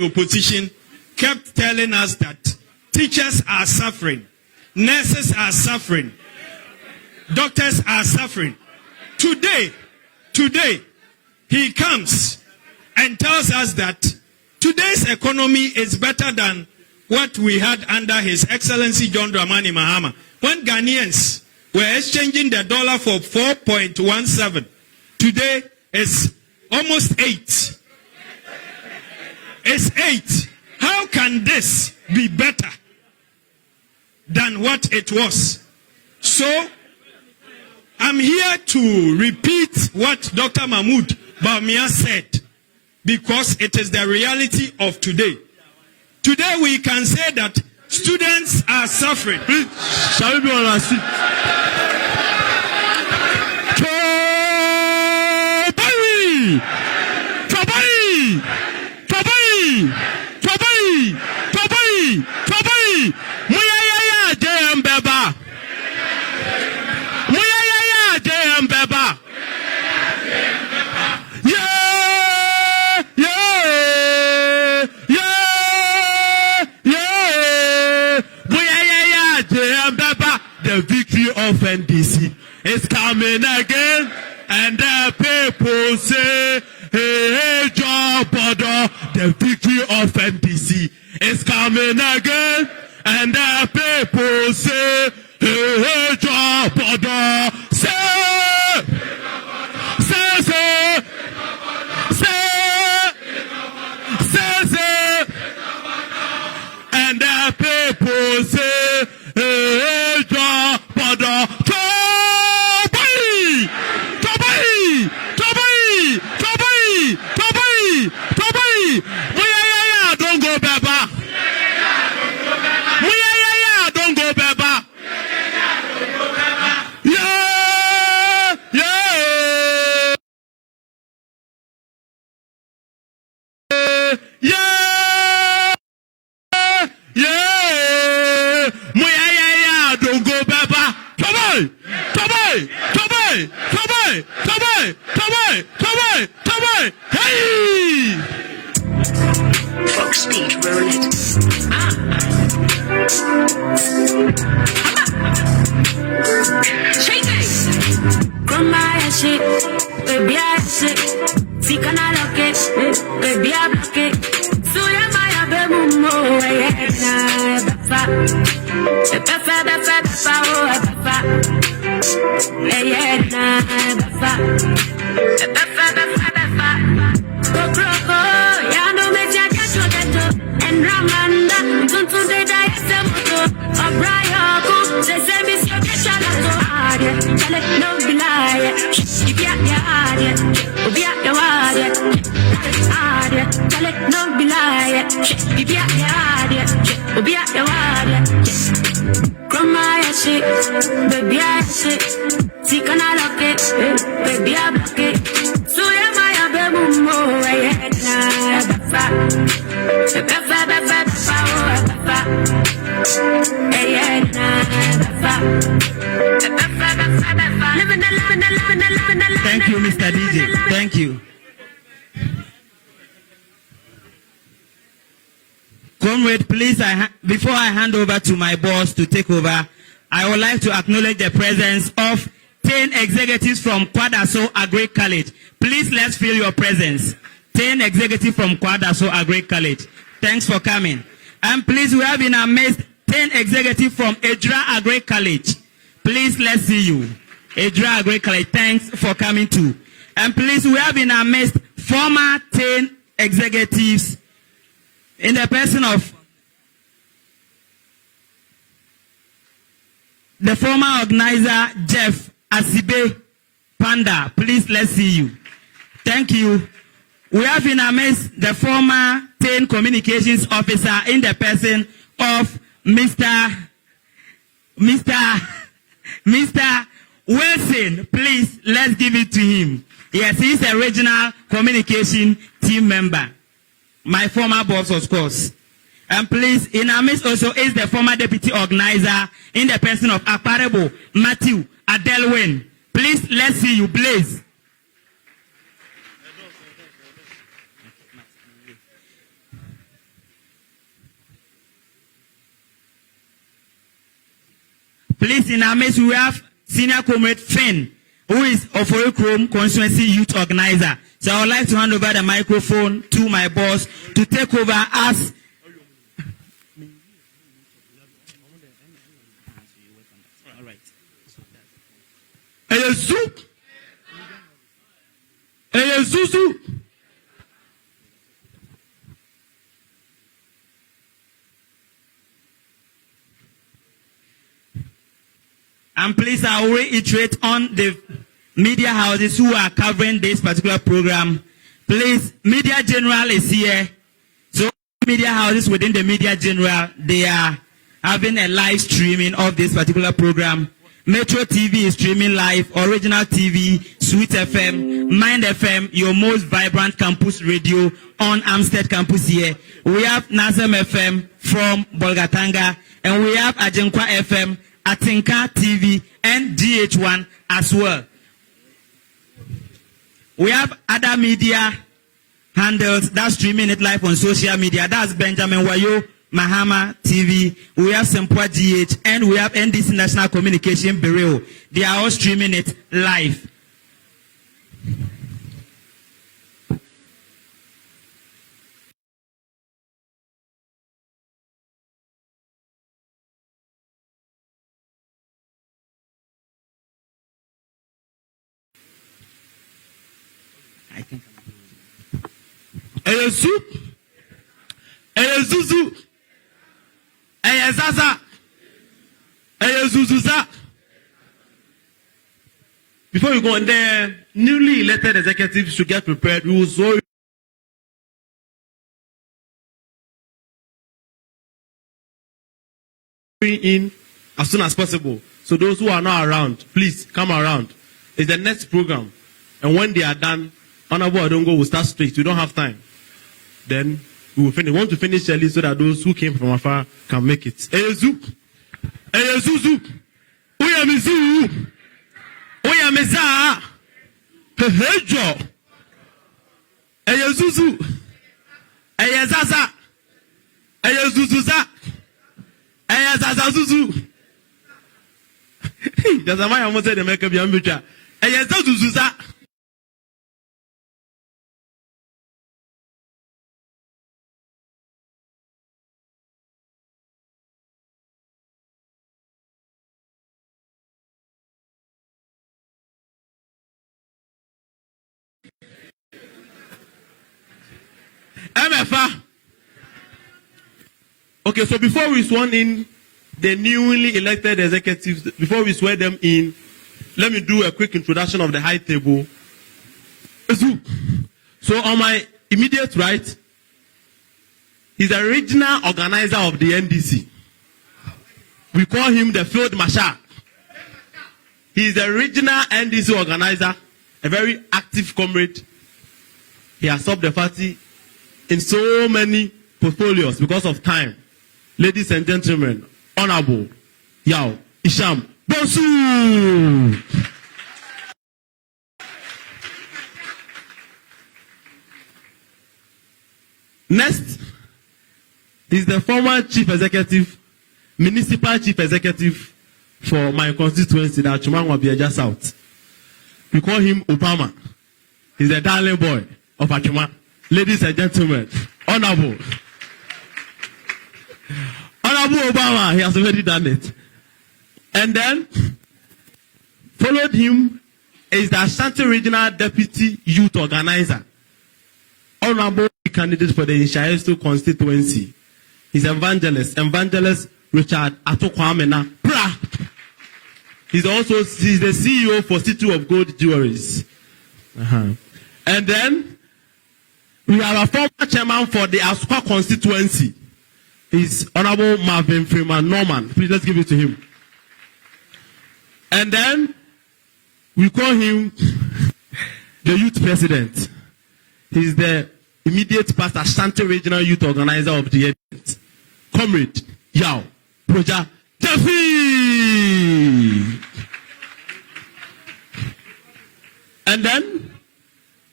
opposition kept telling us that teachers are suffering, nurses are suffering, doctors are suffering. Today, he comes and tells us that today's economy is better than what we had under His Excellency John Dramani Mahama, when Ghanaians were exchanging the dollar for 4.17. Today is almost 8. It's 8. How can this be better than what it was? So, I'm here to repeat what Dr. Bawumia said, because it is the reality of today. Today we can say that students are suffering. Please, shall we be on our seat? The victory of NDC is coming again, and the people say, hey, job order. The victory of NDC is coming again, and the people say, hey, job order. Say, and the people say, hey, job order. Thank you, Mr. DJ. Thank you. Comrade, please, before I hand over to my boss to take over, I would like to acknowledge the presence of 10 executives from Kwadaso Agri College. Please, let's feel your presence. 10 executives from Kwadaso Agri College. Thanks for coming. And please, we have in our midst 10 executives from Edra Agri College. Please, let's see you. Edra Agri College, thanks for coming too. And please, we have in our midst former 10 executives in the person of the former organizer, Jeff Asibe Panda. Please, let's see you. Thank you. We have in our midst the former 10 communications officer in the person of Mr. Wilson. Please, let's give it to him. Yes, he's a regional communication team member. My former boss, of course. And please, in our midst also is the former deputy organizer in the person of Aparebo, Matthew Adelwin. Please, let's see you, Blaze. Please, in our midst, we have Senior Comrade Finn, who is of Chrome Constituency Youth Organizer. So I would like to hand over the microphone to my boss to take over as and please, I will reiterate on the media houses who are covering this particular program. Please, Media General is here. So media houses within the Media General, they are having a live streaming of this particular program. Metro TV is streaming live, Original TV, Sweet FM, Mind FM, your most vibrant campus radio on Amstead campus here. We have Nazem FM from Bolgatanga, and we have Ajenkwa FM, Atinka TV, and DH1 as well. We have other media handles that's streaming it live on social media. That's Benjamin Wayo, Mahama TV. We have Sempua GH, and we have NDC National Communication Bureau. They are all streaming it live. Eyesu, Eyezuzu, Eyezaza, Eyezuzuza. Before we go on there, newly elected executives should get prepared. We will so in as soon as possible. So those who are not around, please come around. It's the next program. And when they are done, Honorable Adongo will start straight. We don't have time. Then we will finish. We want to finish early so that those who came from afar can make it. Eyezu, Eyezuzu, Uyamizu, Uyamiza, Hehejo, Eyezuzu, Eyezaza, Eyezuzuza, Eyezazazuzu. That's why I almost said the makeup Yambucha. Eyezazuzuza. MFA. Okay, so before we sworn in the newly elected executives, before we swear them in, let me do a quick introduction of the high table. So on my immediate right, he's the regional organizer of the NDC. We call him the Field Marshal. He's the regional NDC organizer, a very active comrade. He has served the party in so many portfolios because of time. Ladies and gentlemen, Honorable Yao Isham Bosu. Next is the former chief executive, municipal chief executive for my constituency, the Achumangwa Biaja South. We call him Obama. He's a darling boy of Achuma. Ladies and gentlemen, Honorable Obama, he has already done it. And then, followed him is the Ashanti Regional Deputy Youth Organizer, Honorable candidate for the Ishaisto constituency. He's Evangelist Richard Atokwamena. He's the CEO for City of Gold Jewelries. And then, we have a former chairman for the Asukwa constituency. He's Honorable Marvin Freeman Norman. Please, let's give it to him. And then, we call him the youth president. He's the immediate past Ashanti Regional Youth Organizer of the event. Comrade Yao Proja Jeffy. And then,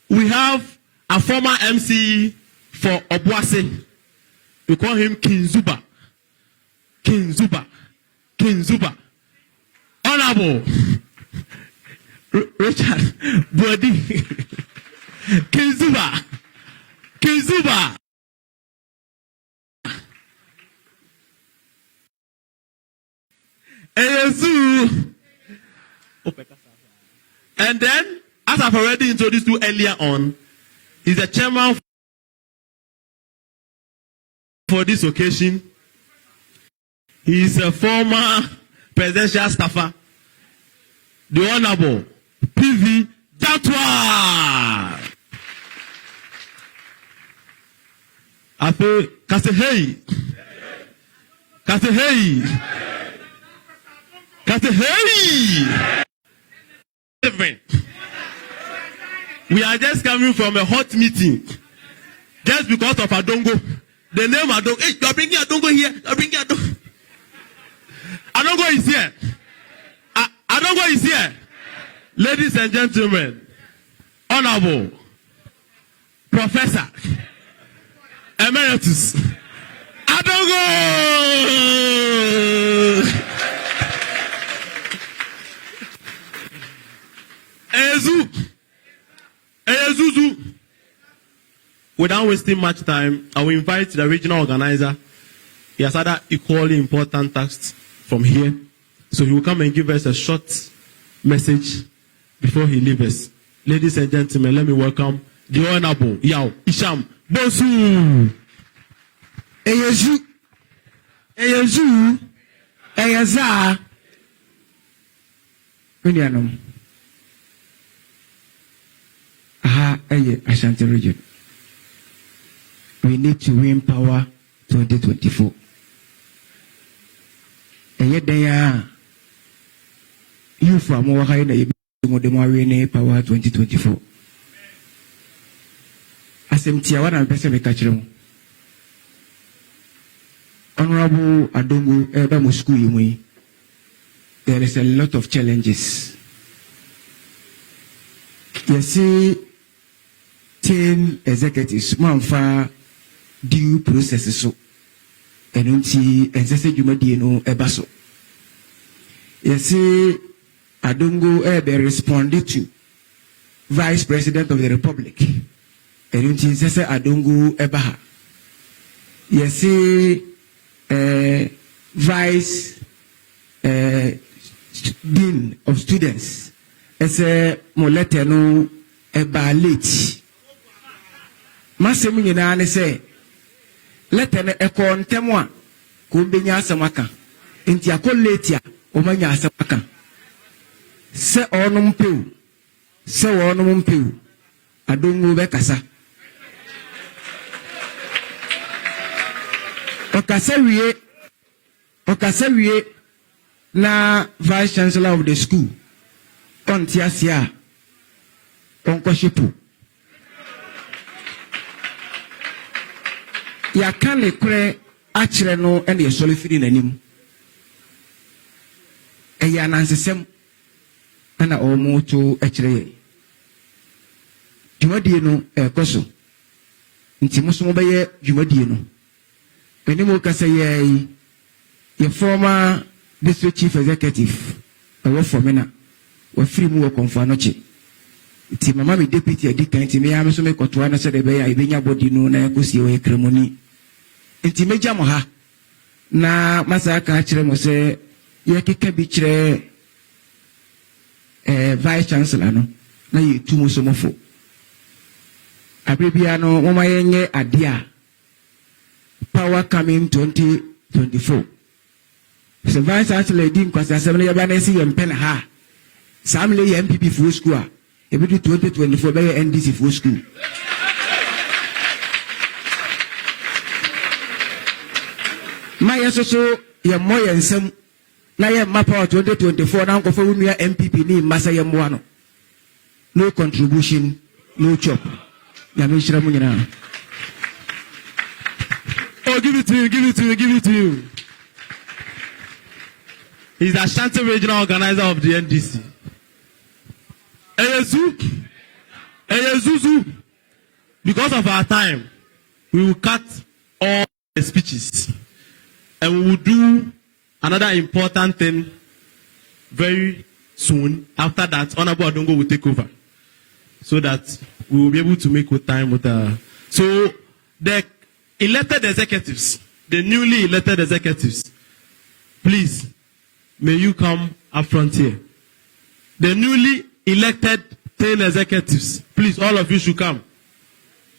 we have a former MC for Obuase. We call him King Zuba. Honorable Richard Bodi Kizuba. And then, as I've already introduced you earlier on, he's the chairman for this occasion. He is a former presidential staffer, the Honorable PV Jatwa. I feel, Kasehei. We are just coming from a hot meeting just because of Adongo. The name Adongo. Hey, you are bringing Adongo here. Adongo is here. Adongo is here. Ladies and gentlemen, Honorable Professor Emeritus Adongo. Ezuzu. Without wasting much time, I will invite the regional organizer. He has other equally important tasks from here. So he will come and give us a short message before he leaves us. Ladies and gentlemen, let me welcome the Honorable Yao Isham Bosu. Eyezu. Eyeza. Unianum. Ashanti region. We need to win power 2024. And yet they are you from more high than you power 2024. As MTI and person catch them. Honorable Adongo Eba Musku, there is a lot of challenges. You see, TEIN executives, manfa due processes so, and unti executive jumadi no ebaso. You see, Adongo Ebe responded to Vice President of the Republic, and unti executive Adongo Ebaha. You see, Vice Dean of Students, as a moleteno eba late. Masemu nyina ne se letter ne ekon temwa ko benya asamaka enti akoletia o manya asamaka se onum pew Adongo be kasa okasa wie na Vice Chancellor of the school on tiasia on koshipu ya kan le kure achire no ene ye solifiri nanim e ya nansesem ana omo to achire jumadie no ekoso nti muso be ye jumadie no enimo kasa ye former district chief executive awo formena wa free mu konfa no chi nti mama me deputy edikan nti me ya me so me kotoa na se de be ya ibenya body no na ekosi we kremoni nti meja mo ha na masaka kire mo se ye keka bi kire Vice Chancellor no na ye tumo so mofo abrebia no mo mayenye adia power coming 2024 so Vice Chancellor din kwasa asem ya ba na si ye mpena ha samle ye MPP full school a e bi 2024 be ye NDC full school. My so ye moye nsem na ye mapa 2024 na nkofo wunua MPP ni masa ye moano no contribution no chop ya me shira munyina. Oh, give it to you. He's the Ashanti regional organizer of the NDC. Eyezuzu. Because of our time, we will cut all the speeches. And we will do another important thing very soon. After that, Honorable Adongo will take over, so that we will be able to make good time with So the elected executives, the newly elected executives, please, may you come up front here. The newly elected TEIN executives, please, all of you should come.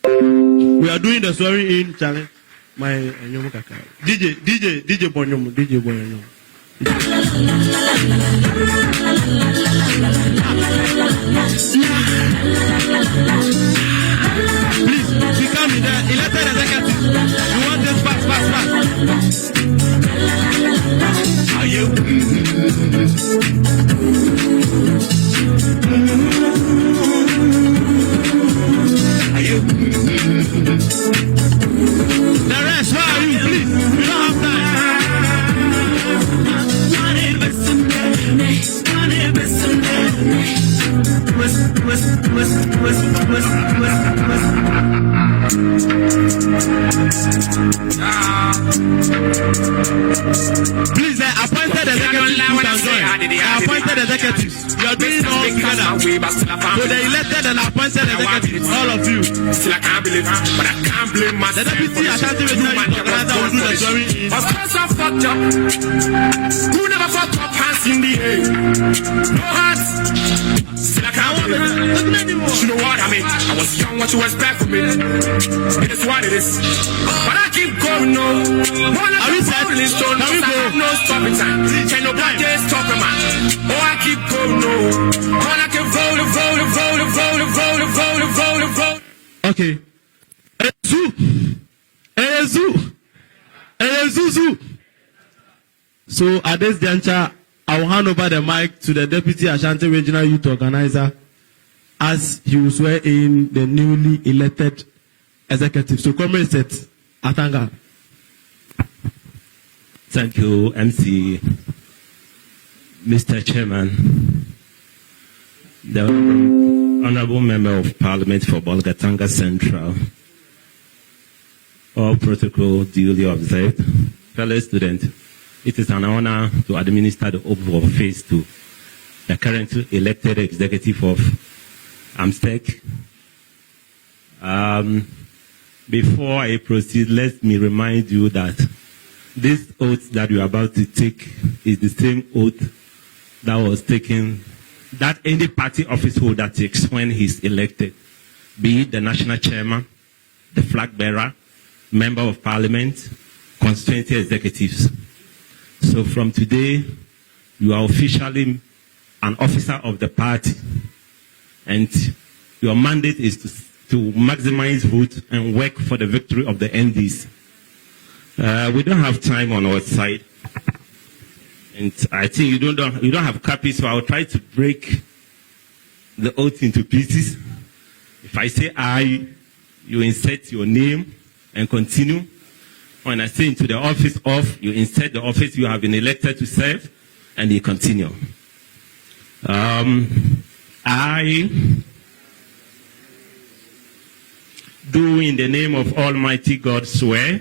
We are doing the swearing-in challenge. My DJ Bonyomo. Please, become the elected executive. You want this fast. Are you? Are you? The rest, where are you? Please, we don't have time. Please, the appointed executives can join. The appointed executives, you are doing all together. So the elected and appointed executives, all of you. Still I can't believe, but I can't blame myself. The deputy Ashanti Regional Youth Organizer will do the swearing-in. Of course I fucked up. Who never fucked up hands in the air? No hearts. Still I can't believe. You know what I mean? I was young, what you expect from me? It is what it is. But I keep going, no. Are we set? Can we go? No stopping time. Can nobody stop a man? Oh, I keep going, no. All I can vote. Okay. Ezu. So at this juncture, I will hand over the mic to the Deputy Ashanti Regional Youth Organizer as he will swear in the newly elected executive. So Comrade Seth Atanga. Thank you, MC. Mr. Chairman, the Honorable Member of Parliament for Bolgatanga Central, all protocol duly observed. Fellow students, it is an honor to administer the oath of office to the currently elected executive of AMSTEC. Before I proceed, let me remind you that this oath that you are about to take is the same oath that was taken, that any party office holder takes when he's elected, be it the national chairman, the flag bearer, member of parliament, constituency executives. So from today, you are officially an officer of the party, and your mandate is to maximize vote and work for the victory of the NDC. We don't have time on our side, and I think you don't have copies, so I'll try to break the oath into pieces. If I say I, you insert your name and continue. When I say into the office of, you insert the office you have been elected to serve, and you continue. I do in the name of Almighty God swear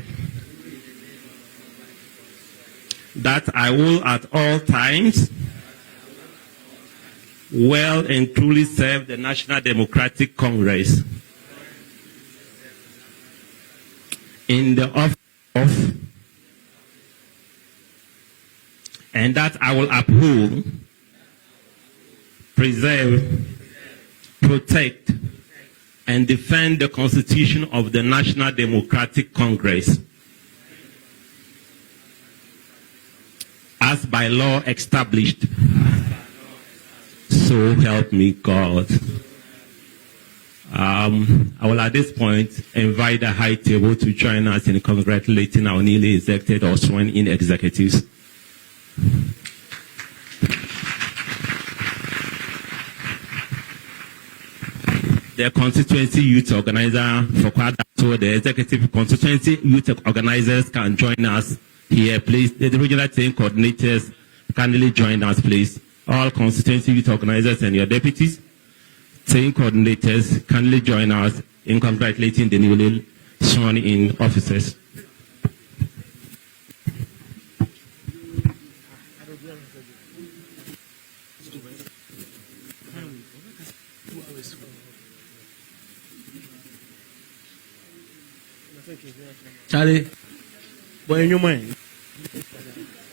that I will at all times well and truly serve the National Democratic Congress in the office of, and that I will uphold, preserve, protect, and defend the Constitution of the National Democratic Congress as by law established. So help me God. I will at this point invite the high table to join us in congratulating our newly elected or sworn-in executives. The constituency youth organizer for Kwada, so the executive constituency youth organizers can join us here, please. The regional TEIN coordinators kindly join us, please. All constituency youth organizers and your deputies, TEIN coordinators kindly join us in congratulating the newly sworn-in officers. Charlie, boy, in your mind.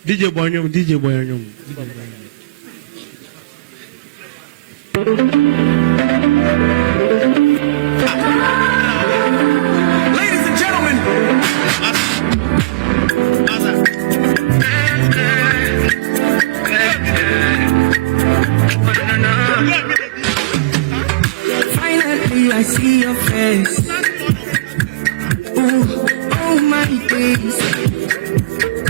DJ Boyum. Ladies and gentlemen, finally I see your face. Oh my days,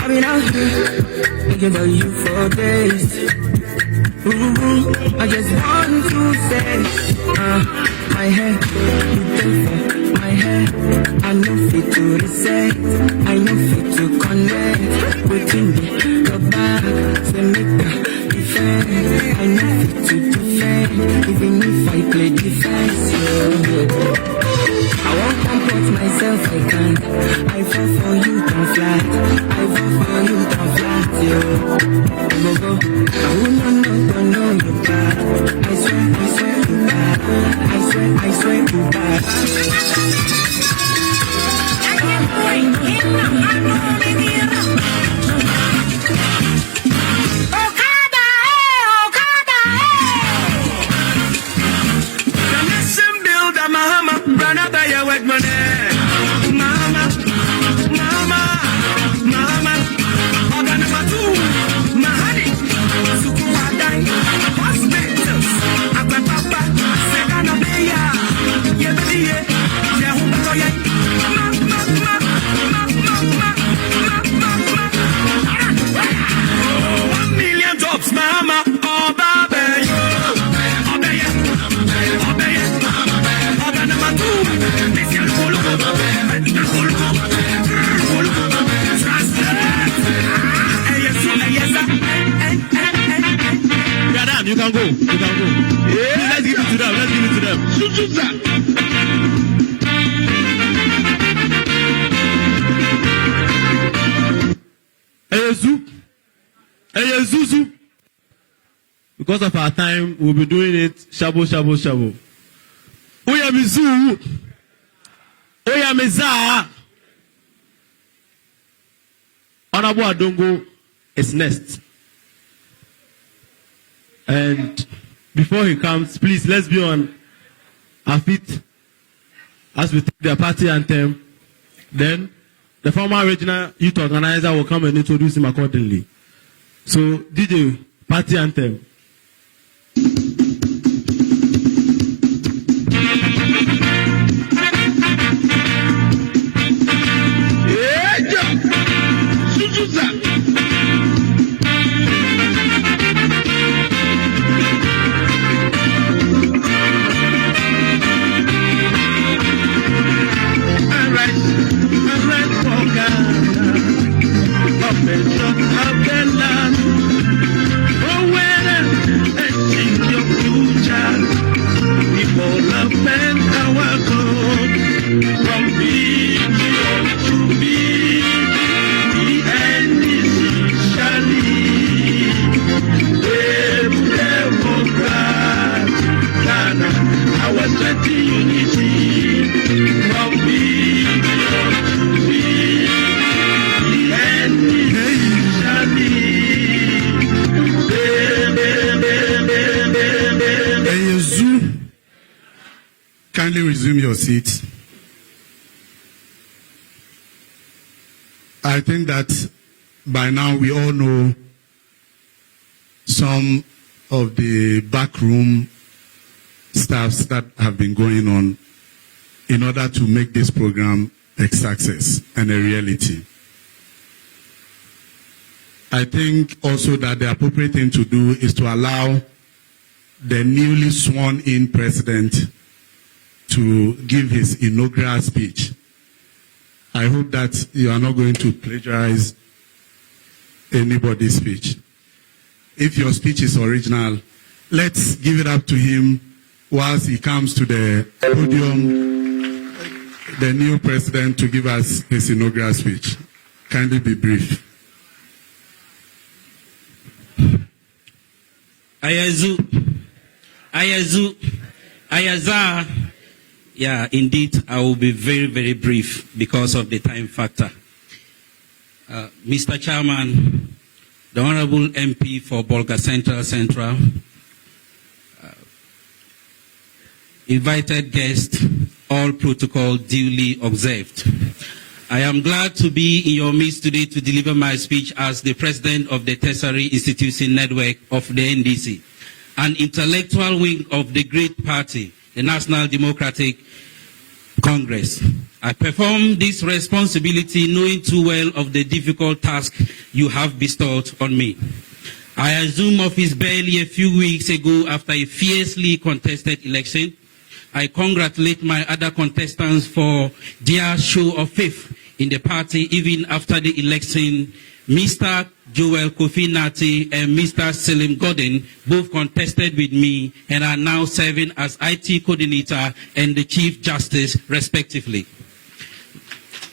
I've been out here thinking about you for days. I just want to say, my head, you different. My head, I know fit to reset, I know fit to connect. Within me, go back, say make the defend. I know fit to defend, even if I play defense. I won't comport myself, I can't. I fall for you, don't fly. I fall for you, don't fly. Go. I will not know you bad. I swear you bad. I swear you bad. Okada, the mission builder, mama, run up by your wet money. Mama, Oganamatu, Mahadi, Sukuadai, hospitals, Aquapapa, Seganabeya, Yebadia, Yahumbatoya, 1 million jobs, mama, Obabe, Obeye, Oganamatu, Mission Hulu, You can go. Yeah. Let's give it to them. Hey, Zuzu. Because of our time, we'll be doing it shabo. Oyamizu. Oyamiza. Honorable Adongo is next. And before he comes, please, let's be on our feet as we take the party anthem. Then the former regional youth organizer will come and introduce him accordingly. So, DJ, party anthem. Kindly resume your seats. I think that by now we all know some of the backroom stuffs that have been going on in order to make this program a success and a reality. I think also that the appropriate thing to do is to allow the newly sworn-in president to give his inaugural speech. I hope that you are not going to plagiarize anybody's speech. If your speech is original, let's give it up to him whilst he comes to the podium, the new president, to give us his inaugural speech. Kindly be brief. Ayaza, Yeah, indeed, I will be very, very brief because of the time factor. Mr. Chairman, the Honorable MP for Bolga Central, invited guests, all protocol duly observed. I am glad to be in your midst today to deliver my speech as the President of the Tertiary Institution Network of the NDC, an intellectual wing of the great party, the National Democratic Congress. I perform this responsibility knowing too well of the difficult task you have bestowed on me. I assumed office barely a few weeks ago after a fiercely contested election. I congratulate my other contestants for their show of faith in the party even after the election. Mr. Joel Kofi Nati and Mr. Selim Gordon both contested with me and are now serving as IT coordinator and the Chief Justice respectively.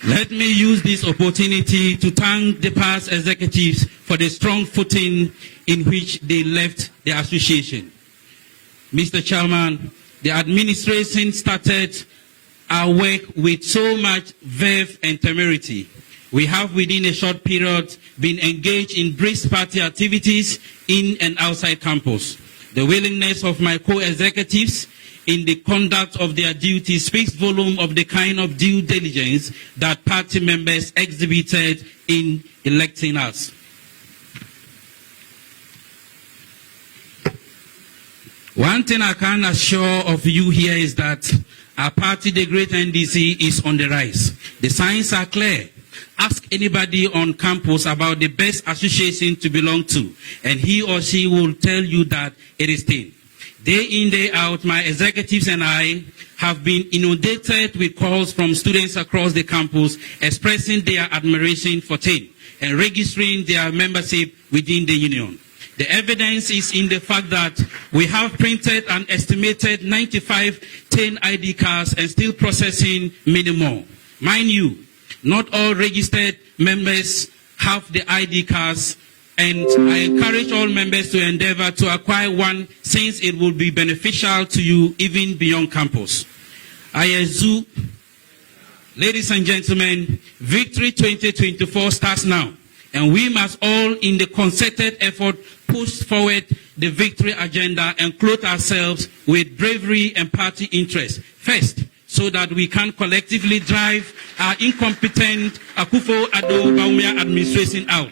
Let me use this opportunity to thank the past executives for the strong footing in which they left the association. Mr. Chairman, the administration started our work with so much verve and temerity. We have within a short period been engaged in brisk party activities in and outside campus. The willingness of my co-executives in the conduct of their duties speaks volume of the kind of due diligence that party members exhibited in electing us. One thing I can assure of you here is that our party, the great NDC, is on the rise. The signs are clear. Ask anybody on campus about the best association to belong to, and he or she will tell you that it is TEIN. Day in, day out, my executives and I have been inundated with calls from students across the campus expressing their admiration for TEIN and registering their membership within the union. The evidence is in the fact that we have printed an estimated 95 TEIN ID cards and still processing many more. Mind you, not all registered members have the ID cards, and I encourage all members to endeavor to acquire one since it will be beneficial to you even beyond campus. I assume, ladies and gentlemen, Victory 2024 starts now, and we must all, in the concerted effort, push forward the victory agenda and clothe ourselves with bravery and party interest. First, so that we can collectively drive our incompetent Akufo-Addo Bawumia administration out.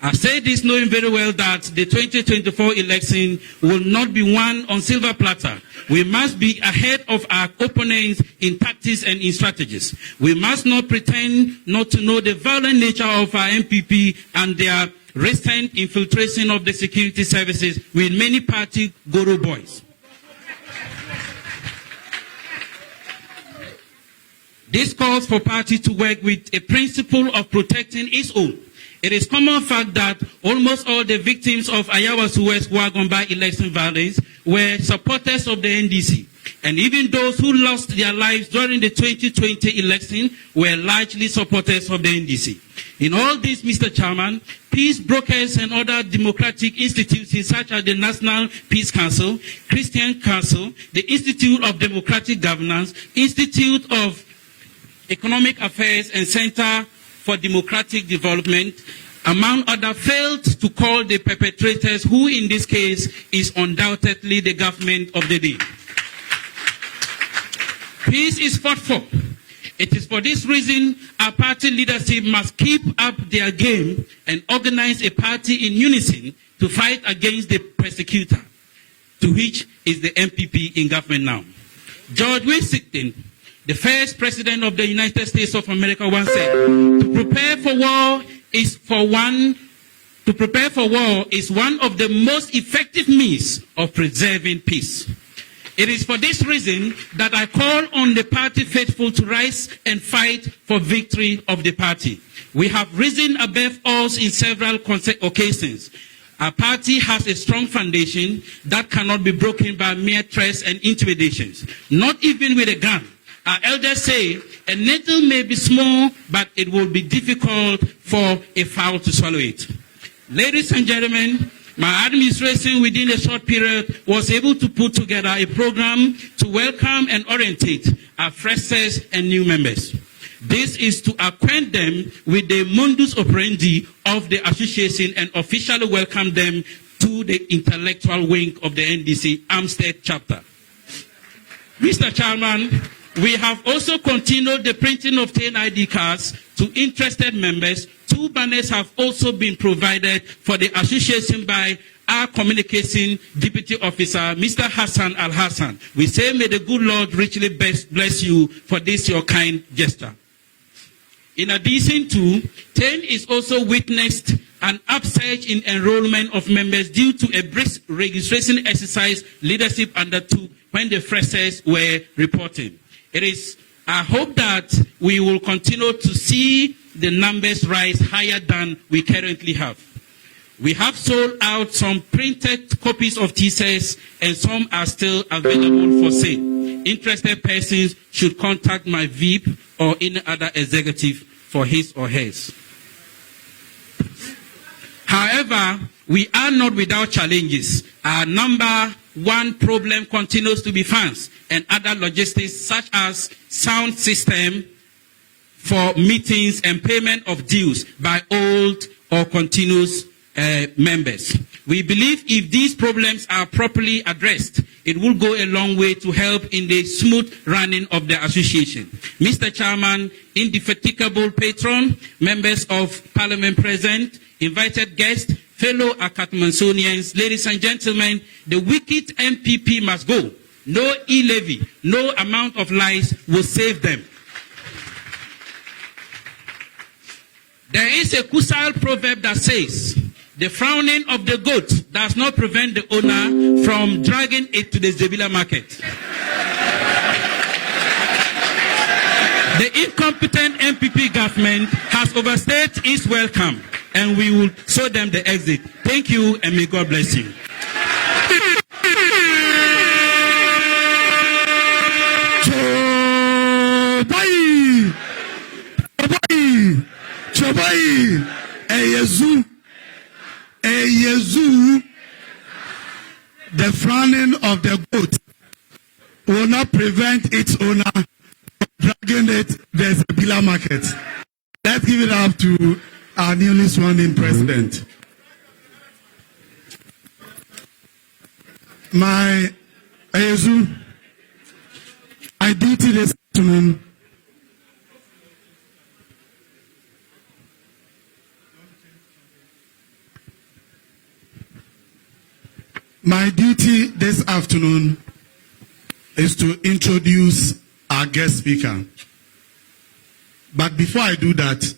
I say this knowing very well that the 2024 election will not be won on silver platter. We must be ahead of our opponents in tactics and in strategies. We must not pretend not to know the violent nature of our MPP and their recent infiltration of the security services with many party guru boys. This calls for party to work with a principle of protecting its own. It is common fact that almost all the victims of Ayawasu West Wagomba election violence were supporters of the NDC. And even those who lost their lives during the 2020 election were largely supporters of the NDC. In all this, Mr. Chairman, peace brokers and other democratic institutions such as the National Peace Council, Christian Council, the Institute of Democratic Governance, Institute of Economic Affairs and Center for Democratic Development, among others, failed to call the perpetrators, who in this case is undoubtedly the government of the day. Peace is fought for. It is for this reason our party leadership must keep up their game and organize a party in unison to fight against the persecutor, to which is the MPP in government now. George Washington, the first president of the United States of America, once said, to prepare for war is one of the most effective means of preserving peace. It is for this reason that I call on the party faithful to rise and fight for victory of the party. We have risen above odds in several occasions. Our party has a strong foundation that cannot be broken by mere threats and intimidations, not even with a gun. Our elders say, a nettle may be small, but it will be difficult for a fowl to swallow it. Ladies and gentlemen, My administration within a short period was able to put together a program to welcome and orientate our freshers and new members. This is to acquaint them with the modus operandi of the association and officially welcome them to the intellectual wing of the NDC Amstead chapter. Mr. Chairman, we have also continued the printing of TEIN ID cards to interested members. 2 banners have also been provided for the association by our communication deputy officer, Mr. Hassan Al-Hassan. We say, may the good Lord richly bless you for this your kind gesture. In addition to, TEIN is also witnessed an upsurge in enrollment of members due to a brisk registration exercise leadership undertook when the freshers were reporting. It is our hope that we will continue to see the numbers rise higher than we currently have. We have sold out some printed copies of T-shirts and some are still available for sale. Interested persons should contact my VIP or any other executive for his or hers. However, we are not without challenges. Our number one problem continues to be funds and other logistics such as sound system for meetings and payment of dues by old or continuous members. We believe if these problems are properly addressed, it will go a long way to help in the smooth running of the association. Mr. Chairman, indefatigable patron, members of Parliament present, invited guests, fellow Akatmansonians, ladies and gentlemen, the wicked MPP must go. No e-levy, no amount of lies will save them. There is a Kusal proverb that says, the frowning of the goat does not prevent the owner from dragging it to the Zebila market. The incompetent MPP government has overstayed its welcome, and we will show them the exit. Thank you, and may God bless you. The frowning of the goat will not prevent its owner from dragging it to the Zebila market. Let's give it up to our newly sworn in president. My Ayezu, I duty this afternoon. My duty this afternoon is to introduce our guest speaker. But before I do that,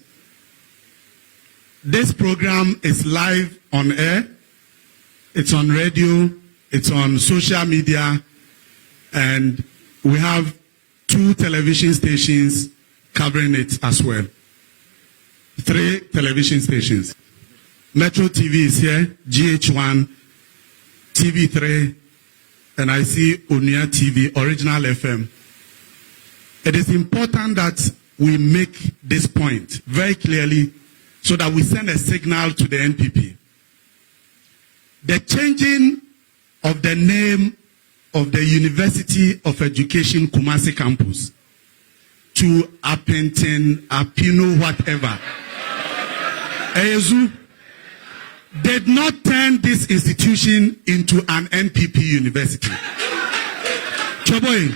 this program is live on air, it's on radio, it's on social media, and we have 2 television stations covering it as well. 3 television stations. Metro TV is here, GH1, TV3, and I see Unia TV, Original FM. It is important that we make this point very clearly so that we send a signal to the NPP. The changing of the name of the University of Education Kumasi campus to Apentin, Apino, whatever, Ezu did not turn this institution into an NPP university. Choboy,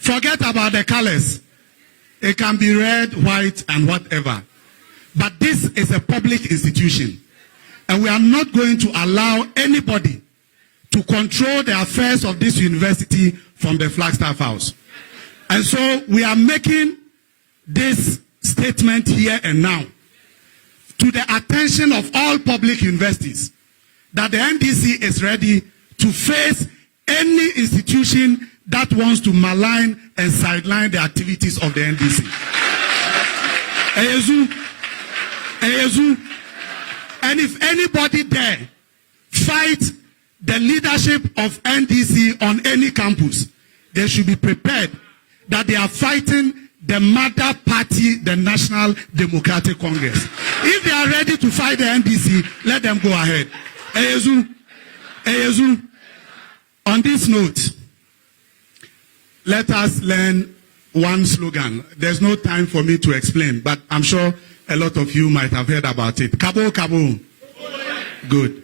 forget about the colors. It can be red, white, and whatever. But this is a public institution. And we are not going to allow anybody to control the affairs of this university from the Flagstaff House. And so we are making this statement here and now to the attention of all public universities that the NDC is ready to face any institution that wants to malign and sideline the activities of the NDC. Eyezu, and if anybody there fight the leadership of NDC on any campus, they should be prepared that they are fighting the mother party, the National Democratic Congress. If they are ready to fight the NDC, let them go ahead. Eyezu, on this note, let us learn one slogan. There's no time for me to explain, but I'm sure a lot of you might have heard about it. Kabo, kabo. Good.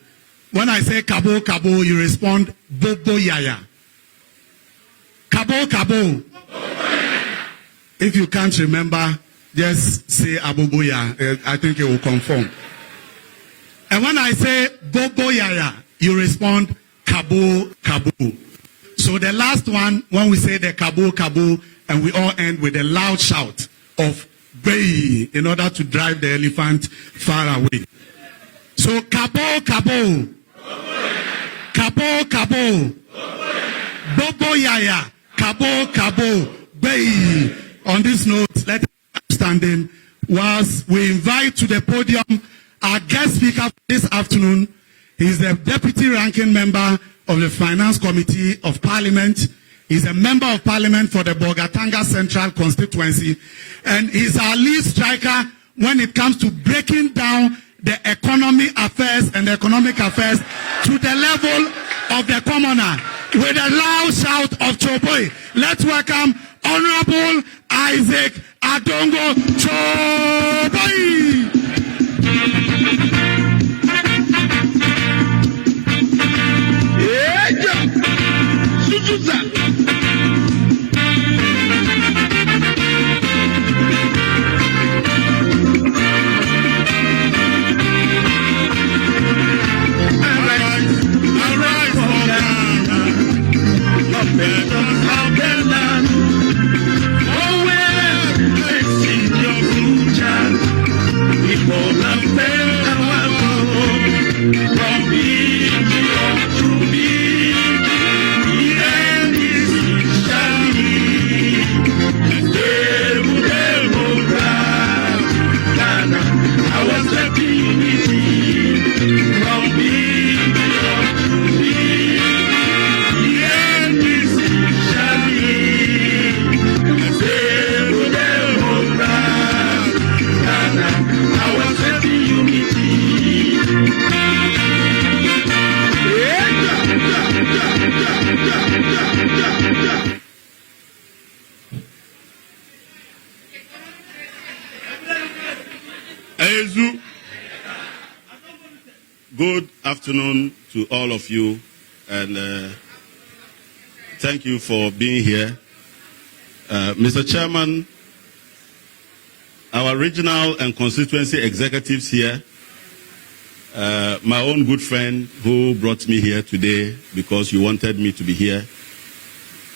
When I say kabo, kabo, you respond, bobo yaya. Kabo, kabo. If you can't remember, just say aboboya. I think it will conform. And when I say bobo yaya, you respond kabo, kabo. So the last one, when we say the kabo, kabo, and we all end with a loud shout of bay in order to drive the elephant far away. So kabo, kabo. Kabo, kabo. Bobo yaya. Kabo, kabo. Bay. On this note, let us stand in whilst we invite to the podium our guest speaker this afternoon. He is the Deputy Ranking Member of the Finance Committee of Parliament. He is a Member of Parliament for the Bolgatanga Central Constituency. And he is our lead striker when it comes to breaking down the economy affairs and the economic affairs to the level of the commoner. With a loud shout of Choboy, let's welcome Honorable Isaac Adongo Choboy. Good afternoon to all of you, and thank you for being here. Mr. Chairman, our regional and constituency executives here, my own good friend who brought me here today because you wanted me to be here,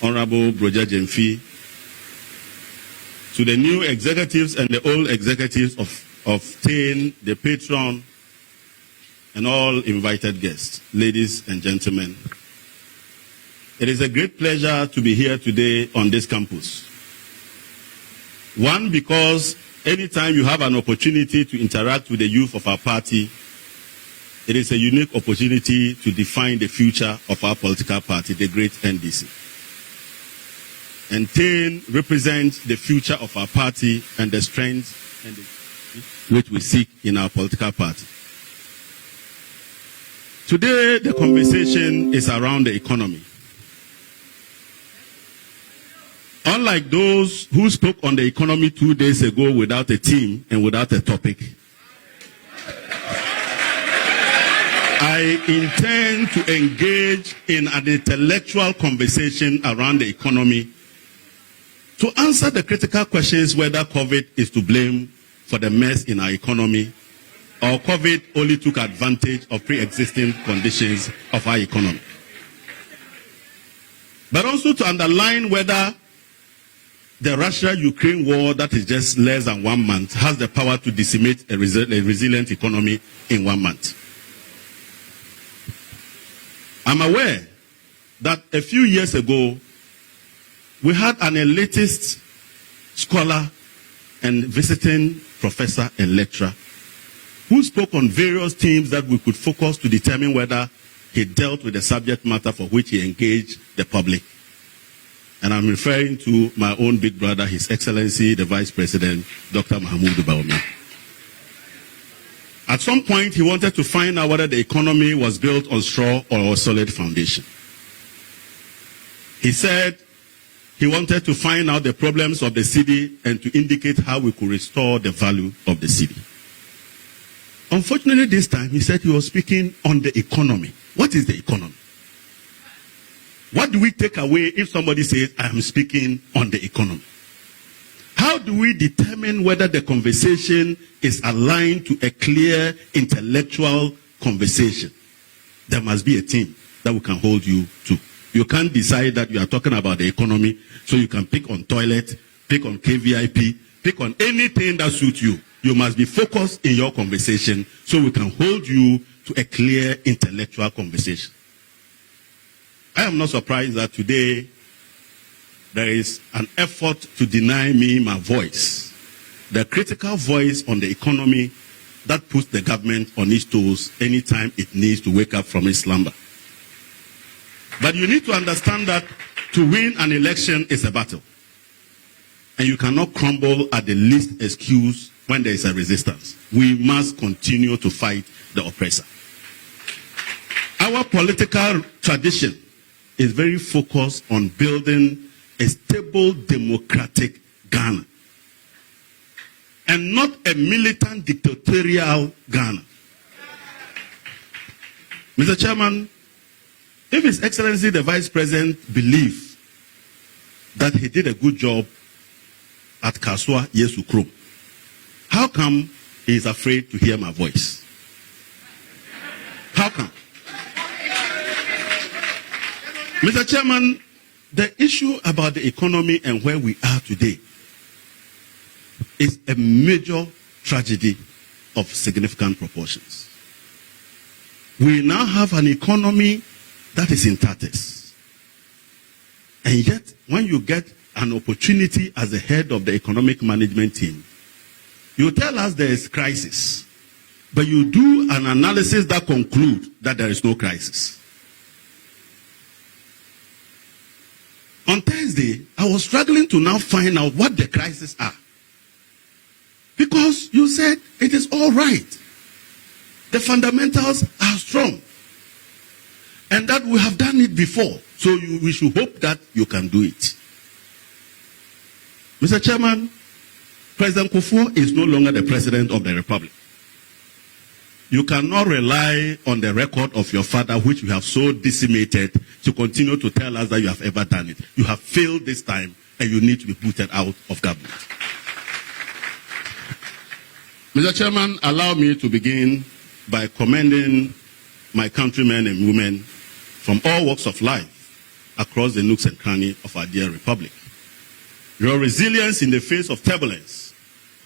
Honorable Broja Jemfi, to the new executives and the old executives of TEIN, the patron, and all invited guests, ladies and gentlemen. It is a great pleasure to be here today on this campus. One, because anytime you have an opportunity to interact with the youth of our party, it is a unique opportunity to define the future of our political party, the great NDC. And TEIN represents the future of our party and the strength and which we seek in our political party. Today, the conversation is around the economy. Unlike those who spoke on the economy 2 days ago without a team and without a topic, I intend to engage in an intellectual conversation around the economy to answer the critical questions whether COVID is to blame for the mess in our economy, or COVID only took advantage of pre-existing conditions of our economy. But also to underline whether the Russia-Ukraine war that is just less than 1 month has the power to decimate a resilient economy in 1 month. I'm aware that a few years ago, we had an elitist scholar and visiting professor and lecturer who spoke on various themes that we could focus to determine whether he dealt with the subject matter for which he engaged the public. And I'm referring to my own big brother, His Excellency, the Vice President, Dr. Bawumia. At some point, he wanted to find out whether the economy was built on straw or a solid foundation. He said he wanted to find out the problems of the city and to indicate how we could restore the value of the city. Unfortunately, this time, he said he was speaking on the economy. What is the economy? What do we take away if somebody says, I am speaking on the economy? How do we determine whether the conversation is aligned to a clear intellectual conversation? There must be a team that we can hold you to. You can't decide that you are talking about the economy, so you can pick on toilet, pick on KVIP, pick on anything that suits you. You must be focused in your conversation so we can hold you to a clear intellectual conversation. I am not surprised that today there is an effort to deny me my voice, the critical voice on the economy that puts the government on its toes anytime it needs to wake up from its slumber. But you need to understand that to win an election is a battle. And you cannot crumble at the least excuse when there is a resistance. We must continue to fight the oppressor. Our political tradition is very focused on building a stable, democratic Ghana, and not a militant, dictatorial Ghana. Mr. Chairman, if His Excellency the Vice President believes that he did a good job at Kaswa Yesu Krom, how come he is afraid to hear my voice? How come? Mr. Chairman, the issue about the economy and where we are today is a major tragedy of significant proportions. We now have an economy that is in tatters. And yet, when you get an opportunity as the head of the economic management team, you tell us there is crisis, but you do an analysis that concludes that there is no crisis. On Thursday, I was struggling to now find out what the crises are. Because you said it is all right. The fundamentals are strong. And that we have done it before. So we should hope that you can do it. Mr. Chairman, President Kufuor is no longer the President of the Republic. You cannot rely on the record of your father, which you have so decimated, to continue to tell us that you have ever done it. You have failed this time, and you need to be booted out of government. Mr. Chairman, allow me to begin by commending my countrymen and women from all walks of life across the nooks and crannies of our dear Republic. Your resilience in the face of turbulence,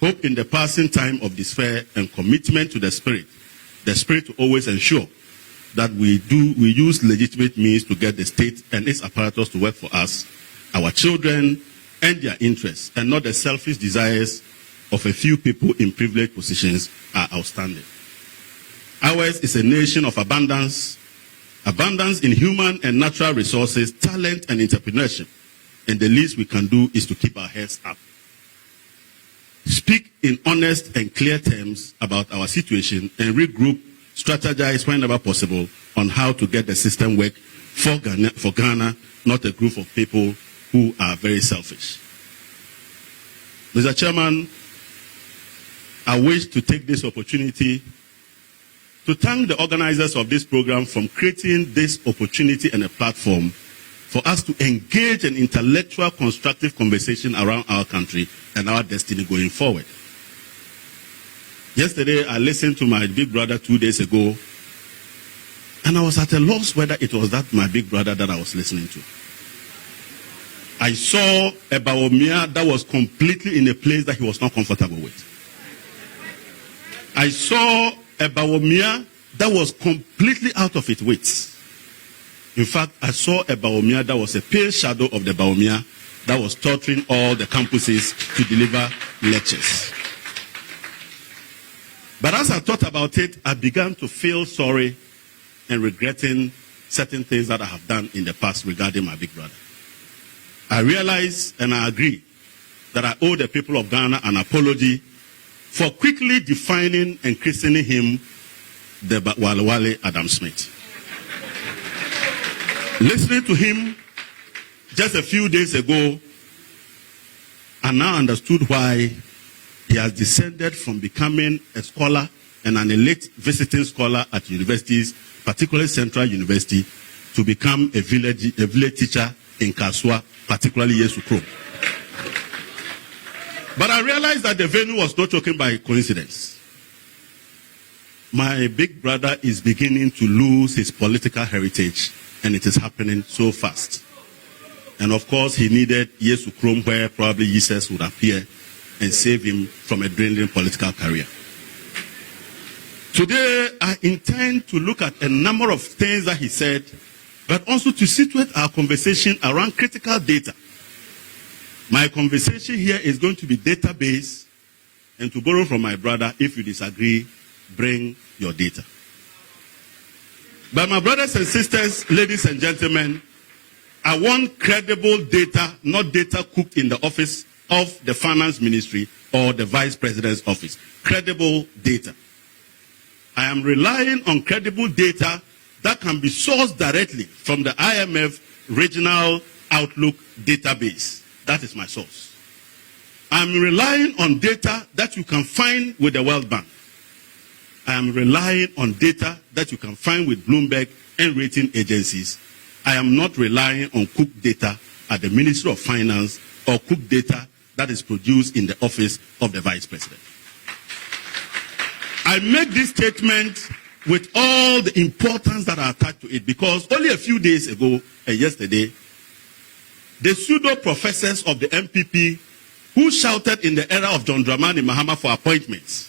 hope in the passing time of despair, and commitment to the spirit to always ensure that we use legitimate means to get the state and its apparatus to work for us, our children, and their interests, and not the selfish desires of a few people in privileged positions, are outstanding. Ours is a nation of abundance in human and natural resources, talent, and entrepreneurship. And the least we can do is to keep our heads up. Speak in honest and clear terms about our situation and regroup, strategize whenever possible on how to get the system work for Ghana, not a group of people who are very selfish. Mr. Chairman, I wish to take this opportunity to thank the organizers of this program for creating this opportunity and a platform for us to engage in intellectual, constructive conversation around our country and our destiny going forward. Yesterday, I listened to my big brother 2 days ago, and I was at a loss whether it was that my big brother that I was listening to. I saw a Bawumia that was completely in a place that he was not comfortable with. I saw a Bawumia that was completely out of its wits. In fact, I saw a Bawumia that was a pale shadow of the Bawumia that was torturing all the campuses to deliver lectures. But as I thought about it, I began to feel sorry and regretting certain things that I have done in the past regarding my big brother. I realize and I agree that I owe the people of Ghana an apology for quickly defining and christening him the Wale Adam Smith. Listening to him just a few days ago, I now understood why he has descended from becoming a scholar and an elite visiting scholar at universities, particularly Central University, to become a village teacher in Kaswa, particularly Yesu Krom. But I realized that the venue was not choking by coincidence. My big brother is beginning to lose his political heritage, and it is happening so fast. And of course, he needed Yesu Krom, where probably Jesus would appear and save him from a dwindling political career. Today, I intend to look at a number of things that he said, but also to situate our conversation around critical data. My conversation here is going to be data-based, and to borrow from my brother, if you disagree, bring your data. But my brothers and sisters, ladies and gentlemen, I want credible data, not data cooked in the office of the finance ministry or the vice president's office. Credible data. I am relying on credible data that can be sourced directly from the IMF Regional Outlook database. That is my source. I'm relying on data that you can find with the World Bank. I am relying on data that you can find with Bloomberg and rating agencies. I am not relying on cooked data at the Ministry of Finance or cooked data that is produced in the office of the Vice President. I make this statement with all the importance that are attached to it because only a few days ago and yesterday, the pseudo-professors of the MPP who shouted in the era of John Dramani Mahama for appointments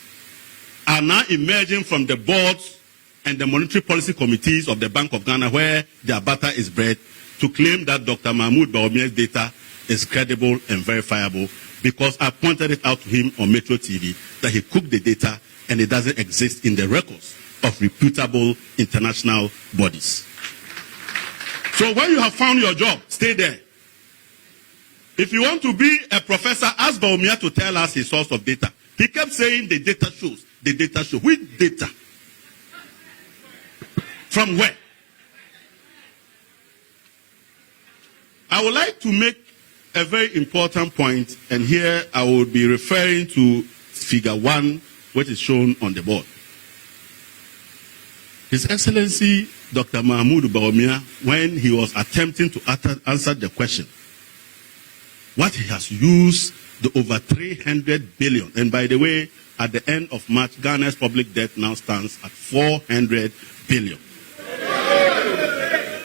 are now emerging from the boards and the monetary policy committees of the Bank of Ghana where their butter is bred to claim that Dr. Bawumia's data is credible and verifiable because I pointed it out to him on Metro TV that he cooked the data and it doesn't exist in the records of reputable international bodies. So when you have found your job, stay there. If you want to be a professor, ask Bawumia to tell us his source of data. He kept saying the data shows. The data shows. Which data? From where? I would like to make a very important point, and here I will be referring to figure 1, which is shown on the board. His Excellency Dr. Bawumia, when he was attempting to answer the question, what he has used the over 300 billion, and by the way, at the end of March, Ghana's public debt now stands at 400 billion.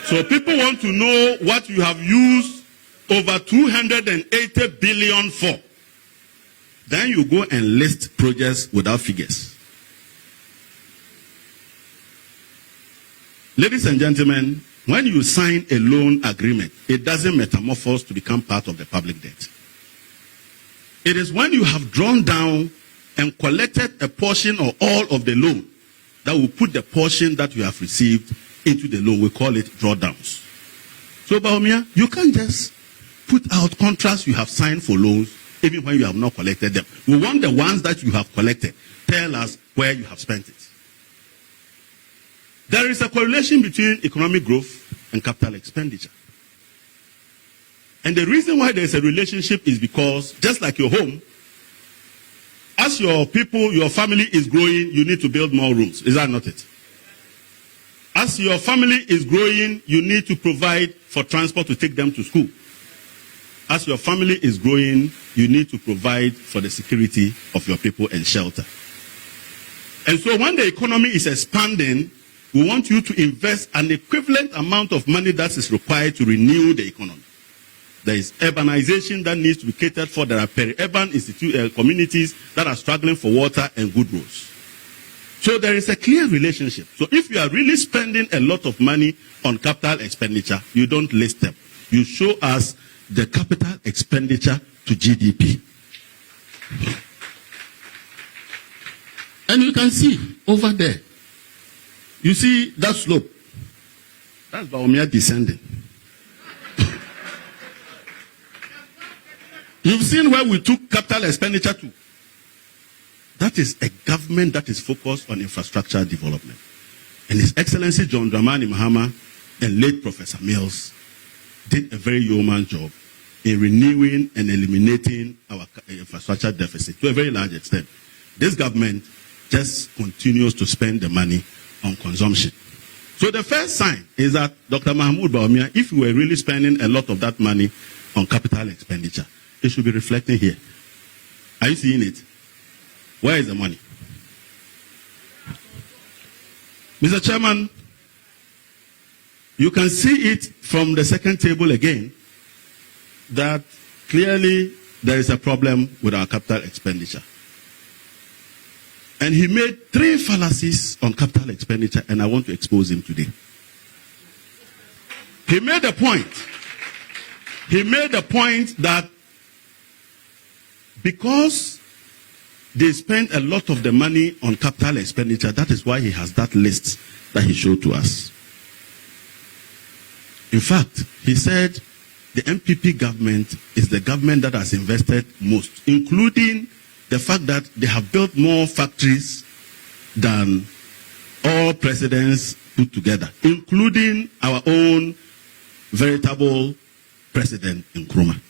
So people want to know what you have used over 280 billion for. Then you go and list projects without figures. Ladies and gentlemen, when you sign a loan agreement, it doesn't metamorphose to become part of the public debt. It is when you have drawn down and collected a portion or all of the loan that will put the portion that you have received into the loan. We call it drawdowns. So, Bawumia, you can't just put out contracts you have signed for loans even when you have not collected them. We want the ones that you have collected. Tell us where you have spent it. There is a correlation between economic growth and capital expenditure. And the reason why there is a relationship is because, just like your home, as your people, your family is growing, you need to build more rooms. Is that not it? As your family is growing, you need to provide for transport to take them to school. As your family is growing, you need to provide for the security of your people and shelter. And so when the economy is expanding, we want you to invest an equivalent amount of money that is required to renew the economy. There is urbanization that needs to be catered for. There are peri-urban communities that are struggling for water and good roads. So there is a clear relationship. So if you are really spending a lot of money on capital expenditure, you don't list them. You show us the capital expenditure to GDP. And you can see over there, you see that slope. That's Bawumia descending. You've seen where we took capital expenditure to. That is a government that is focused on infrastructure development. And His Excellency John Dramani Mahama and late Professor Mills did a very yeoman job in renewing and eliminating our infrastructure deficit to a very large extent. This government just continues to spend the money on consumption. So the first sign is that Dr. Mahmoud Bawumia, if we were really spending a lot of that money on capital expenditure, it should be reflecting here. Are you seeing it? Where is the money? Mr. Chairman, you can see it from the second table again that clearly there is a problem with our capital expenditure. And he made 3 fallacies on capital expenditure, and I want to expose him today. He made a point. He made a point that because they spent a lot of the money on capital expenditure, that is why he has that list that he showed to us. In fact, he said the MPP government is the government that has invested most, including the fact that they have built more factories than all presidents put together, including our own veritable President Nkrumah.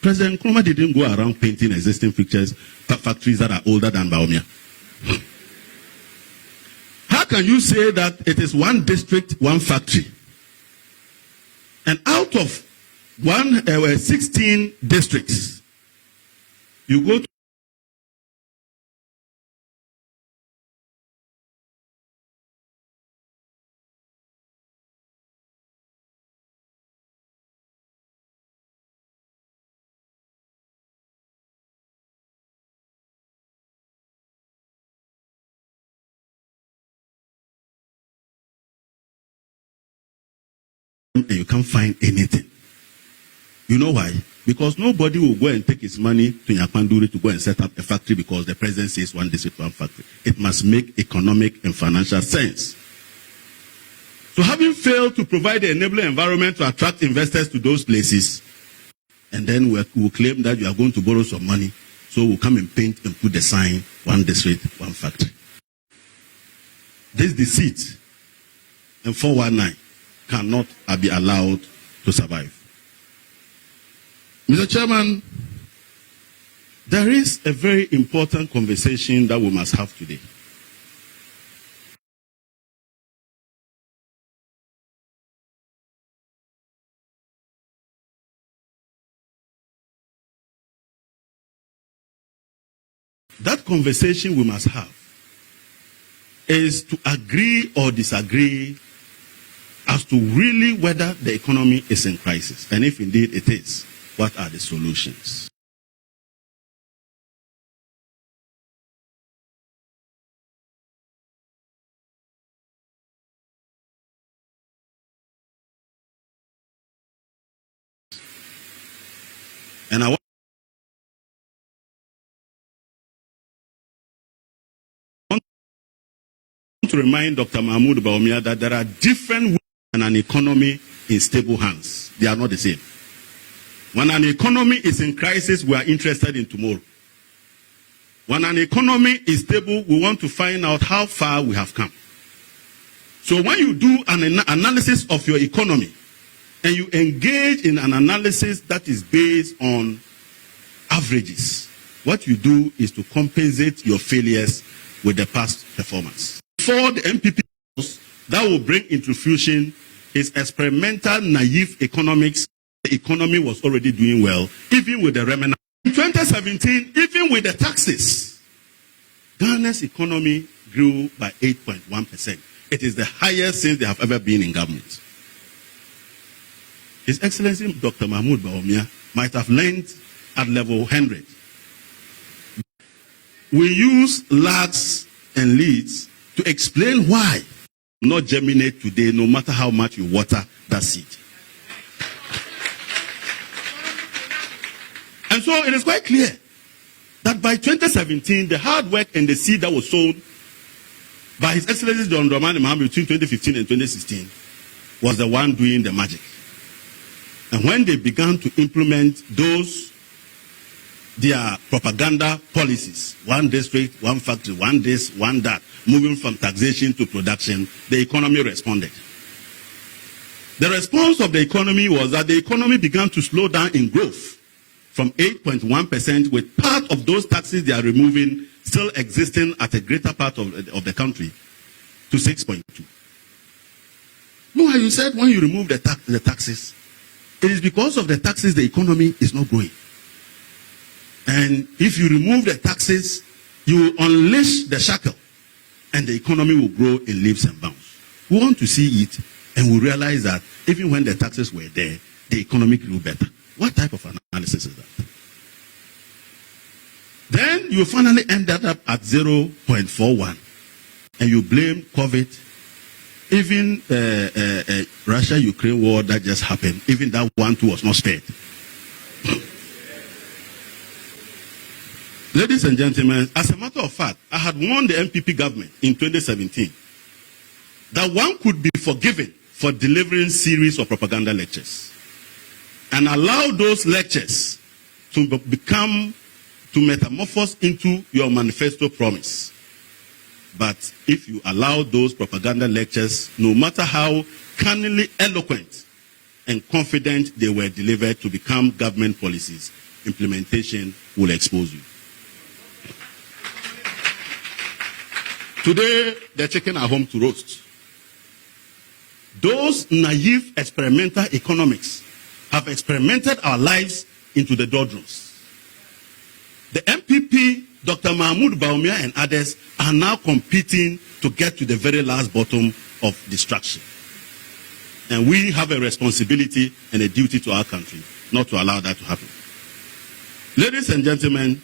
President Nkrumah didn't go around painting existing factories that are older than Bawumia. How can you say that it is one district, one factory? And out of 16 districts, you go to and you can't find anything. You know why? Because nobody will go and take his money to Nyakpanduri to go and set up a factory because the president says one district, one factory. It must make economic and financial sense. So having failed to provide the enabling environment to attract investors to those places, and then we'll claim that you are going to borrow some money, so we'll come and paint and put the sign, one district, one factory. This deceit and 419 cannot be allowed to survive. Mr. Chairman, there is a very important conversation that we must have today. That conversation we must have is to agree or disagree as to really whether the economy is in crisis. And if indeed it is, what are the solutions? And I want to remind Dr. Mahmoud Bawumia that there are different ways in an economy in stable hands. They are not the same. When an economy is in crisis, we are interested in tomorrow. When an economy is stable, we want to find out how far we have come. So when you do an analysis of your economy, and you engage in an analysis that is based on averages, what you do is to compensate your failures with the past performance. For the MPP, that will bring into fusion is experimental, naive economics. The economy was already doing well, even with the remnant. In 2017, even with the taxes, Ghana's economy grew by 8.1%. It is the highest since they have ever been in government. His Excellency Dr. Mahmoud Bawumia might have learned at level 100. We use lags and leads to explain why not germinate today, no matter how much you water that seed. And so it is quite clear that by 2017, the hard work and the seed that was sown by His Excellency John Dramani Mahama between 2015 and 2016 was the one doing the magic. And when they began to implement those their propaganda policies. One district, one factory, one this, one that, moving from taxation to production, the economy responded. The response of the economy was that the economy began to slow down in growth from 8.1%, with part of those taxes they are removing still existing at a greater part of the country, to 6.2. No, you said when you remove the taxes, it is because of the taxes the economy is not growing. And if you remove the taxes, you will unleash the shackle, and the economy will grow in leaps and bounds. We want to see it, and we realize that even when the taxes were there, the economy grew better. What type of analysis is that? Then you finally ended up at 0.41, and you blame COVID. Even Russia-Ukraine war that just happened, even that one too was not spared. Ladies and gentlemen, as a matter of fact, I had warned the MPP government in 2017 that one could be forgiven for delivering series of propaganda lectures and allow those lectures to metamorphose into your manifesto promise. But if you allow those propaganda lectures, no matter how cunningly eloquent and confident they were delivered, to become government policies, implementation will expose you. Today, the chicken are home to roast. Those naive experimental economics have experimented our lives into the doldrums. The MPP, Dr. Bawumia and others are now competing to get to the very last bottom of destruction. And we have a responsibility and a duty to our country not to allow that to happen. Ladies and gentlemen,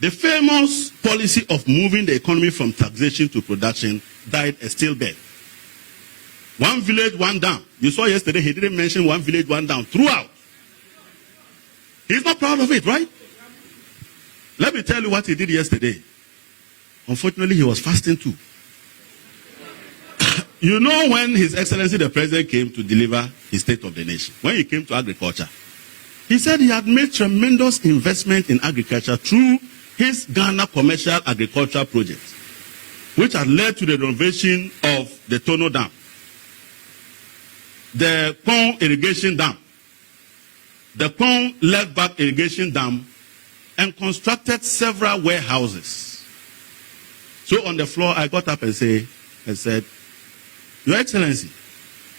the famous policy of moving the economy from taxation to production died a stillbirth. One village, one down. You saw yesterday he didn't mention one village, one down throughout. He's not proud of it, right? Let me tell you what he did yesterday. Unfortunately, he was fasting too. You know, when His Excellency the President came to deliver his State of the Nation, when he came to agriculture, he said he had made tremendous investment in agriculture through his Ghana Commercial Agriculture Project, which had led to the renovation of the Tono Dam, the Pong Irrigation Dam, the Pong Left-Back Irrigation Dam, and constructed several warehouses. So on the floor, I got up and said, Your Excellency,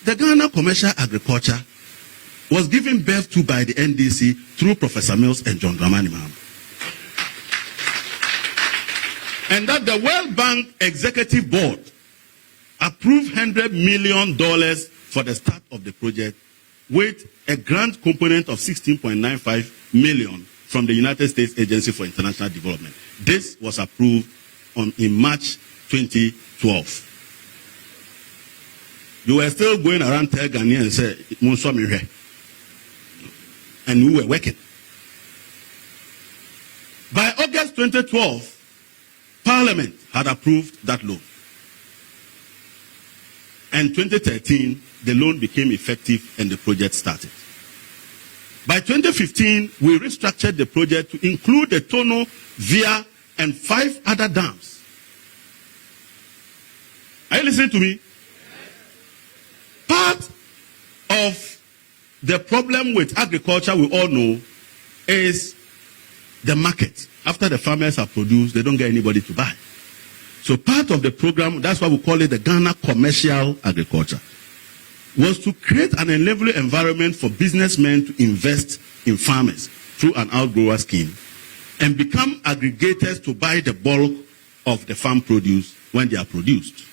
the Ghana Commercial Agriculture was given birth to by the NDC through Professor Mills and John Dramani Mahama. And that the World Bank Executive Board approved $100 million for the start of the project, with a grant component of $16.95 million from the United States Agency for International Development. This was approved in March 2012. You were still going around telling Ghanaians and say, Monsomire. And we were working. By August 2012, Parliament had approved that loan. And 2013, the loan became effective and the project started. By 2015, we restructured the project to include the Tono, Via, and 5 other dams. Are you listening to me? Part of the problem with agriculture, we all know, is the market. After the farmers have produced, they don't get anybody to buy. So part of the program, that's why we call it the Ghana Commercial Agriculture, was to create an enabling environment for businessmen to invest in farmers through an outgrower scheme and become aggregators to buy the bulk of the farm produce when they are produced.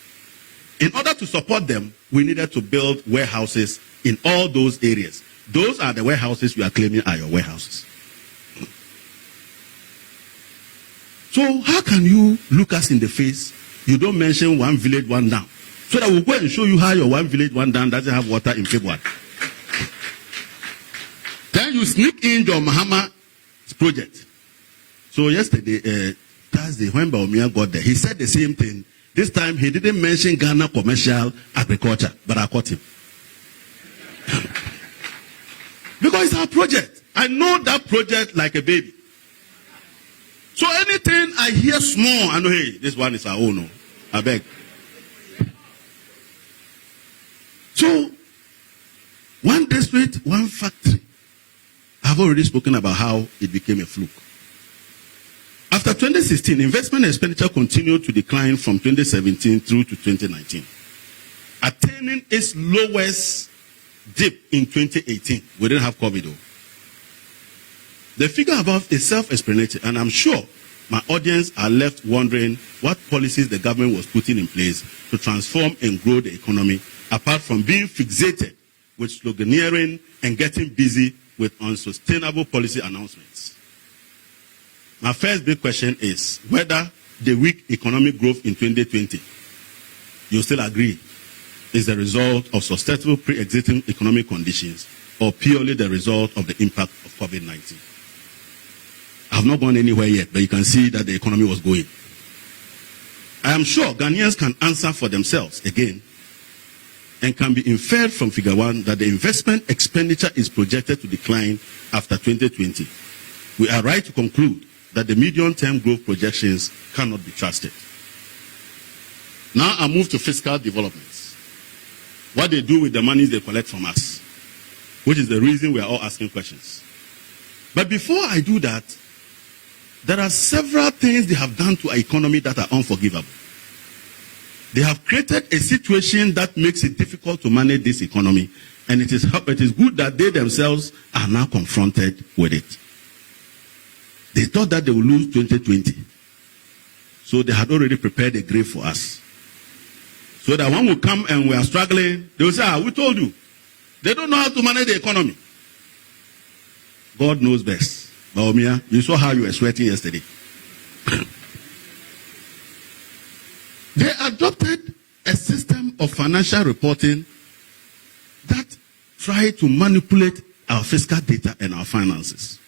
In order to support them, we needed to build warehouses in all those areas. Those are the warehouses we are claiming are your warehouses. So how can you look us in the face? You don't mention one village, one down. So that we'll go and show you how your one village, one down doesn't have water in February. Then you sneak in John Mahama's project. So yesterday, Thursday, when Bawumia got there, he said the same thing. This time he didn't mention Ghana Commercial Agriculture, but I caught him. Because it's our project. I know that project like a baby. So anything I hear small, I know, hey, this one is our own. I beg. So, one district, one factory. I've already spoken about how it became a fluke. After 2016, investment expenditure continued to decline from 2017 through to 2019, attaining its lowest dip in 2018. We didn't have COVID though. The figure above is self-explanatory, and I'm sure my audience are left wondering what policies the government was putting in place to transform and grow the economy, apart from being fixated with sloganeering and getting busy with unsustainable policy announcements. My first big question is whether the weak economic growth in 2020, you still agree, is the result of sustainable pre-existing economic conditions or purely the result of the impact of COVID-19. I have not gone anywhere yet, but you can see that the economy was going. I am sure Ghanaians can answer for themselves again and can be inferred from figure 1 that the investment expenditure is projected to decline after 2020. We are right to conclude that the medium-term growth projections cannot be trusted. Now I move to fiscal developments. What they do with the money they collect from us, which is the reason we are all asking questions. But before I do that, there are several things they have done to our economy that are unforgivable. They have created a situation that makes it difficult to manage this economy, and it is good that they themselves are now confronted with it. They thought that they would lose 2020. So they had already prepared a grave for us. So that when we come and we are struggling, they will say, we told you. They don't know how to manage the economy. God knows best. Bawumia, you saw how you were sweating yesterday. They adopted a system of financial reporting that tried to manipulate our fiscal data and our finances.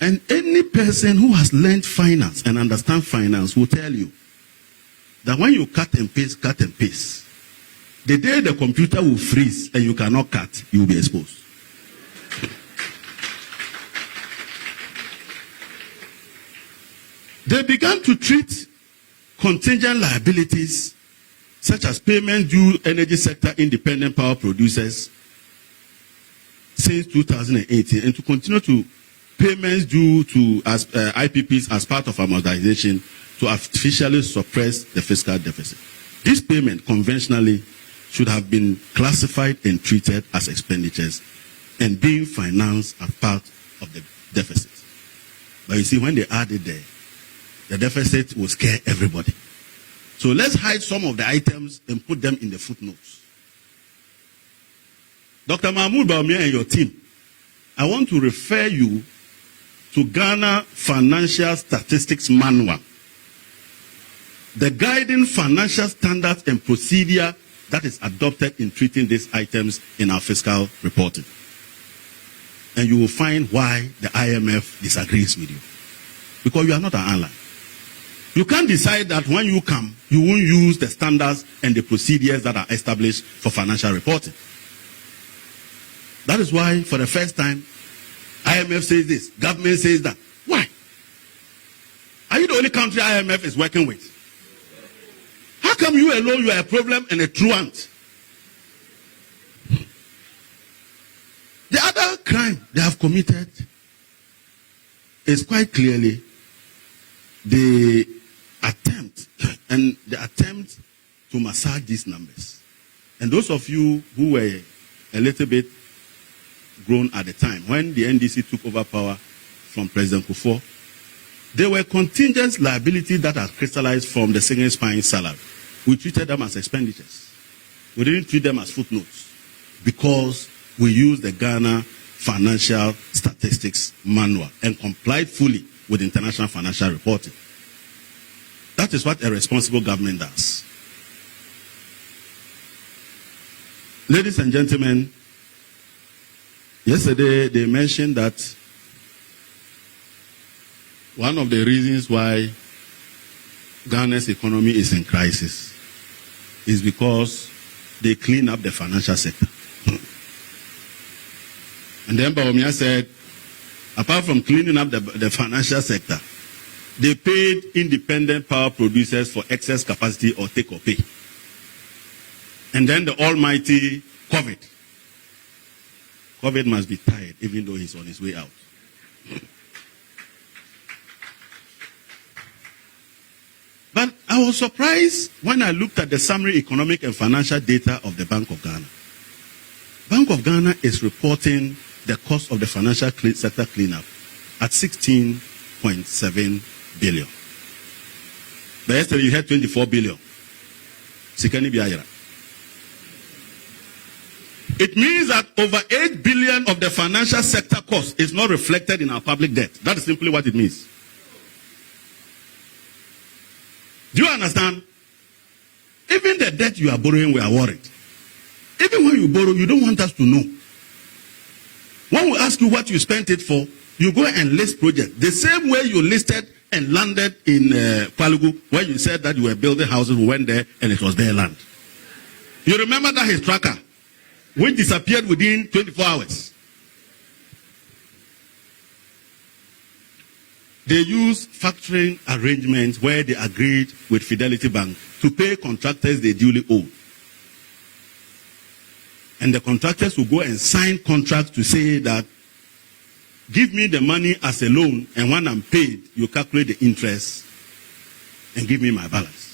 And any person who has learned finance and understands finance will tell you that when you cut and paste, the day the computer will freeze and you cannot cut, you will be exposed. They began to treat contingent liabilities such as payment due energy sector independent power producers since 2018 and to continue to payments due to IPPs as part of amortization to artificially suppress the fiscal deficit. This payment conventionally should have been classified and treated as expenditures and being financed as part of the deficit. But you see, when they add it there, the deficit will scare everybody. So let's hide some of the items and put them in the footnotes. Dr. Bawumia and your team, I want to refer you to Ghana Financial Statistics Manual, the guiding financial standards and procedure that is adopted in treating these items in our fiscal reporting. And you will find why the IMF disagrees with you. Because you are not an ally. You can't decide that when you come, you won't use the standards and the procedures that are established for financial reporting. That is why, for the first time, IMF says this, government says that. Why? Are you the only country IMF is working with? How come you alone, you are a problem and a truant? The other crime they have committed is quite clearly the attempt to massage these numbers. And those of you who were a little bit grown at the time, when the NDC took over power from President Kufuor, there were contingent liabilities that are crystallized from the single spine salary. We treated them as expenditures. We didn't treat them as footnotes because we used the Ghana Financial Statistics Manual and complied fully with international financial reporting. That is what a responsible government does. Ladies and gentlemen, yesterday they mentioned that one of the reasons why Ghana's economy is in crisis is because they clean up the financial sector. And then Bawumia said, apart from cleaning up the financial sector, they paid independent power producers for excess capacity or take or pay. And then the almighty COVID. COVID must be tired, even though he's on his way out. But I was surprised when I looked at the summary economic and financial data of the Bank of Ghana. Bank of Ghana is reporting the cost of the financial sector cleanup at 16.7 billion. But yesterday you had 24 billion. Sikani Biayara. It means that over 8 billion of the financial sector cost is not reflected in our public debt. That is simply what it means. Do you understand? Even the debt you are borrowing, we are worried. Even when you borrow, you don't want us to know. When we ask you what you spent it for, you go and list projects. The same way you listed and landed in Palugu, where you said that you were building houses, we went there and it was their land. You remember that his tracker, which disappeared within 24 hours. They used factoring arrangements where they agreed with Fidelity Bank to pay contractors they duly owe. And the contractors will go and sign contracts to say that, give me the money as a loan, and when I'm paid, you calculate the interest and give me my balance.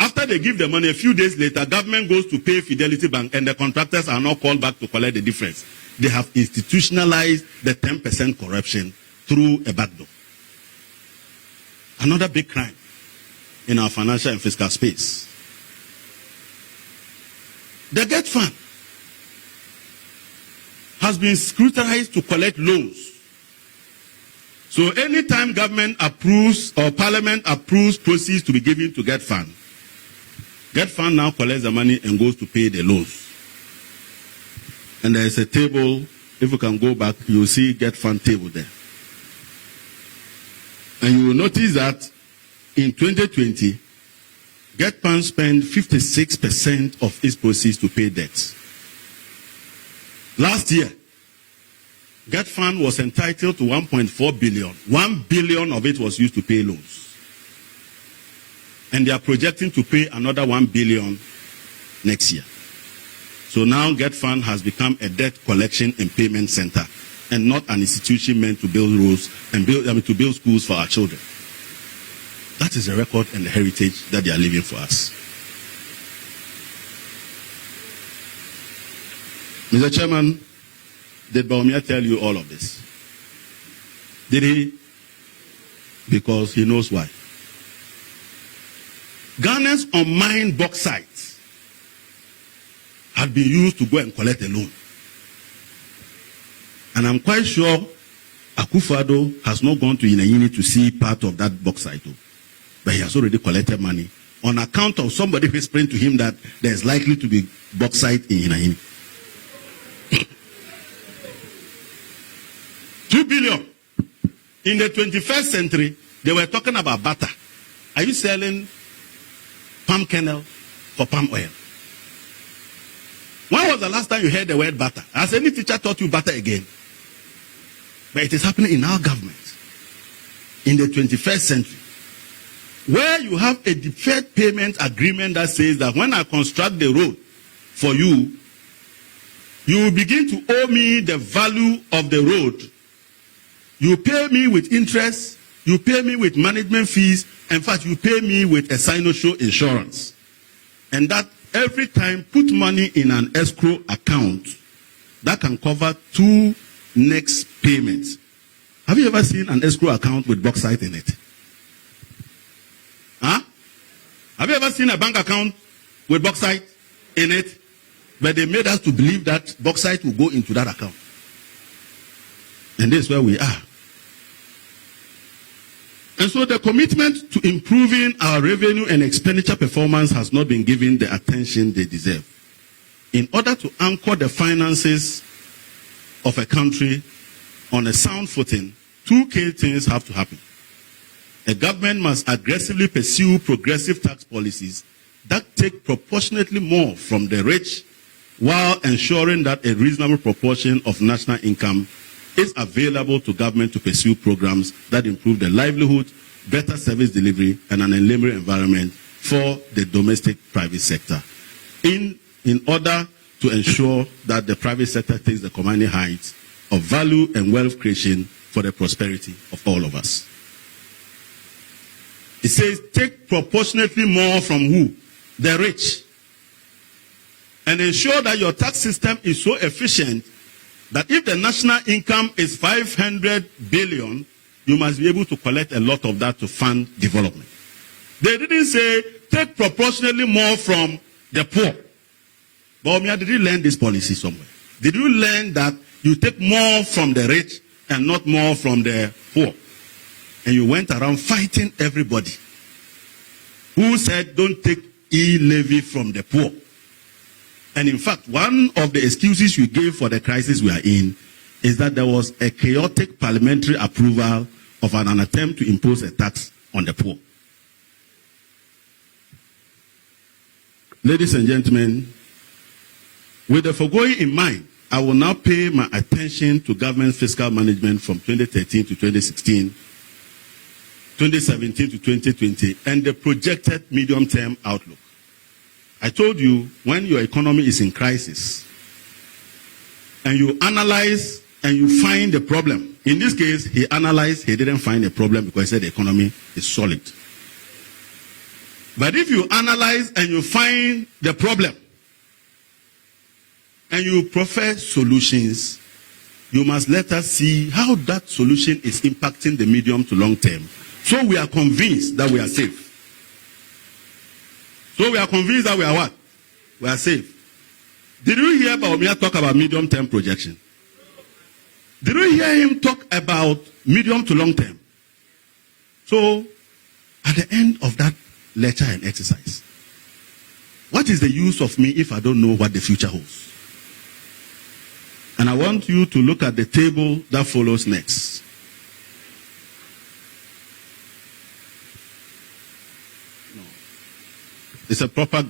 After they give the money, a few days later, government goes to pay Fidelity Bank, and the contractors are not called back to collect the difference. They have institutionalized the 10% corruption through a backdoor. Another big crime in our financial and fiscal space. The debt fund has been scrutinized to collect loans. So anytime government approves or parliament approves proceeds to be given to Get Fund now collects the money and goes to pay the loans. And there is a table, if you can go back, you will see Get Fund table there. And you will notice that in 2020, Get Fund spent 56% of its proceeds to pay debts. Last year, Get Fund was entitled to 1.4 billion. 1 billion of it was used to pay loans. And they are projecting to pay another 1 billion next year. So now Get Fund has become a debt collection and payment center, and not an institution meant to build roads and to build schools for our children. That is the record and the heritage that they are leaving for us. Mr. Chairman, did Bawumia tell you all of this? Did he? Because he knows why. Ghana's unmined bauxite had been used to go and collect a loan. And I'm quite sure Akufo-Addo has not gone to Inayini to see part of that bauxite. But he has already collected money on account of somebody whispering to him that there is likely to be bauxite in Inayini. 2 billion. In the 21st century, they were talking about butter. Are you selling palm kernel for palm oil? When was the last time you heard the word butter? Has any teacher taught you butter again? But it is happening in our government in the 21st century, where you have a deferred payment agreement that says that when I construct the road for you, you will begin to owe me the value of the road. You pay me with interest, you pay me with management fees, in fact, you pay me with a Sinoshow insurance. And that every time put money in an escrow account that can cover 2 next payments. Have you ever seen an escrow account with bauxite in it? Huh? Have you ever seen a bank account with bauxite in it? But they made us to believe that bauxite will go into that account. And this is where we are. And so the commitment to improving our revenue and expenditure performance has not been given the attention they deserve. In order to anchor the finances of a country on a sound footing, 2 key things have to happen. A government must aggressively pursue progressive tax policies that take proportionately more from the rich while ensuring that a reasonable proportion of national income is available to government to pursue programs that improve the livelihood, better service delivery, and an enabling environment for the domestic private sector in order to ensure that the private sector takes the commanding heights of value and wealth creation for the prosperity of all of us. It says, take proportionately more from who? The rich. And ensure that your tax system is so efficient that if the national income is 500 billion, you must be able to collect a lot of that to fund development. They didn't say, take proportionally more from the poor. Bawumia, did you learn this policy somewhere? Did you learn that you take more from the rich and not more from the poor? And you went around fighting everybody who said, don't take e-levy from the poor. And in fact, one of the excuses you gave for the crisis we are in is that there was a chaotic parliamentary approval of an attempt to impose a tax on the poor. Ladies and gentlemen, with the foregoing in mind, I will now pay my attention to government fiscal management from 2013 to 2016, 2017 to 2020, and the projected medium-term outlook. I told you, when your economy is in crisis, and you analyze and you find the problem. In this case, he analyzed, he didn't find a problem because he said the economy is solid. But if you analyze and you find the problem, and you prefer solutions, you must let us see how that solution is impacting the medium to long term. So we are convinced that we are safe. So we are convinced that we are what? We are safe. Did you hear Bawumia talk about medium-term projection? Did you hear him talk about medium to long term? So, at the end of that lecture and exercise, what is the use of me if I don't know what the future holds? And I want you to look at the table that follows next. No. It's a proper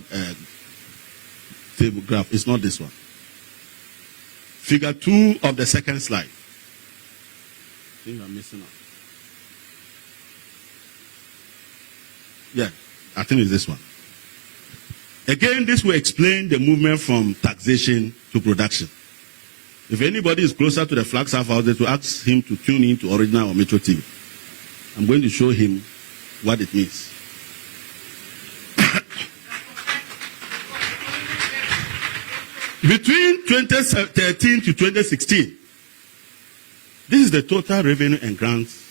table graph. It's not this one. Figure 2 of the second slide. I think I'm missing out. Yeah, I think it's this one. Again, this will explain the movement from taxation to production. If anybody is closer to the Flagstaff House, they to ask him to tune in to Original or Metro TV. I'm going to show him what it means. Between 2013 to 2016, this is the total revenue and grants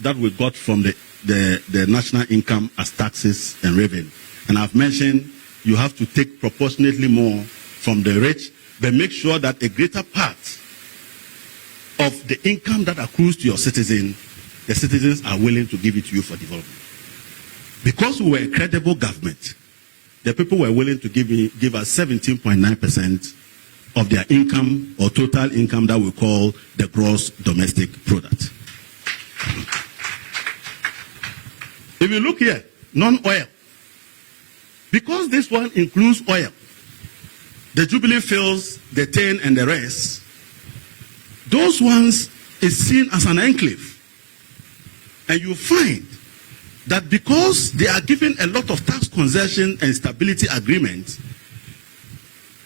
that we got from the national income as taxes and revenue. And I've mentioned you have to take proportionately more from the rich, but make sure that a greater part of the income that accrues to your citizen, the citizens are willing to give it to you for development. Because we were a credible government, the people were willing to give us 17.9% of their income or total income that we call the gross domestic product. If you look here, non-oil. Because this one includes oil, the Jubilee fields, the TEIN and the rest, those ones is seen as an enclave. And you find that because they are given a lot of tax concession and stability agreements,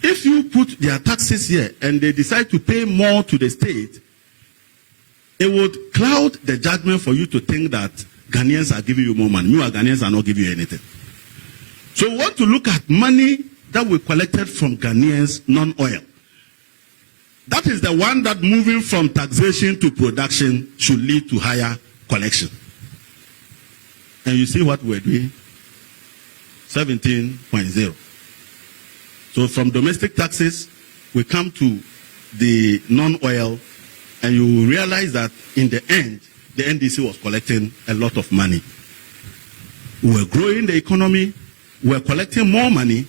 if you put their taxes here and they decide to pay more to the state, it would cloud the judgment for you to think that Ghanaians are giving you more money. You Ghanaians are not giving you anything. So we want to look at money that we collected from Ghanaians, non-oil. That is the one that moving from taxation to production should lead to higher collection. And you see what we're doing? 17.0. So from domestic taxes, we come to the non-oil, and you will realize that in the end, the NDC was collecting a lot of money. We were growing the economy, we were collecting more money,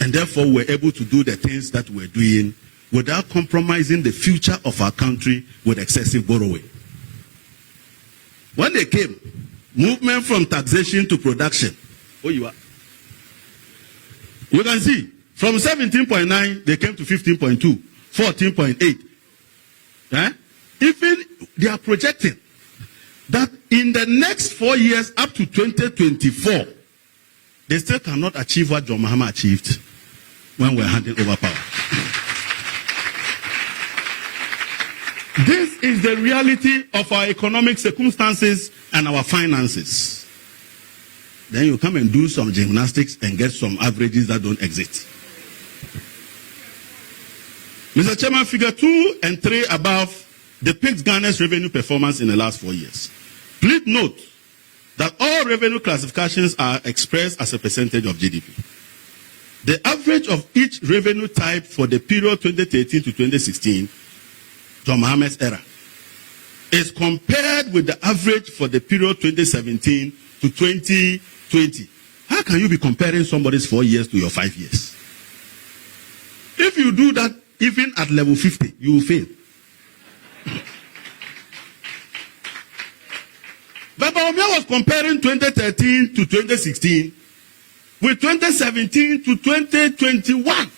and therefore we were able to do the things that we're doing without compromising the future of our country with excessive borrowing. When they came, movement from taxation to production. Oh, you are. You can see, from 17.9, they came to 15.2, 14.8. Even they are projecting that in the next 4 years up to 2024, they still cannot achieve what John Mahama achieved when we were handing over power. This is the reality of our economic circumstances and our finances. Then you come and do some gymnastics and get some averages that don't exist. Mr. Chairman, figure 2 and 3 above depicts Ghana's revenue performance in the last 4 years. Please note that all revenue classifications are expressed as a percentage of GDP. The average of each revenue type for the period 2013 to 2016, John Mahama's era, is compared with the average for the period 2017 to 2020. How can you be comparing somebody's 4 years to your 5 years? If you do that, even at level 50, you will fail. But Bawumia was comparing 2013 to 2016 with 2017 to 2021.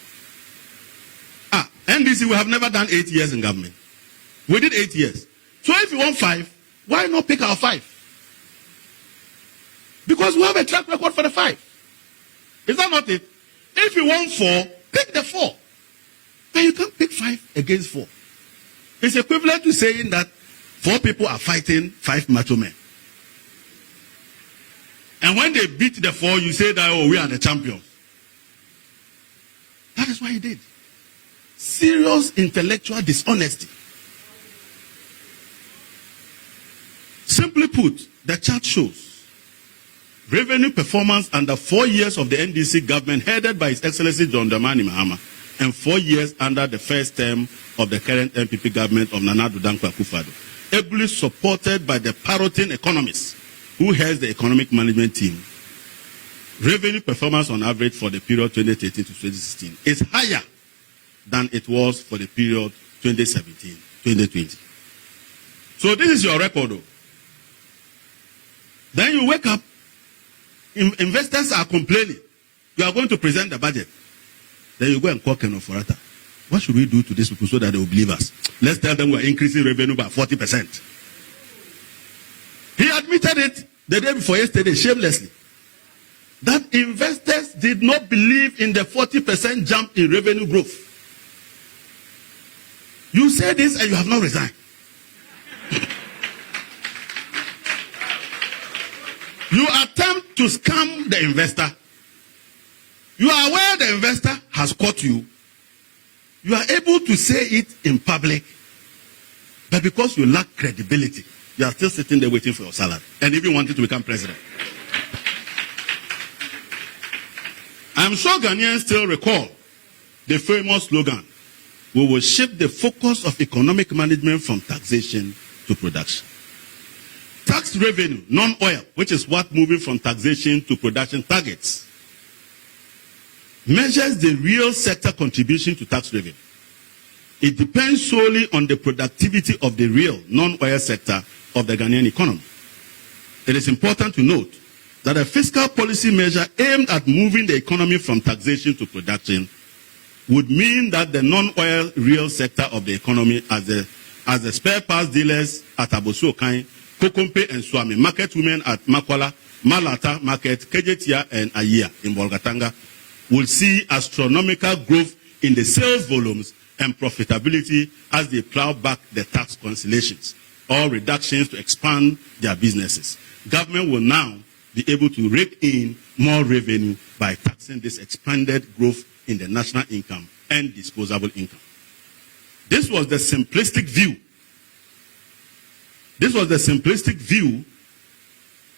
NDC, we have never done 8 years in government. We did 8 years. So if you want 5, why not pick our 5? Because we have a track record for the 5. Is that not it? If you want 4, pick the 4. But you can't pick 5 against 4. It's equivalent to saying that 4 people are fighting 5 macho men. And when they beat the 4, you say that, oh, we are the champions. That is what he did. Serious intellectual dishonesty. Simply put, the chart shows revenue performance under 4 years of the NDC government headed by His Excellency John Dramani Mahama and 4 years under the first term of the current MPP government of Nana Addo Dankwa Akufo-Addo, ably supported by the parroting economists who heads the economic management team. Revenue performance on average for the period 2013 to 2016 is higher than it was for the period 2017-2020. So this is your record, though. Then you wake up, investors are complaining. You are going to present the budget. Then you go and call Ken Oforata. What should we do to these people so that they will believe us? Let's tell them we're increasing revenue by 40%. He admitted it the day before yesterday, shamelessly, that investors did not believe in the 40% jump in revenue growth. You say this and you have not resigned. You attempt to scam the investor. You are aware the investor has caught you. You are able to say it in public, but because you lack credibility, you are still sitting there waiting for your salary and even wanting to become president. I'm sure Ghanaians still recall the famous slogan, we will shift the focus of economic management from taxation to production. Tax revenue, non-oil, which is what moving from taxation to production targets, measures the real sector contribution to tax revenue. It depends solely on the productivity of the real non-oil sector of the Ghanaian economy. It is important to note that a fiscal policy measure aimed at moving the economy from taxation to production would mean that the non-oil real sector of the economy, as the spare parts dealers at Abosu Okai, Kokompe and Swami, market women at Makwala, Malata Market, Kejetia and Ayia in Bolgatanga, will see astronomical growth in the sales volumes and profitability as they plow back the tax conciliations or reductions to expand their businesses. Government will now be able to rake in more revenue by taxing this expanded growth in the national income and disposable income. This was the simplistic view. This was the simplistic view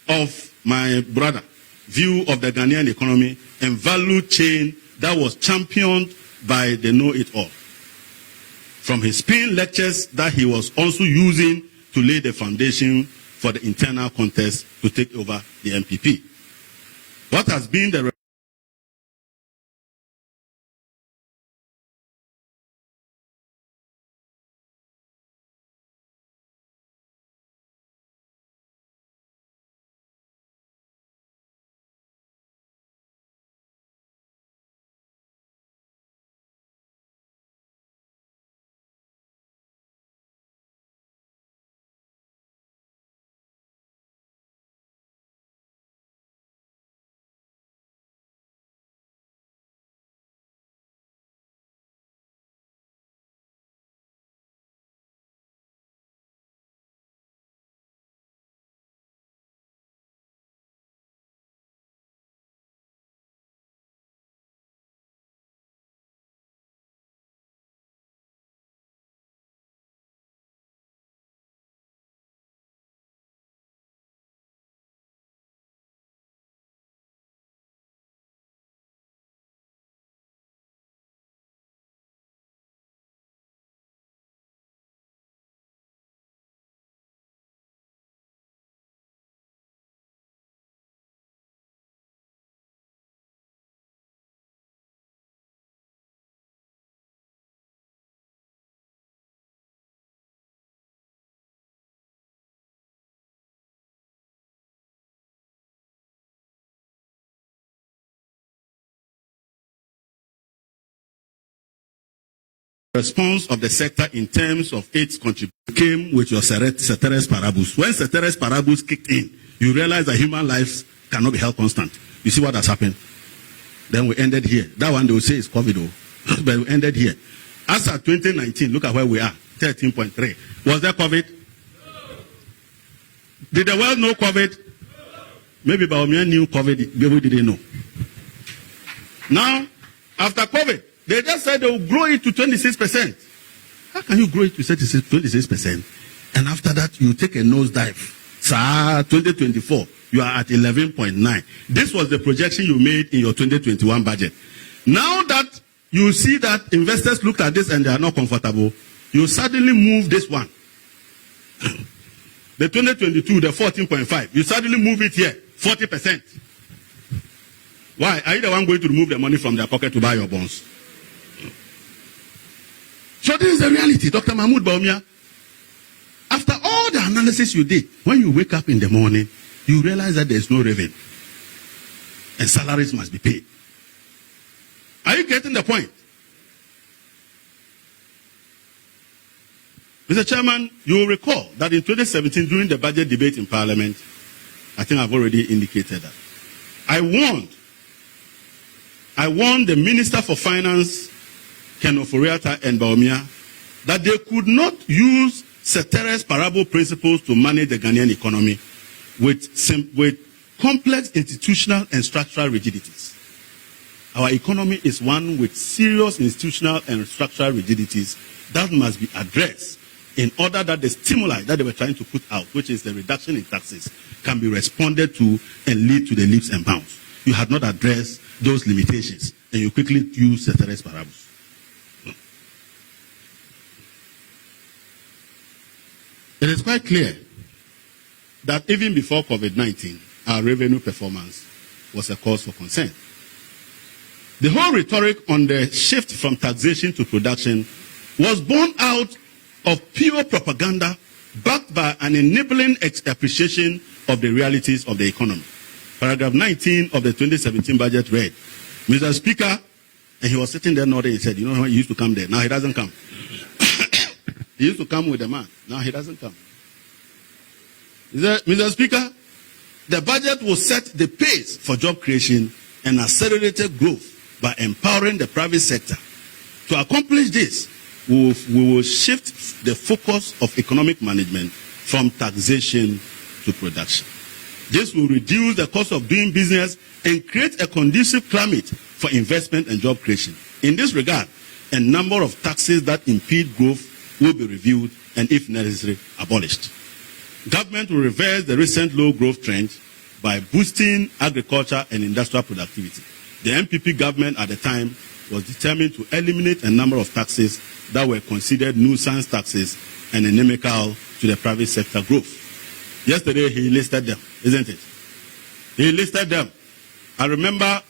of my brother, view of the Ghanaian economy and value chain that was championed by the know-it-all. From his spin lectures that he was also using to lay the foundation for the internal contest to take over the MPP. What has been the response of the sector in terms of its contribution came with your ceteris paribus. When ceteris paribus kicked in, you realize that human lives cannot be held constant. You see what has happened? Then we ended here. That one they will say is COVID, but we ended here. As of 2019, look at where we are, 13.3. Was there COVID? Did the world know COVID? Maybe Bawumia knew COVID, people didn't know. Now, after COVID, they just said they will grow it to 26%. How can you grow it to 26%? And after that, you take a nosedive. Sir, 2024, you are at 11.9. This was the projection you made in your 2021 budget. Now that you see that investors looked at this and they are not comfortable, you suddenly move this one. The 2022, the 14.5, you suddenly move it here, 40%. Why? Are you the one going to remove the money from their pocket to buy your bonds? So this is the reality, Dr. Mahmoud Bawumia. After all the analysis you did, when you wake up in the morning, you realize that there is no revenue. And salaries must be paid. Are you getting the point? Mr. Chairman, you will recall that in 2017, during the budget debate in Parliament, I think I've already indicated that. I warned the Minister for Finance, Ken Oforiatta and Bawumia, that they could not use ceteris paribus principles to manage the Ghanaian economy with complex institutional and structural rigidities. Our economy is one with serious institutional and structural rigidities that must be addressed in order that the stimuli that they were trying to put out, which is the reduction in taxes, can be responded to and lead to the leaps and bounds. You had not addressed those limitations, and you quickly use ceteris paribus. It is quite clear that even before COVID-19, our revenue performance was a cause for concern. The whole rhetoric on the shift from taxation to production was born out of pure propaganda backed by an enabling appreciation of the realities of the economy. Paragraph 19 of the 2017 budget read, Mr. Speaker, and he was sitting there nodding, he said, you know, he used to come there. Now he doesn't come. He used to come with a man. Now he doesn't come. He said, Mr. Speaker, the budget will set the pace for job creation and accelerated growth by empowering the private sector. To accomplish this, we will shift the focus of economic management from taxation to production. This will reduce the cost of doing business and create a conducive climate for investment and job creation. In this regard, a number of taxes that impede growth will be reviewed and, if necessary, abolished. Government will reverse the recent low growth trend by boosting agriculture and industrial productivity. The MPP government at the time was determined to eliminate a number of taxes that were considered nuisance taxes and inimical to the private sector growth. Yesterday, he listed them, isn't it? He listed them. I remember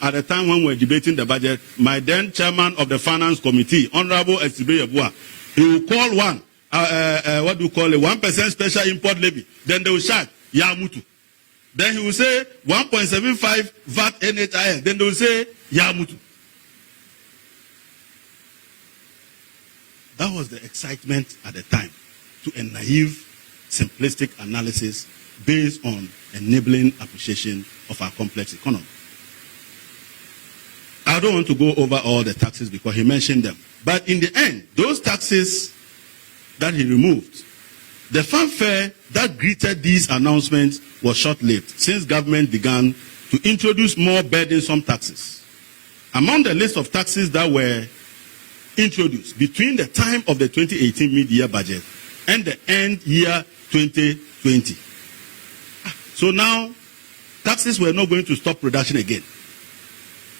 at the time when we were debating the budget, my then chairman of the Finance Committee, Honorable Esibe Yabua, he will call one, 1% special import levy. Then they will shout, Yamutu. Then he will say 1.75 VAT NHIS. Then they will say, Yamutu. That was the excitement at the time, to a naive, simplistic analysis based on enabling appreciation of our complex economy. I don't want to go over all the taxes because he mentioned them. But in the end, those taxes that he removed, the fanfare that greeted these announcements was short-lived since government began to introduce more burdensome taxes. Among the list of taxes that were introduced between the time of the 2018 mid-year budget and the end year 2020. So now, taxes were not going to stop production again.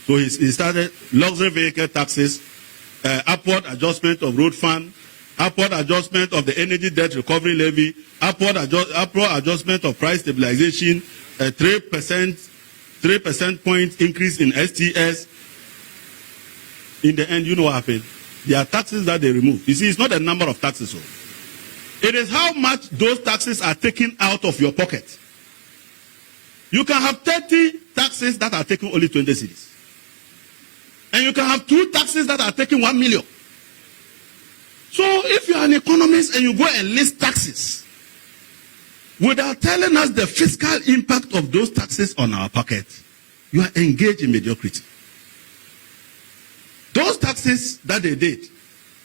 So he started luxury vehicle taxes, upward adjustment of road fund, upward adjustment of the energy debt recovery levy, upward adjustment of price stabilization, a 3% point increase in STS. In the end, you know what happened? There are taxes that they remove. You see, it's not a number of taxes. So. It is how much those taxes are taken out of your pocket. You can have 30 taxes that are taking only 20 cedis. And you can have 2 taxes that are taking 1 million. So if you are an economist and you go and list taxes without telling us the fiscal impact of those taxes on our pocket, you are engaged in mediocrity. Those taxes that they did,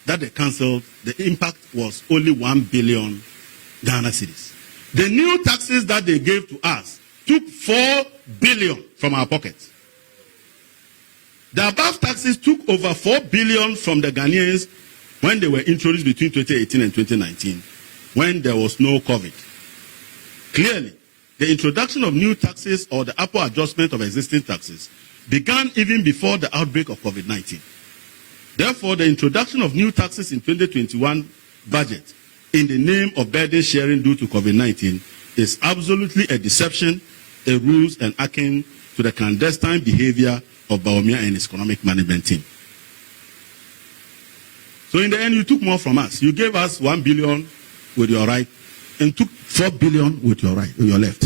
that they cancelled, the impact was only 1 billion Ghana cedis. The new taxes that they gave to us took 4 billion from our pockets. The above taxes took over 4 billion from the Ghanaians when they were introduced between 2018 and 2019, when there was no COVID. Clearly, the introduction of new taxes or the upward adjustment of existing taxes began even before the outbreak of COVID-19. Therefore, the introduction of new taxes in 2021 budget in the name of burden sharing due to COVID-19 is absolutely a deception, a ruse, and akin to the clandestine behavior of Bawumia and his economic management team. So in the end, you took more from us. You gave us 1 billion with your right and took 4 billion with your right, with your left.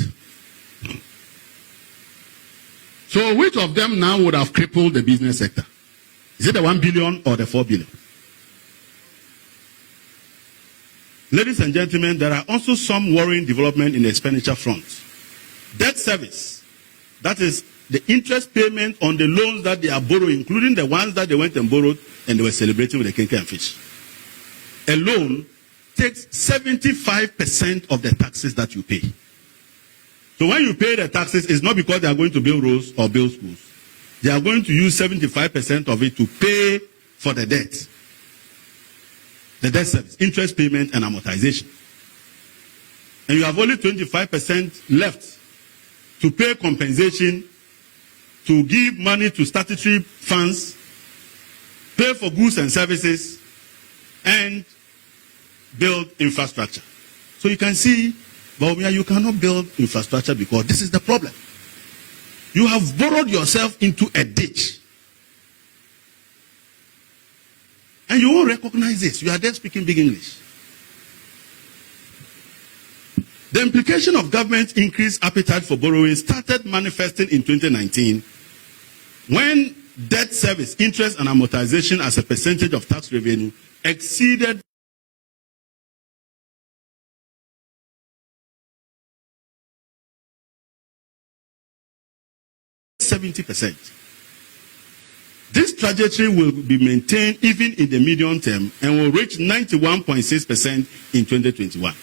So which of them now would have crippled the business sector? Is it the 1 billion or the 4 billion? Ladies and gentlemen, there are also some worrying development in the expenditure front. Debt service, that is the interest payment on the loans that they are borrowing, including the ones that they went and borrowed and they were celebrating with the kinky and fish. A loan takes 75% of the taxes that you pay. So when you pay the taxes, it's not because they are going to build roads or build schools. They are going to use 75% of it to pay for the debt. The debt service, interest payment and amortization. And you have only 25% left to pay compensation, to give money to statutory funds, pay for goods and services, and build infrastructure. So you can see, Bawumia, you cannot build infrastructure because this is the problem. You have borrowed yourself into a ditch. And you won't recognize this. You are there speaking big English. The implication of government's increased appetite for borrowing started manifesting in 2019 when debt service, interest and amortization as a percentage of tax revenue exceeded 70%. This trajectory will be maintained even in the medium term and will reach 91.6% in 2021.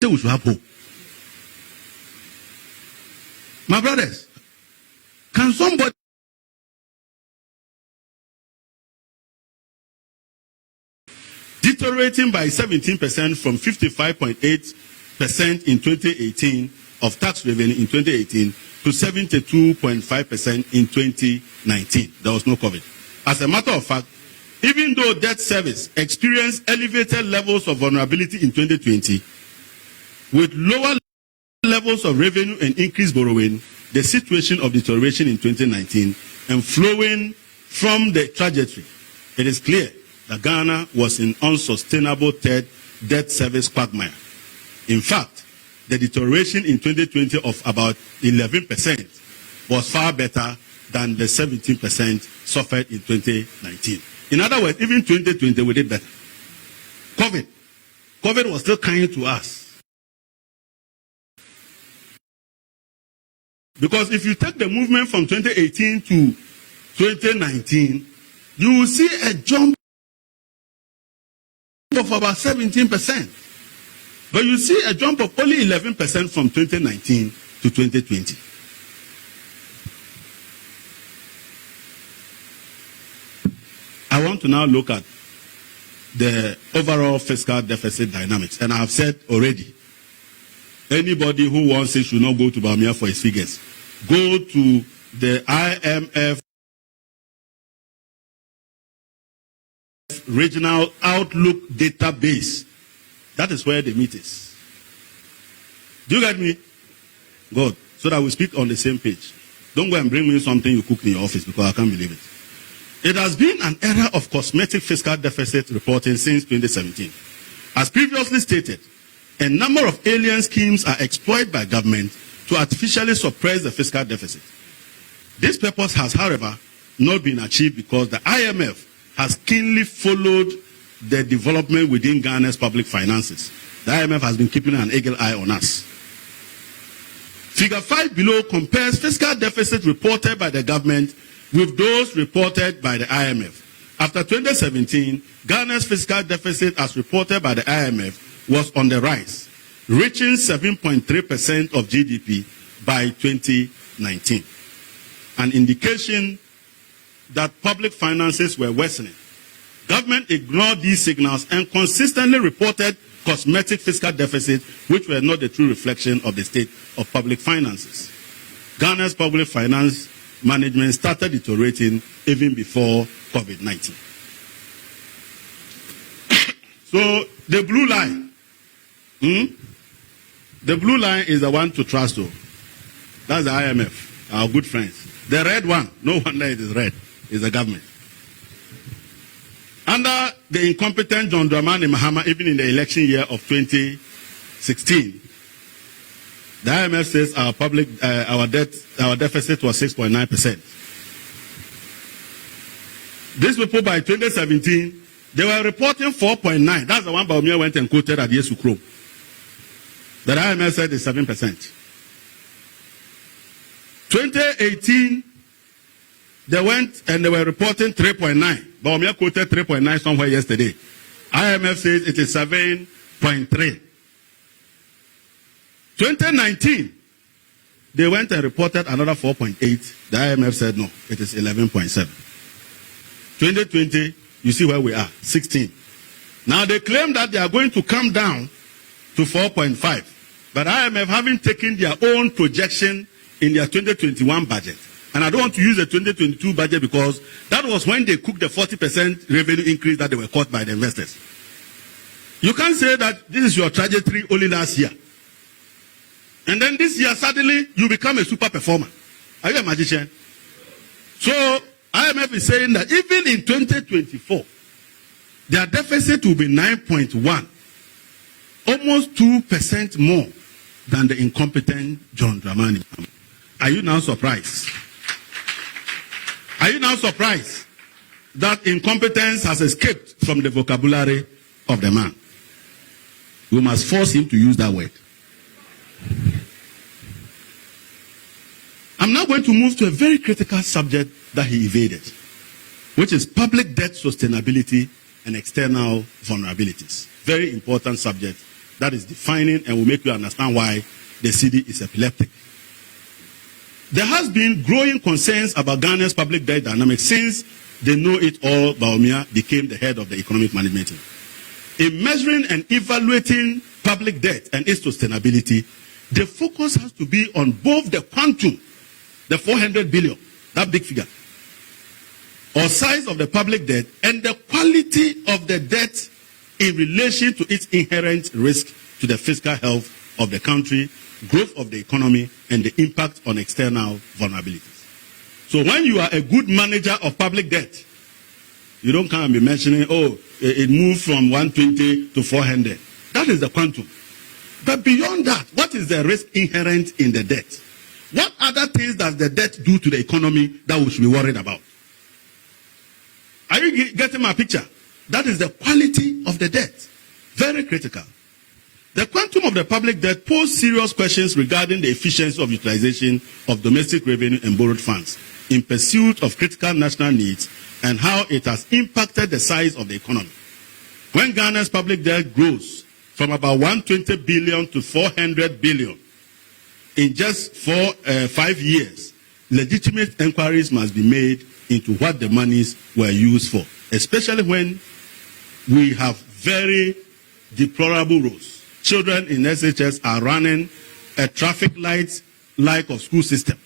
We should have hope. My brothers, can somebody deteriorating by 17% from 55.8% in 2018 of tax revenue in 2018 to 72.5% in 2019. There was no COVID. As a matter of fact, even though debt service experienced elevated levels of vulnerability in 2020, with lower levels of revenue and increased borrowing, the situation of deterioration in 2019 and flowing from the trajectory, it is clear that Ghana was in unsustainable debt service quagmire. In fact, the deterioration in 2020 of about 11% was far better than the 17% suffered in 2019. In other words, even 2020 we did better. COVID was still kind to us. Because if you take the movement from 2018 to 2019, you will see a jump of about 17%. But you see a jump of only 11% from 2019 to 2020. I want to now look at the overall fiscal deficit dynamics. And I have said already, anybody who wants it should not go to Bawumia for his figures. Go to the IMF Regional Outlook Database. That is where the meat is. Do you get me? Good. So that we speak on the same page. Don't go and bring me something you cook in your office because I can't believe it. It has been an era of cosmetic fiscal deficit reporting since 2017. As previously stated, a number of alien schemes are exploited by government to artificially suppress the fiscal deficit. This purpose has, however, not been achieved because the IMF has keenly followed the development within Ghana's public finances. The IMF has been keeping an eagle eye on us. Figure 5 below compares fiscal deficit reported by the government with those reported by the IMF. After 2017, Ghana's fiscal deficit as reported by the IMF was on the rise, reaching 7.3% of GDP by 2019. An indication that public finances were worsening. Government ignored these signals and consistently reported cosmetic fiscal deficits, which were not the true reflection of the state of public finances. Ghana's public finance management started deteriorating even before COVID-19. So the blue line, the blue line is the one to trust. That's the IMF, our good friends. The red one, no wonder it is red, is the government. Under the incompetent John Dramani Mahama, even in the election year of 2016, the IMF says our deficit was 6.9%. These people by 2017, they were reporting 4.9. That's the one Bawumia went and quoted at Yesu Kro. The IMF said it's 7%. 2018, they went and they were reporting 3.9. Bawumia quoted 3.9 somewhere yesterday. IMF says it is 7.3. 2019, they went and reported another 4.8. The IMF said no, it is 11.7. 2020, you see where we are, 16. Now they claim that they are going to come down to 4.5. But IMF having taken their own projection in their 2021 budget. And I don't want to use the 2022 budget because that was when they cooked the 40% revenue increase that they were caught by the investors. You can't say that this is your trajectory only last year. And then this year, suddenly, you become a super performer. Are you a magician? So, IMF is saying that even in 2024, their deficit will be 9.1. Almost 2% more than the incompetent John Dramani. Are you now surprised? Are you now surprised that incompetence has escaped from the vocabulary of the man? We must force him to use that word. I'm now going to move to a very critical subject that he evaded, which is public debt sustainability and external vulnerabilities. Very important subject that is defining and will make you understand why the city is epileptic. There has been growing concerns about Ghana's public debt dynamics since the know-it-all Bawumia became the head of the economic management team. in measuring and evaluating public debt and its sustainability, the focus has to be on both the quantum, the 400 billion, that big figure, or size of the public debt, and the quality of the debt in relation to its inherent risk to the fiscal health of the country, growth of the economy, and the impact on external vulnerabilities. So when you are a good manager of public debt, you don't come and be mentioning, oh, it moved from 120 to 400. That is the quantum. But beyond that, what is the risk inherent in the debt? What other things does the debt do to the economy that we should be worried about? Are you getting my picture? That is the quality of the debt. Very critical. The quantum of the public debt poses serious questions regarding the efficiency of utilization of domestic revenue and borrowed funds in pursuit of critical national needs and how it has impacted the size of the economy. When Ghana's public debt grows from about 120 billion to 400 billion in just 5 years, legitimate inquiries must be made into what the monies were used for, especially when we have very deplorable rules. Children in SHS are running a traffic light-like of school system.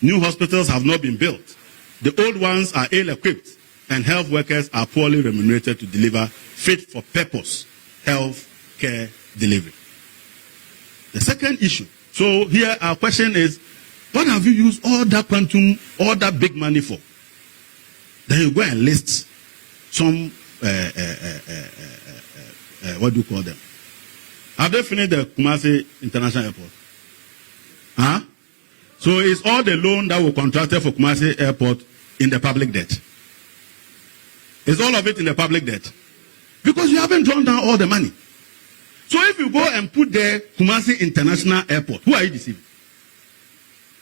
New hospitals have not been built. The old ones are ill-equipped, and health workers are poorly remunerated to deliver fit-for-purpose health care delivery. The second issue. So here our question is, what have you used all that quantum, all that big money for? Then you go and list some, what do you call them? Have they finished the Kumasi International Airport? Huh? So it's all the loan that were contracted for Kumasi Airport in the public debt. It's all of it in the public debt. Because you haven't drawn down all the money. So if you go and put the Kumasi International Airport, who are you deceiving?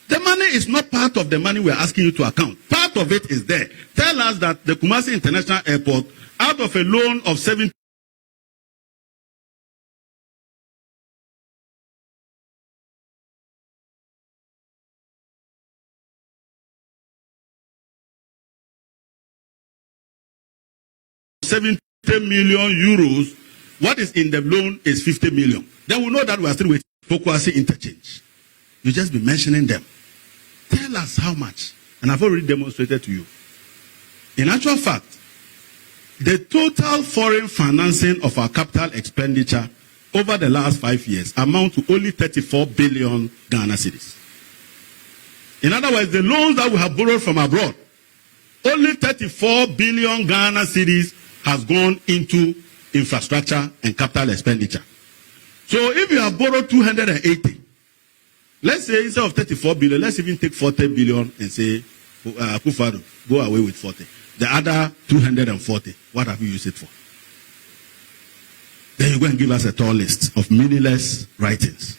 The money is not part of the money we're asking you to account. Part of it is there. Tell us that the Kumasi International Airport, out of a loan of 70 million euros, what is in the loan is 50 million. Then we know that we are still waiting for Kwasi interchange. You just be mentioning them. Tell us how much. And I've already demonstrated to you. In actual fact, the total foreign financing of our capital expenditure over the last 5 years amount to only 34 billion Ghana cedis. In other words, the loans that we have borrowed from abroad, only 34 billion Ghana cedis has gone into infrastructure and capital expenditure. So if you have borrowed 280, let's say instead of 34 billion, let's even take 40 billion and say, Kufado, go away with 40. The other 240, what have you used it for? Then you go and give us a tall list of meaningless writings.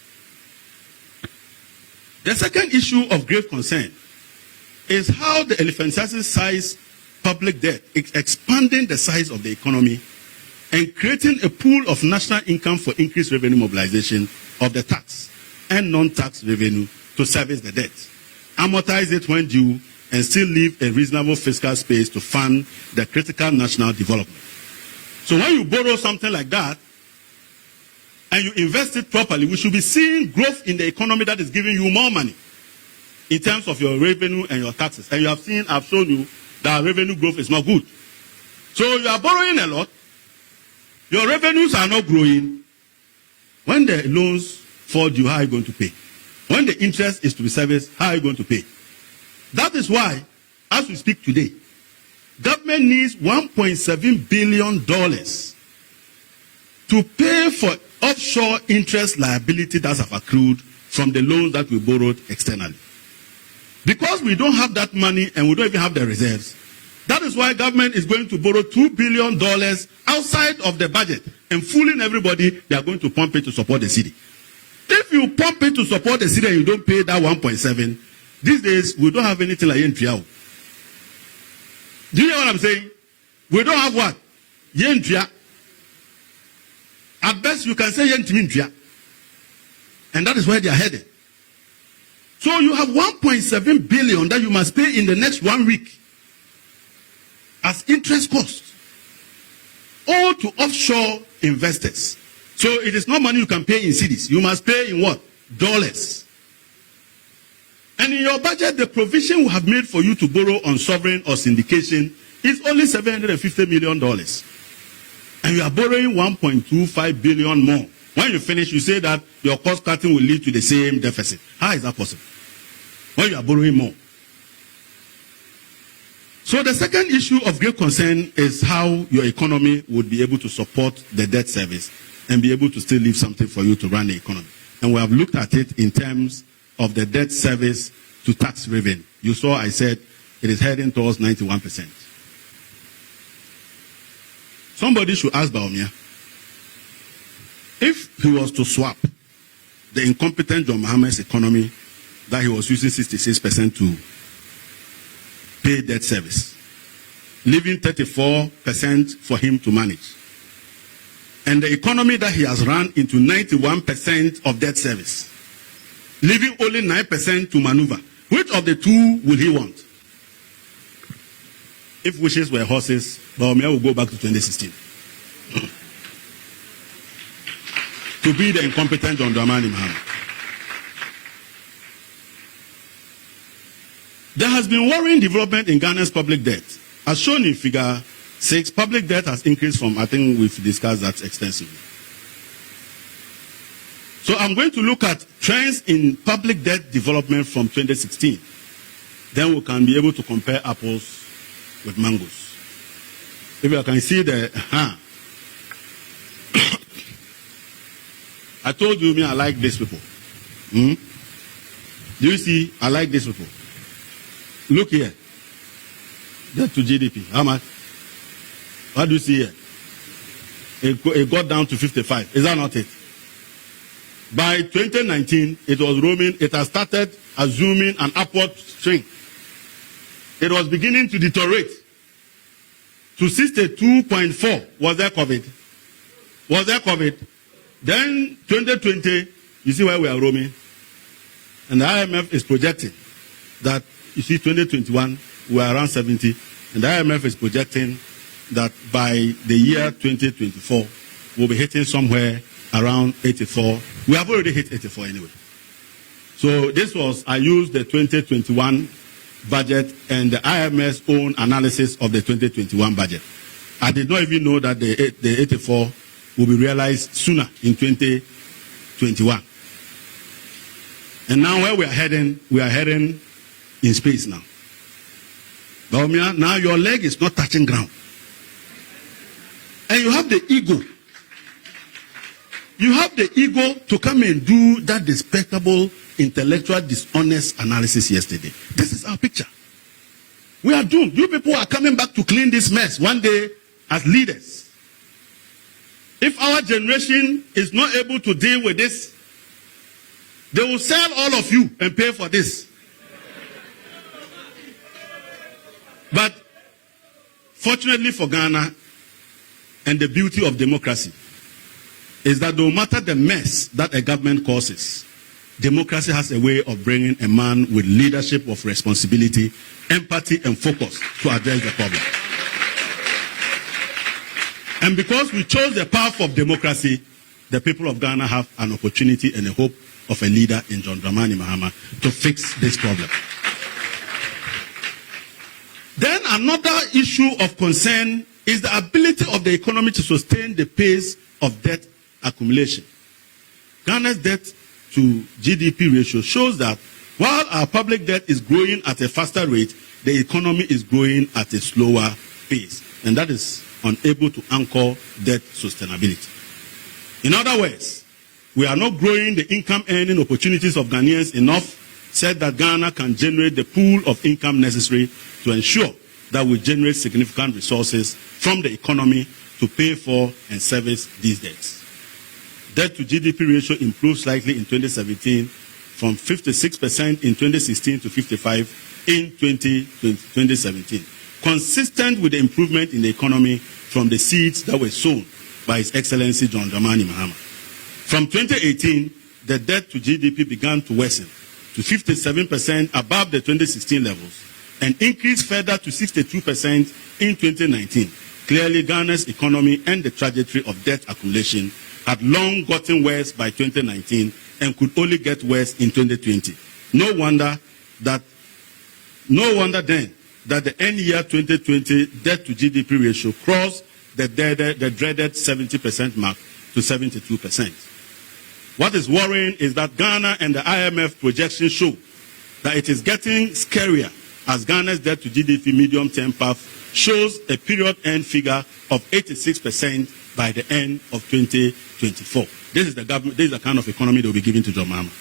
The second issue of grave concern is how the elephantiasis-sized public debt is expanding the size of the economy and creating a pool of national income for increased revenue mobilization of the tax and non-tax revenue to service the debt, amortize it when due, and still leave a reasonable fiscal space to fund the critical national development. So when you borrow something like that and you invest it properly, we should be seeing growth in the economy that is giving you more money in terms of your revenue and your taxes. And you have seen, I've shown you that revenue growth is not good. So you are borrowing a lot. Your revenues are not growing. When the loans fall due, how are you going to pay? When the interest is to be serviced, how are you going to pay? That is why, as we speak today, government needs $1.7 billion to pay for offshore interest liability that have accrued from the loans that we borrowed externally. Because we don't have that money and we don't even have the reserves, that is why government is going to borrow $2 billion outside of the budget and fooling everybody they are going to pump it to support the city. If you pump it to support the city and you don't pay that 1.7, these days we don't have anything like Yentria. Do you know what I'm saying? We don't have what? Yentria. At best you can say Yentria. And that is where they are headed. So you have 1.7 billion that you must pay in the next 1 week as interest cost. all to offshore investors. So it is not money you can pay in cedis. You must pay in what? Dollars. And in your budget, the provision we have made for you to borrow on sovereign or syndication is only $750 million. And you are borrowing 1.25 billion more. When you finish, you say that your cost cutting will lead to the same deficit. How is that possible? When you are borrowing more. So the second issue of great concern is how your economy would be able to support the debt service and be able to still leave something for you to run the economy. And we have looked at it in terms of the debt service to tax revenue. You saw I said it is heading towards 91%. Somebody should ask Bawumia, if he was to swap the incompetent John Mahama's economy that he was using 66% to pay debt service, leaving 34% for him to manage, and the economy that he has run into 91% of debt service, leaving only 9% to maneuver, which of the two will he want? If wishes were horses, Bawumia will go back to 2016 to be the incompetent John Dramani Mahama. There has been worrying development in Ghana's public debt. As shown in figure 6, public debt has increased from, I think we've discussed that extensively. So I'm going to look at trends in public debt development from 2016. Then we can be able to compare apples with mangoes. If you can see the, I told you, I like these people. Do you see, I like these people. Look here. Debt to GDP. How much? What do you see here? It got down to 55. Is that not it? By 2019, it was roaming. It has started assuming an upward swing. It was beginning to deteriorate to 62.4. Was there COVID? Was there COVID? Then 2020, you see where we are roaming. And the IMF is projecting that, you see, 2021, we are around 70. And the IMF is projecting that by the year 2024, we'll be hitting somewhere around 84. We have already hit 84 anyway. So this was, I used the 2021 budget and the IMF's own analysis of the 2021 budget. I did not even know that the 84 will be realized sooner in 2021. And now where we are heading in space now. Bawumia, now your leg is not touching ground. And you have the ego. You have the ego to come and do that despicable, intellectual, dishonest analysis yesterday. This is our picture. We are doomed. You people are coming back to clean this mess one day as leaders. If our generation is not able to deal with this, they will sell all of you and pay for this. But fortunately for Ghana, and the beauty of democracy is that no matter the mess that a government causes, democracy has a way of bringing a man with leadership of responsibility, empathy, and focus to address the problem. And because we chose the path of democracy, the people of Ghana have an opportunity and a hope of a leader in John Dramani Mahama to fix this problem. Then another issue of concern is the ability of the economy to sustain the pace of debt accumulation. Ghana's debt to GDP ratio shows that while our public debt is growing at a faster rate, the economy is growing at a slower pace. And that is unable to anchor debt sustainability. In other words, we are not growing the income earning opportunities of Ghanaians enough, said that Ghana can generate the pool of income necessary to ensure that we generate significant resources from the economy to pay for and service these debts. Debt to GDP ratio improved slightly in 2017 from 56% in 2016 to 55% in 2017, consistent with the improvement in the economy from the seeds that were sown by His Excellency John Dramani Mahama. From 2018, the debt to GDP began to worsen to 57% above the 2016 levels and increased further to 62% in 2019, Clearly, Ghana's economy and the trajectory of debt accumulation had long gotten worse by 2019 and could only get worse in 2020. No wonder then that the end year 2020 debt to GDP ratio crossed the dreaded 70% mark to 72%. What is worrying is that Ghana and the IMF projections show that it is getting scarier as Ghana's debt to GDP medium-term path shows a period end figure of 86% by the end of 2024. This is the kind of economy they will be giving to John Mahama.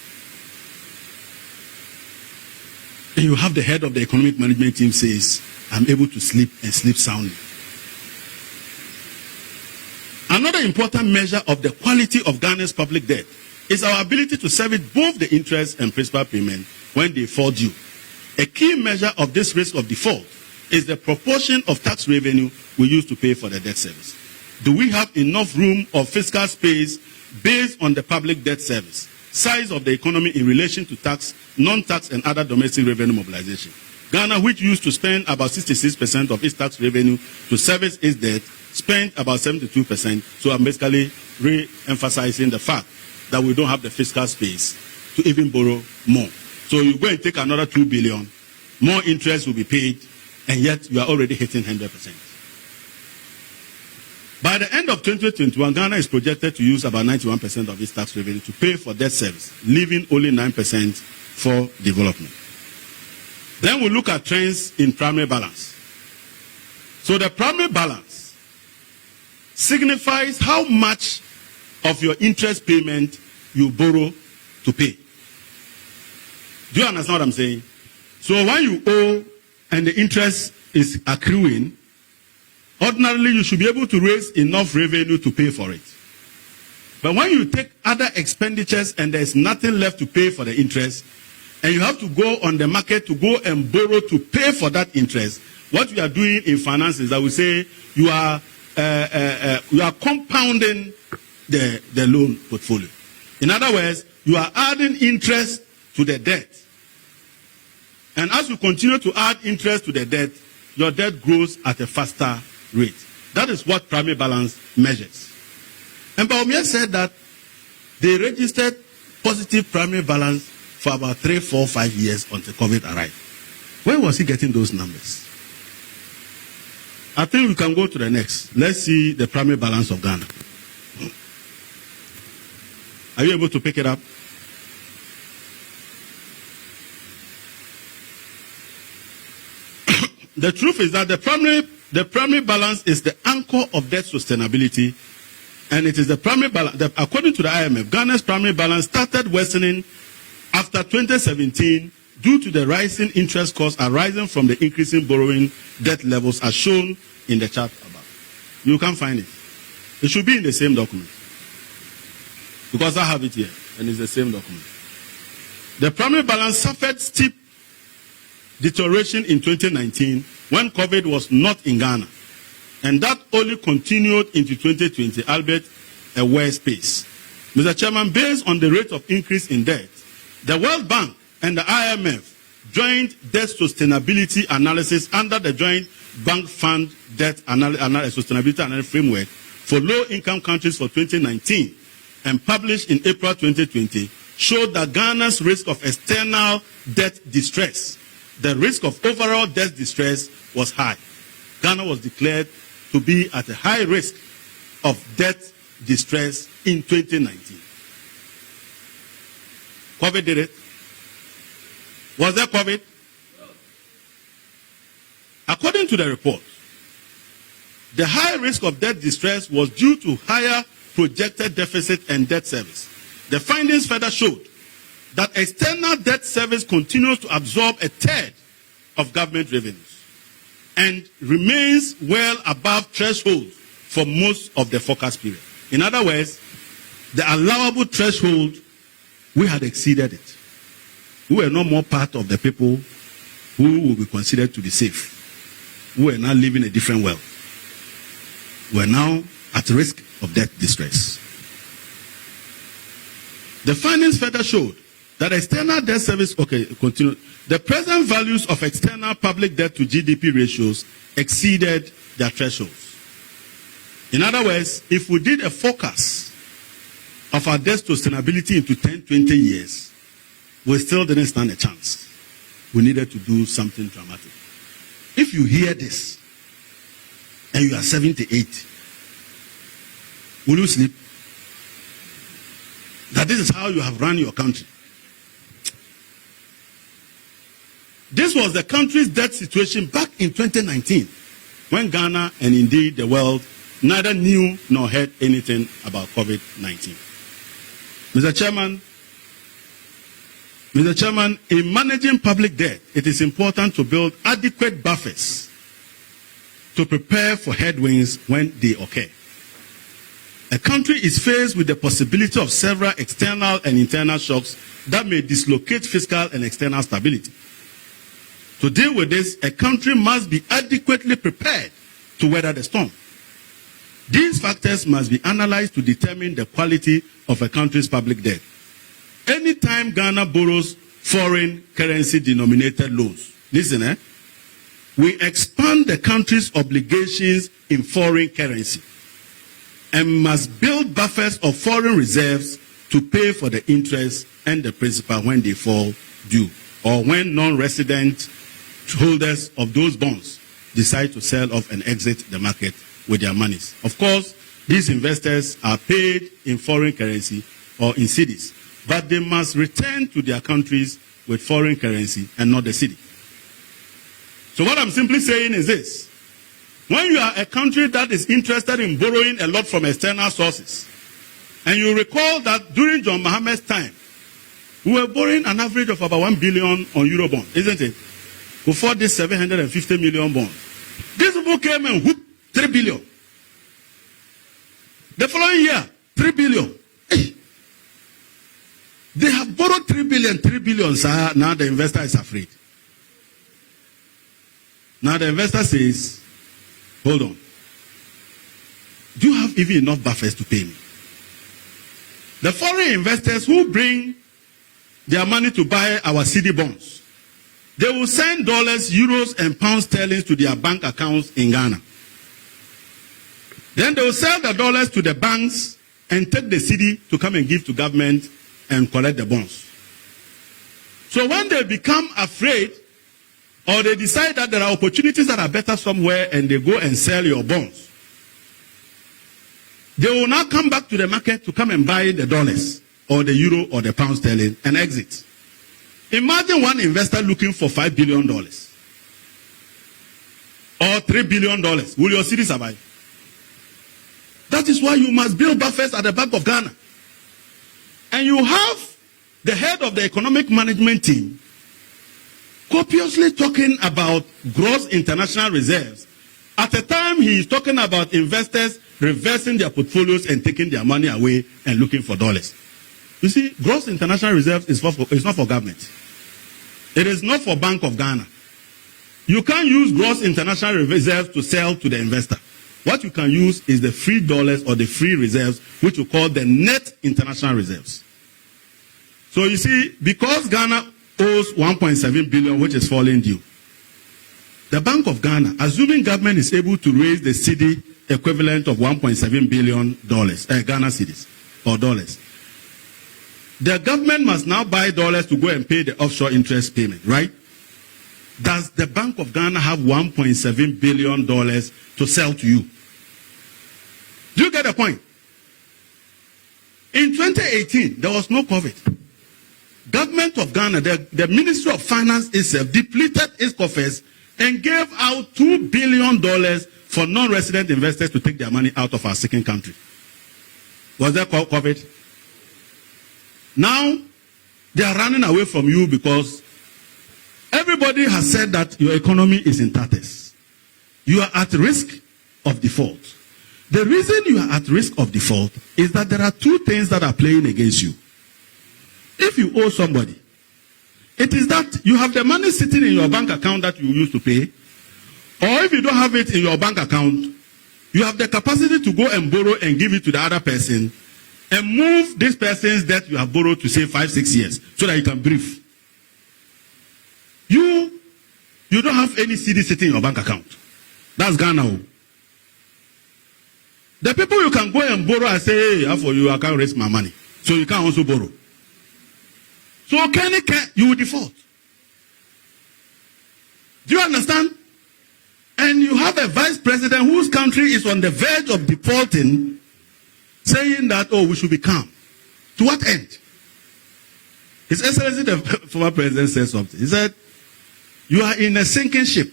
And you have the head of the economic management team says, I'm able to sleep and sleep soundly. Another important measure of the quality of Ghana's public debt is our ability to service both the interest and principal payment when they fall due. A key measure of this risk of default is the proportion of tax revenue we use to pay for the debt service. Do we have enough room or fiscal space based on the public debt service, size of the economy in relation to tax, non-tax and other domestic revenue mobilization? Ghana, which used to spend about 66% of its tax revenue to service its debt, spent about 72%. So I'm basically re-emphasizing the fact that we don't have the fiscal space to even borrow more. So you go and take another 2 billion, more interest will be paid, and yet you are already hitting 100%. By the end of 2021, Ghana is projected to use about 91% of its tax revenue to pay for debt service, leaving only 9% for development. Then we look at trends in primary balance. So the primary balance signifies how much of your interest payment you borrow to pay. Do you understand what I'm saying? So when you owe and the interest is accruing, ordinarily you should be able to raise enough revenue to pay for it. But when you take other expenditures and there's nothing left to pay for the interest, and you have to go on the market to go and borrow to pay for that interest, what we are doing in finance is that we say you are compounding the loan portfolio. In other words, you are adding interest to the debt. And as you continue to add interest to the debt, your debt grows at a faster rate. That is what primary balance measures. And Bawumia said that they registered positive primary balance for about 3, 4, 5 years until COVID arrived. Where was he getting those numbers? I think we can go to the next. Let's see the primary balance of Ghana. Are you able to pick it up? The truth is that the primary balance is the anchor of debt sustainability, and it is the primary balance. According to the IMF, Ghana's primary balance started worsening after 2017 due to the rising interest costs arising from the increasing borrowing debt levels as shown in the chart above. You can't find it. It should be in the same document. Because I have it here, and it's the same document. The primary balance suffered steep deterioration in 2019 when COVID was not in Ghana. And that only continued into 2020, albeit a worse pace. Mr. Chairman, based on the rate of increase in debt, the World Bank and the IMF joint debt sustainability analysis under the Joint Bank Fund Debt Sustainability Analysis Framework for low-income countries for 2019 and published in April 2020 showed that Ghana's risk of external debt distress, the risk of overall debt distress, was high. Ghana was declared to be at a high risk of debt distress in 2019. COVID did it. Was there COVID? According to the report, the high risk of debt distress was due to higher projected deficit and debt service. The findings further showed that external debt service continues to absorb a third of government revenues and remains well above threshold for most of the forecast period. In other words, the allowable threshold, we had exceeded it. We were no more part of the people who will be considered to be safe. We were now living a different world. We are now at risk of debt distress. The findings further showed that external debt service, continue. The present values of external public debt to GDP ratios exceeded their thresholds. In other words, if we did a forecast of our debt sustainability into 10, 20 years, we still didn't stand a chance. We needed to do something dramatic. If you hear this and you are 78, will you sleep? That this is how you have run your country. This was the country's debt situation back in 2019, when Ghana and indeed the world neither knew nor heard anything about COVID-19. Mr. Chairman, in managing public debt, it is important to build adequate buffers to prepare for headwinds when they occur. A country is faced with the possibility of several external and internal shocks that may dislocate fiscal and external stability. To deal with this, a country must be adequately prepared to weather the storm. These factors must be analyzed to determine the quality of a country's public debt. Anytime Ghana borrows foreign currency denominated loans, listen, we expand the country's obligations in foreign currency and must build buffers of foreign reserves to pay for the interest and the principal when they fall due, or when non-resident holders of those bonds decide to sell off and exit the market with their monies. Of course, these investors are paid in foreign currency or in cedis, but they must return to their countries with foreign currency and not the cedi. So what I'm simply saying is this: when you are a country that is interested in borrowing a lot from external sources, and you recall that during John Mohammed's time, we were borrowing an average of about 1 billion on Eurobond, isn't it? Before this 750 million bond. These people came and whooped 3 billion. The following year, 3 billion. Hey. They have borrowed 3 billion, sir. Now the investor is afraid. Now the investor says, hold on. Do you have even enough buffers to pay me? The foreign investors who bring their money to buy our cedi bonds, they will send dollars, euros, and pound sterling to their bank accounts in Ghana. Then they will sell the dollars to the banks and take the cedi to come and give to government and collect the bonds. So when they become afraid, or they decide that there are opportunities that are better somewhere and they go and sell your bonds, they will now come back to the market to come and buy the dollars or the euro or the pound sterling and exit. Imagine one investor looking for $5 billion or $3 billion. Will your city survive? That is why you must build buffers at the Bank of Ghana. And you have the head of the economic management team copiously talking about gross international reserves at a time he is talking about investors reversing their portfolios and taking their money away and looking for dollars. You see, gross international reserves is not for government. It is not for Bank of Ghana. You can't use gross international reserves to sell to the investor. What you can use is the free dollars or the free reserves, which we call the net international reserves. So you see, because Ghana owes 1.7 billion, which is falling due, the Bank of Ghana, assuming government is able to raise the cedi equivalent of $1.7 billion, Ghana cedis or dollars, the government must now buy dollars to go and pay the offshore interest payment, right? Does the Bank of Ghana have $1.7 billion to sell to you? Do you get the point? In 2018, there was no COVID. Government of Ghana, the Ministry of Finance itself depleted its coffers and gave out $2 billion for non-resident investors to take their money out of our second country. Was there COVID? Now, they are running away from you because everybody has said that your economy is in tatters. You are at risk of default. The reason you are at risk of default is that there are two things that are playing against you. If you owe somebody, it is that you have the money sitting in your bank account that you used to pay, or if you don't have it in your bank account, you have the capacity to go and borrow and give it to the other person and move this person's debt you have borrowed to say 5-6 years so that you can breathe. You don't have any cedi sitting in your bank account. That's Ghana. The people you can go and borrow and say, hey, for you, I can't raise my money. So you can also borrow. So you will default. Do you understand? And you have a vice president whose country is on the verge of defaulting, saying that, oh, we should be calm. To what end? His Excellency, the former president, said something. He said, you are in a sinking ship.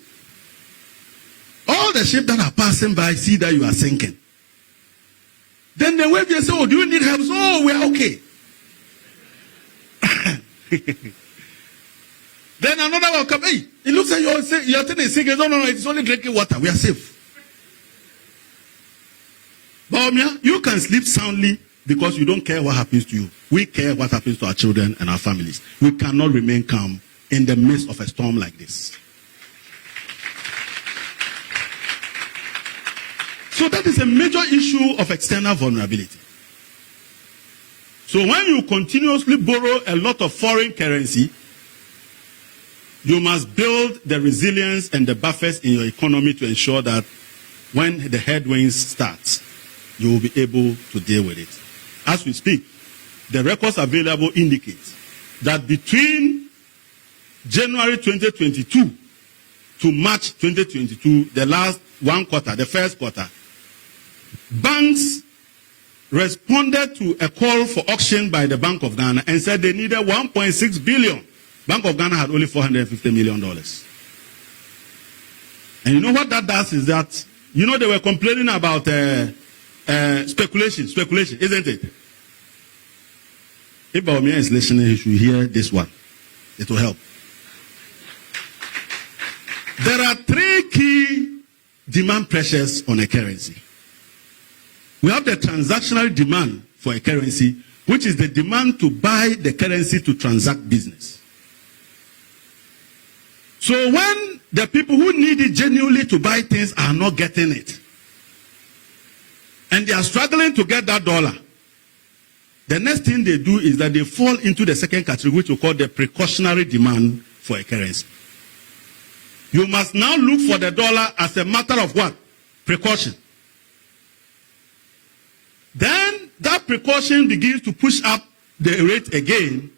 All the ships that are passing by see that you are sinking. Then the wave say, oh, do you need help? Oh, we are okay. Then another one come, hey, it looks like your thing is sinking. No, it's only drinking water. We are safe. Bawumia, you can sleep soundly because you don't care what happens to you. We care what happens to our children and our families. We cannot remain calm in the midst of a storm like this. So that is a major issue of external vulnerability. So when you continuously borrow a lot of foreign currency, you must build the resilience and the buffers in your economy to ensure that when the headwinds start, you will be able to deal with it. As we speak, the records available indicate that between January 2022 to March 2022, the last one quarter, the first quarter, banks responded to a call for auction by the Bank of Ghana and said they needed 1.6 billion. Bank of Ghana had only $450 million. And you know what that does is that, you know, they were complaining about speculation, isn't it? If Bawumia is listening, he should hear this one. It will help. There are three key demand pressures on a currency. We have the transactional demand for a currency, which is the demand to buy the currency to transact business. So when the people who need it genuinely to buy things are not getting it, and they are struggling to get that dollar, the next thing they do is that they fall into the second category, which we call the precautionary demand for a currency. You must now look for the dollar as a matter of what? Precaution. Then that precaution begins to push up the rate again,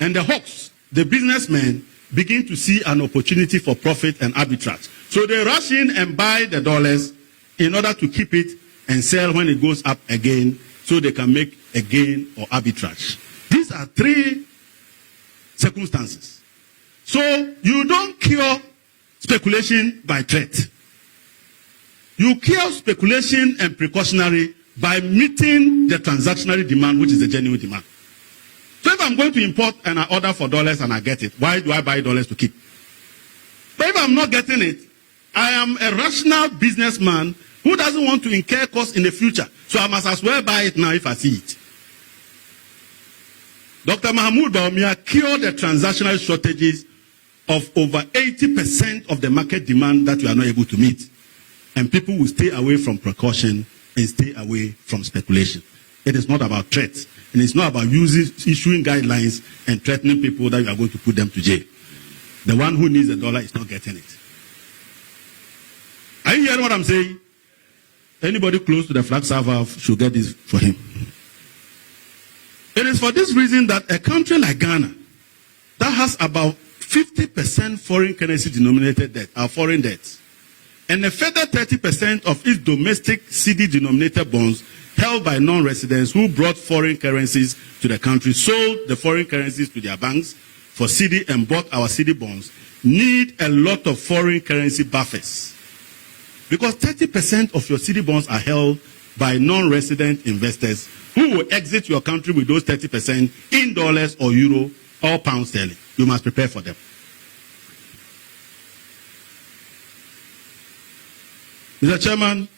and the hawks, the businessmen, begin to see an opportunity for profit and arbitrage. So they rush in and buy the dollars in order to keep it and sell when it goes up again, so they can make a gain or arbitrage. These are three circumstances. So you don't cure speculation by threat. You cure speculation and precautionary by meeting the transactional demand, which is the genuine demand. So if I'm going to import and I order for dollars and I get it, why do I buy dollars to keep? But if I'm not getting it, I am a rational businessman who doesn't want to incur costs in the future. So I must as well buy it now if I see it. Dr. Mahmoud Bawumia cured the transactional shortages of over 80% of the market demand that you are not able to meet. And people will stay away from precaution and stay away from speculation. It is not about threats. And it's not about issuing guidelines and threatening people that you are going to put them to jail. The one who needs the dollar is not getting it. Are you hearing what I'm saying? Anybody close to the flag server should get this for him. It is for this reason that a country like Ghana, that has about 50% foreign currency denominated debt, our foreign debts, and a further 30% of its domestic cedi denominated bonds held by non-residents who brought foreign currencies to the country, sold the foreign currencies to their banks for cedi and bought our cedi bonds, need a lot of foreign currency buffers. Because 30% of your cedi bonds are held by non-resident investors who will exit your country with those 30% in dollars or euro or pound sterling. You must prepare for them. Mr. Chairman,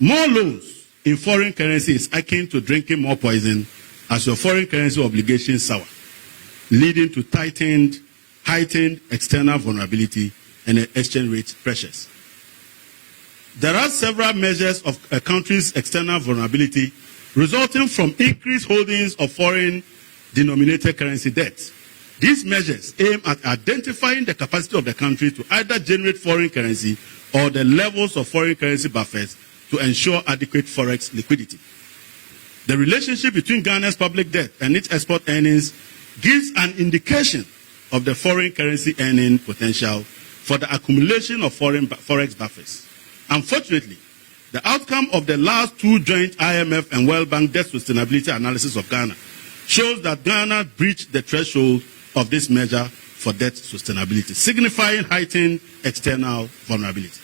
more loans in foreign currency is akin to drinking more poison as your foreign currency obligations sour, leading to heightened external vulnerability and exchange rate pressures. There are several measures of a country's external vulnerability resulting from increased holdings of foreign denominated currency debts. These measures aim at identifying the capacity of the country to either generate foreign currency or the levels of foreign currency buffers to ensure adequate forex liquidity. The relationship between Ghana's public debt and its export earnings gives an indication of the foreign currency earning potential for the accumulation of foreign forex buffers. Unfortunately, the outcome of the last two joint IMF and World Bank debt sustainability analysis of Ghana shows that Ghana breached the threshold of this measure for debt sustainability, signifying heightened external vulnerability.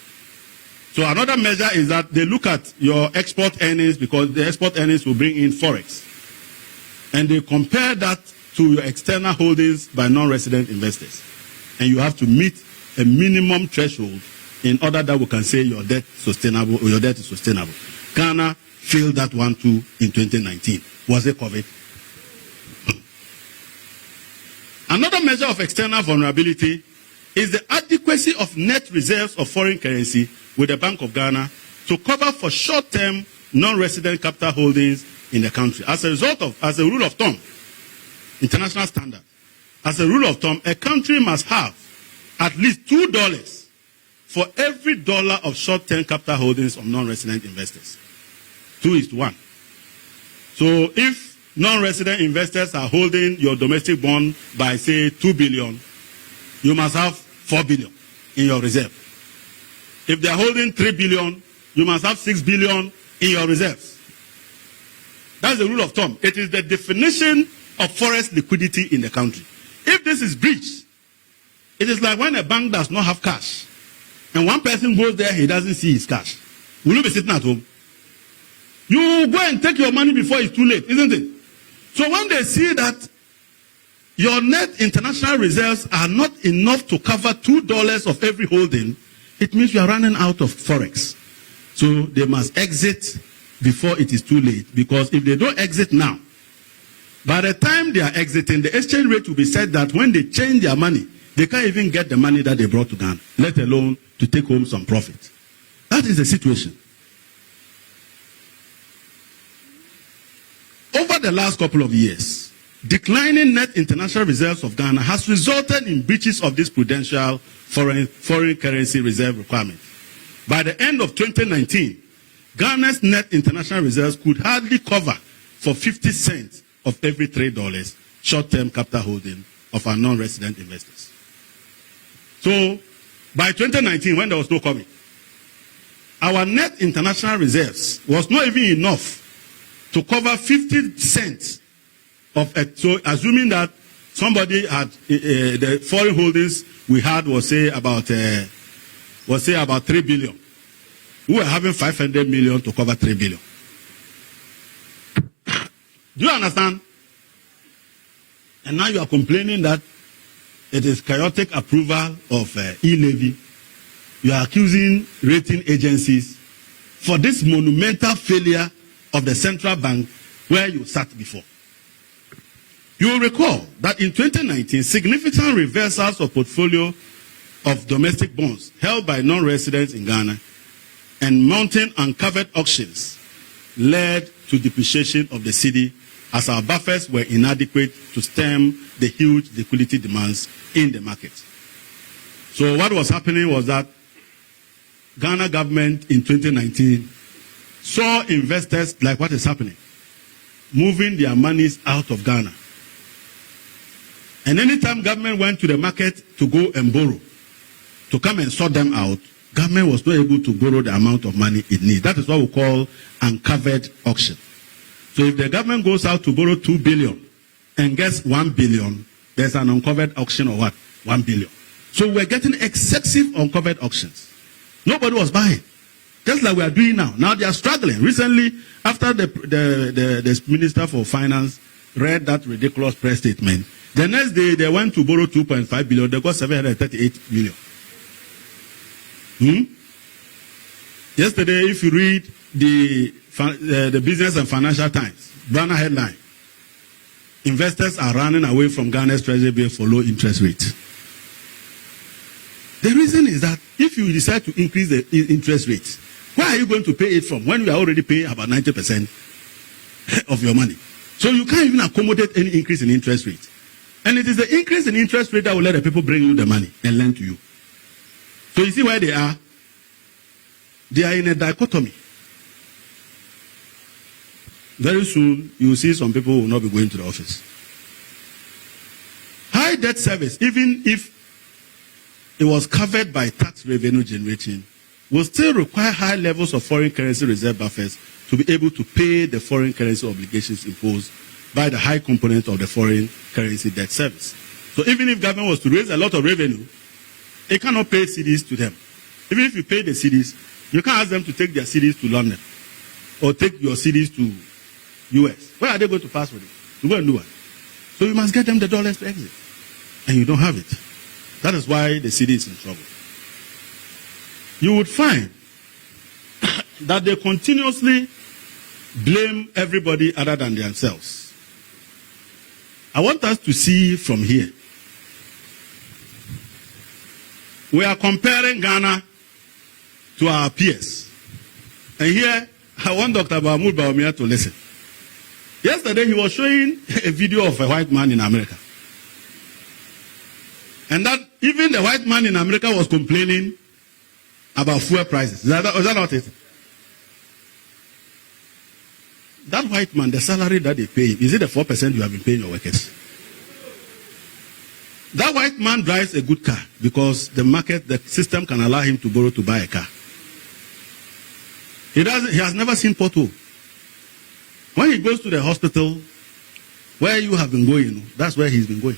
So another measure is that they look at your export earnings, because the export earnings will bring in forex, and they compare that to your external holdings by non-resident investors. And you have to meet a minimum threshold in order that we can say your debt sustainable or your debt is sustainable. Ghana failed that one too in 2019. Was it COVID? Another measure of external vulnerability is the adequacy of net reserves of foreign currency with the Bank of Ghana to cover for short-term non-resident capital holdings in the country. As a rule of thumb, international standard, as a rule of thumb, a country must have at least $2 for every dollar of short-term capital holdings of non-resident investors. 2:1. So if non-resident investors are holding your domestic bond by, say, 2 billion, you must have 4 billion in your reserve. If they are holding 3 billion, you must have 6 billion in your reserves. That's the rule of thumb. It is the definition of forex liquidity in the country. If this is breached, it is like when a bank does not have cash, and one person goes there, he doesn't see his cash. Will you be sitting at home? You go and take your money before it's too late, isn't it? So when they see that your net international reserves are not enough to cover $2 of every holding, it means you are running out of forex. So they must exit before it is too late, because if they don't exit now, by the time they are exiting, the exchange rate will be said that when they change their money, they can't even get the money that they brought to Ghana, let alone to take home some profit. That is the situation. Over the last couple of years, declining net international reserves of Ghana has resulted in breaches of this prudential foreign currency reserve requirement. By the end of 2019, Ghana's net international reserves could hardly cover for 50 cents of every $3 short-term capital holding of our non-resident investors. So, by 2019, when there was no COVID, our net international reserves was not even enough to cover 50 cents of it. So, assuming that somebody had the foreign holdings we had was say about 3 billion. We were having 500 million to cover 3 billion. Do you understand? And now you are complaining that it is chaotic approval of e-levy. You are accusing rating agencies for this monumental failure of the central bank where you sat before. You will recall that in 2019, significant reversals of portfolio of domestic bonds held by non-residents in Ghana and mounting uncovered auctions led to depreciation of the cedi, as our buffers were inadequate to stem the huge liquidity demands in the market. So what was happening was that Ghana government in 2019 saw investors, like what is happening, moving their monies out of Ghana. And anytime government went to the market to go and borrow, to come and sort them out, government was not able to borrow the amount of money it needs. That is what we call uncovered auction. So if the government goes out to borrow 2 billion and gets 1 billion, there's an uncovered auction of what? 1 billion. So we're getting excessive uncovered auctions. Nobody was buying. Just like we are doing now. Now they are struggling. Recently, after the Minister for Finance read that ridiculous press statement, the next day they went to borrow 2.5 billion, they got 738 million. Yesterday, if you read the Business and Financial Times, banner headline, investors are running away from Ghana's treasury bill for low interest rates. The reason is that if you decide to increase the interest rates, where are you going to pay it from when you are already paying about 90% of your money? So you can't even accommodate any increase in interest rates. And it is the increase in interest rate that will let the people bring you the money and lend to you. So you see where they are? They are in a dichotomy. very soon you will see some people who will not be going to the office. High debt service, even if it was covered by tax revenue generating, will still require high levels of foreign currency reserve buffers to be able to pay the foreign currency obligations imposed by the high component of the foreign currency debt service. So even if government was to raise a lot of revenue, it cannot pay CDs to them. Even if you pay the CDs, you can't ask them to take their CDs to London or take your CDs to US. Where are they going to pass for it? To go and do what? So you must get them the dollars to exit. And you don't have it. That is why the CD is in trouble. You would find that they continuously blame everybody other than themselves. I want us to see from here. We are comparing Ghana to our peers. And here, I want Dr. Bawumia to listen. Yesterday, he was showing a video of a white man in America. And that even the white man in America was complaining about fuel prices. Is that not it? That white man, the salary that they pay, is it the 4% you have been paying your workers? That white man drives a good car because the system can allow him to borrow to buy a car. He has never seen pothole. When he goes to the hospital, where you have been going, that's where he's been going.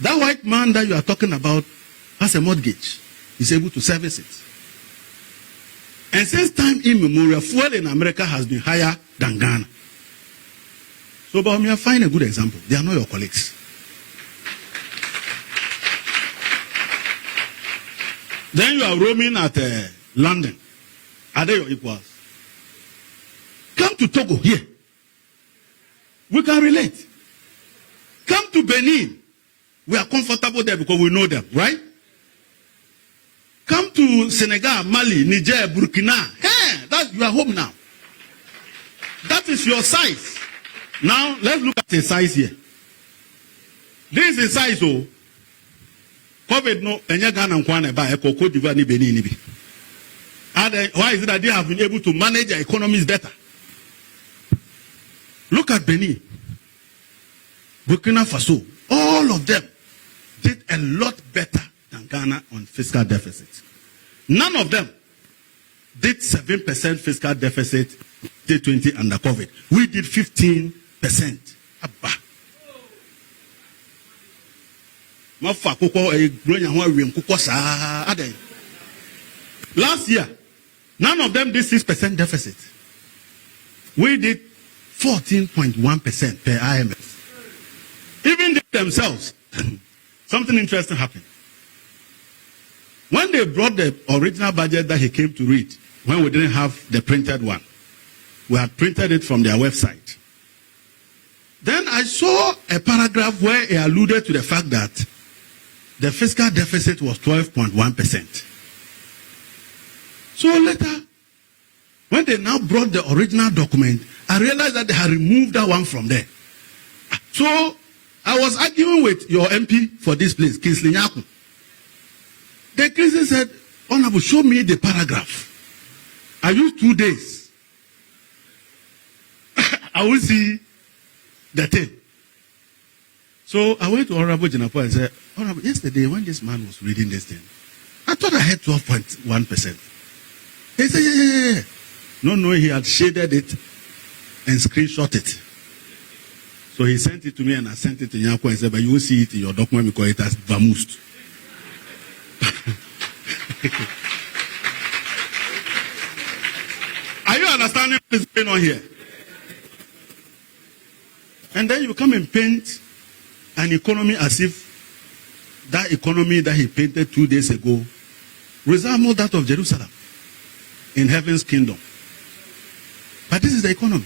That white man that you are talking about has a mortgage. He's able to service it. And since time immemorial, fuel in America has been higher than Ghana. So, Bawumia, find a good example. They are not your colleagues. Then you are roaming at London. Are they your equals? Come to Togo here. We can relate. Come to Benin. We are comfortable there because we know them, right? Come to Senegal, Mali, Niger, Burkina. Hey, you are home now. That is your size. Now, let's look at the size here. This is the size of COVID. No, why is it that they have been able to manage their economies better? Look at Benin, Burkina Faso. All of them did a lot better than Ghana on fiscal deficit. None of them did 7% fiscal deficit T20 under COVID. We did 15%. Abba. Last year, none of them did 6% deficit. We did 14.1% per IMF. Even themselves, something interesting happened. When they brought the original budget that he came to read, when we didn't have the printed one, we had printed it from their website. Then I saw a paragraph where he alluded to the fact that the fiscal deficit was 12.1%. So later, when they now brought the original document, I realized that they had removed that one from there. So I was arguing with your MP for this place, Kingsley Nyaku. The Kingsley said, Honorable, show me the paragraph. I used 2 days. I will see the thing. So I went to Honorable Jinapo and said, Honorable, yesterday when this man was reading this thing, I thought I had 12.1%. He said, yeah. Not knowing he had shaded it and screenshot it. So he sent it to me and I sent it to Nyako and said, but you will see it in your document because it has vamoosed. Are you understanding what is going on here? And then you come and paint an economy as if that economy that he painted 2 days ago resembles that of Jerusalem in heaven's kingdom. But this is the economy.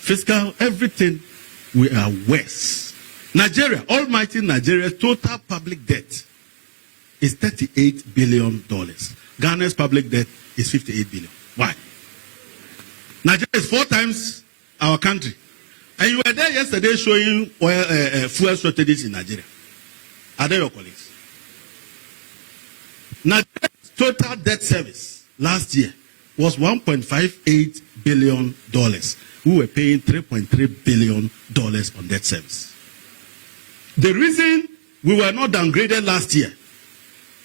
Fiscal, everything, we are worse. Nigeria, almighty Nigeria's total public debt is $38 billion. Ghana's public debt is $58 billion. Why? Nigeria is 4 times our country. And you were there yesterday showing fuel shortages in Nigeria. Are they your colleagues? Nigeria's total debt service last year was $1.58 billion. We were paying $3.3 billion on debt service. The reason we were not downgraded last year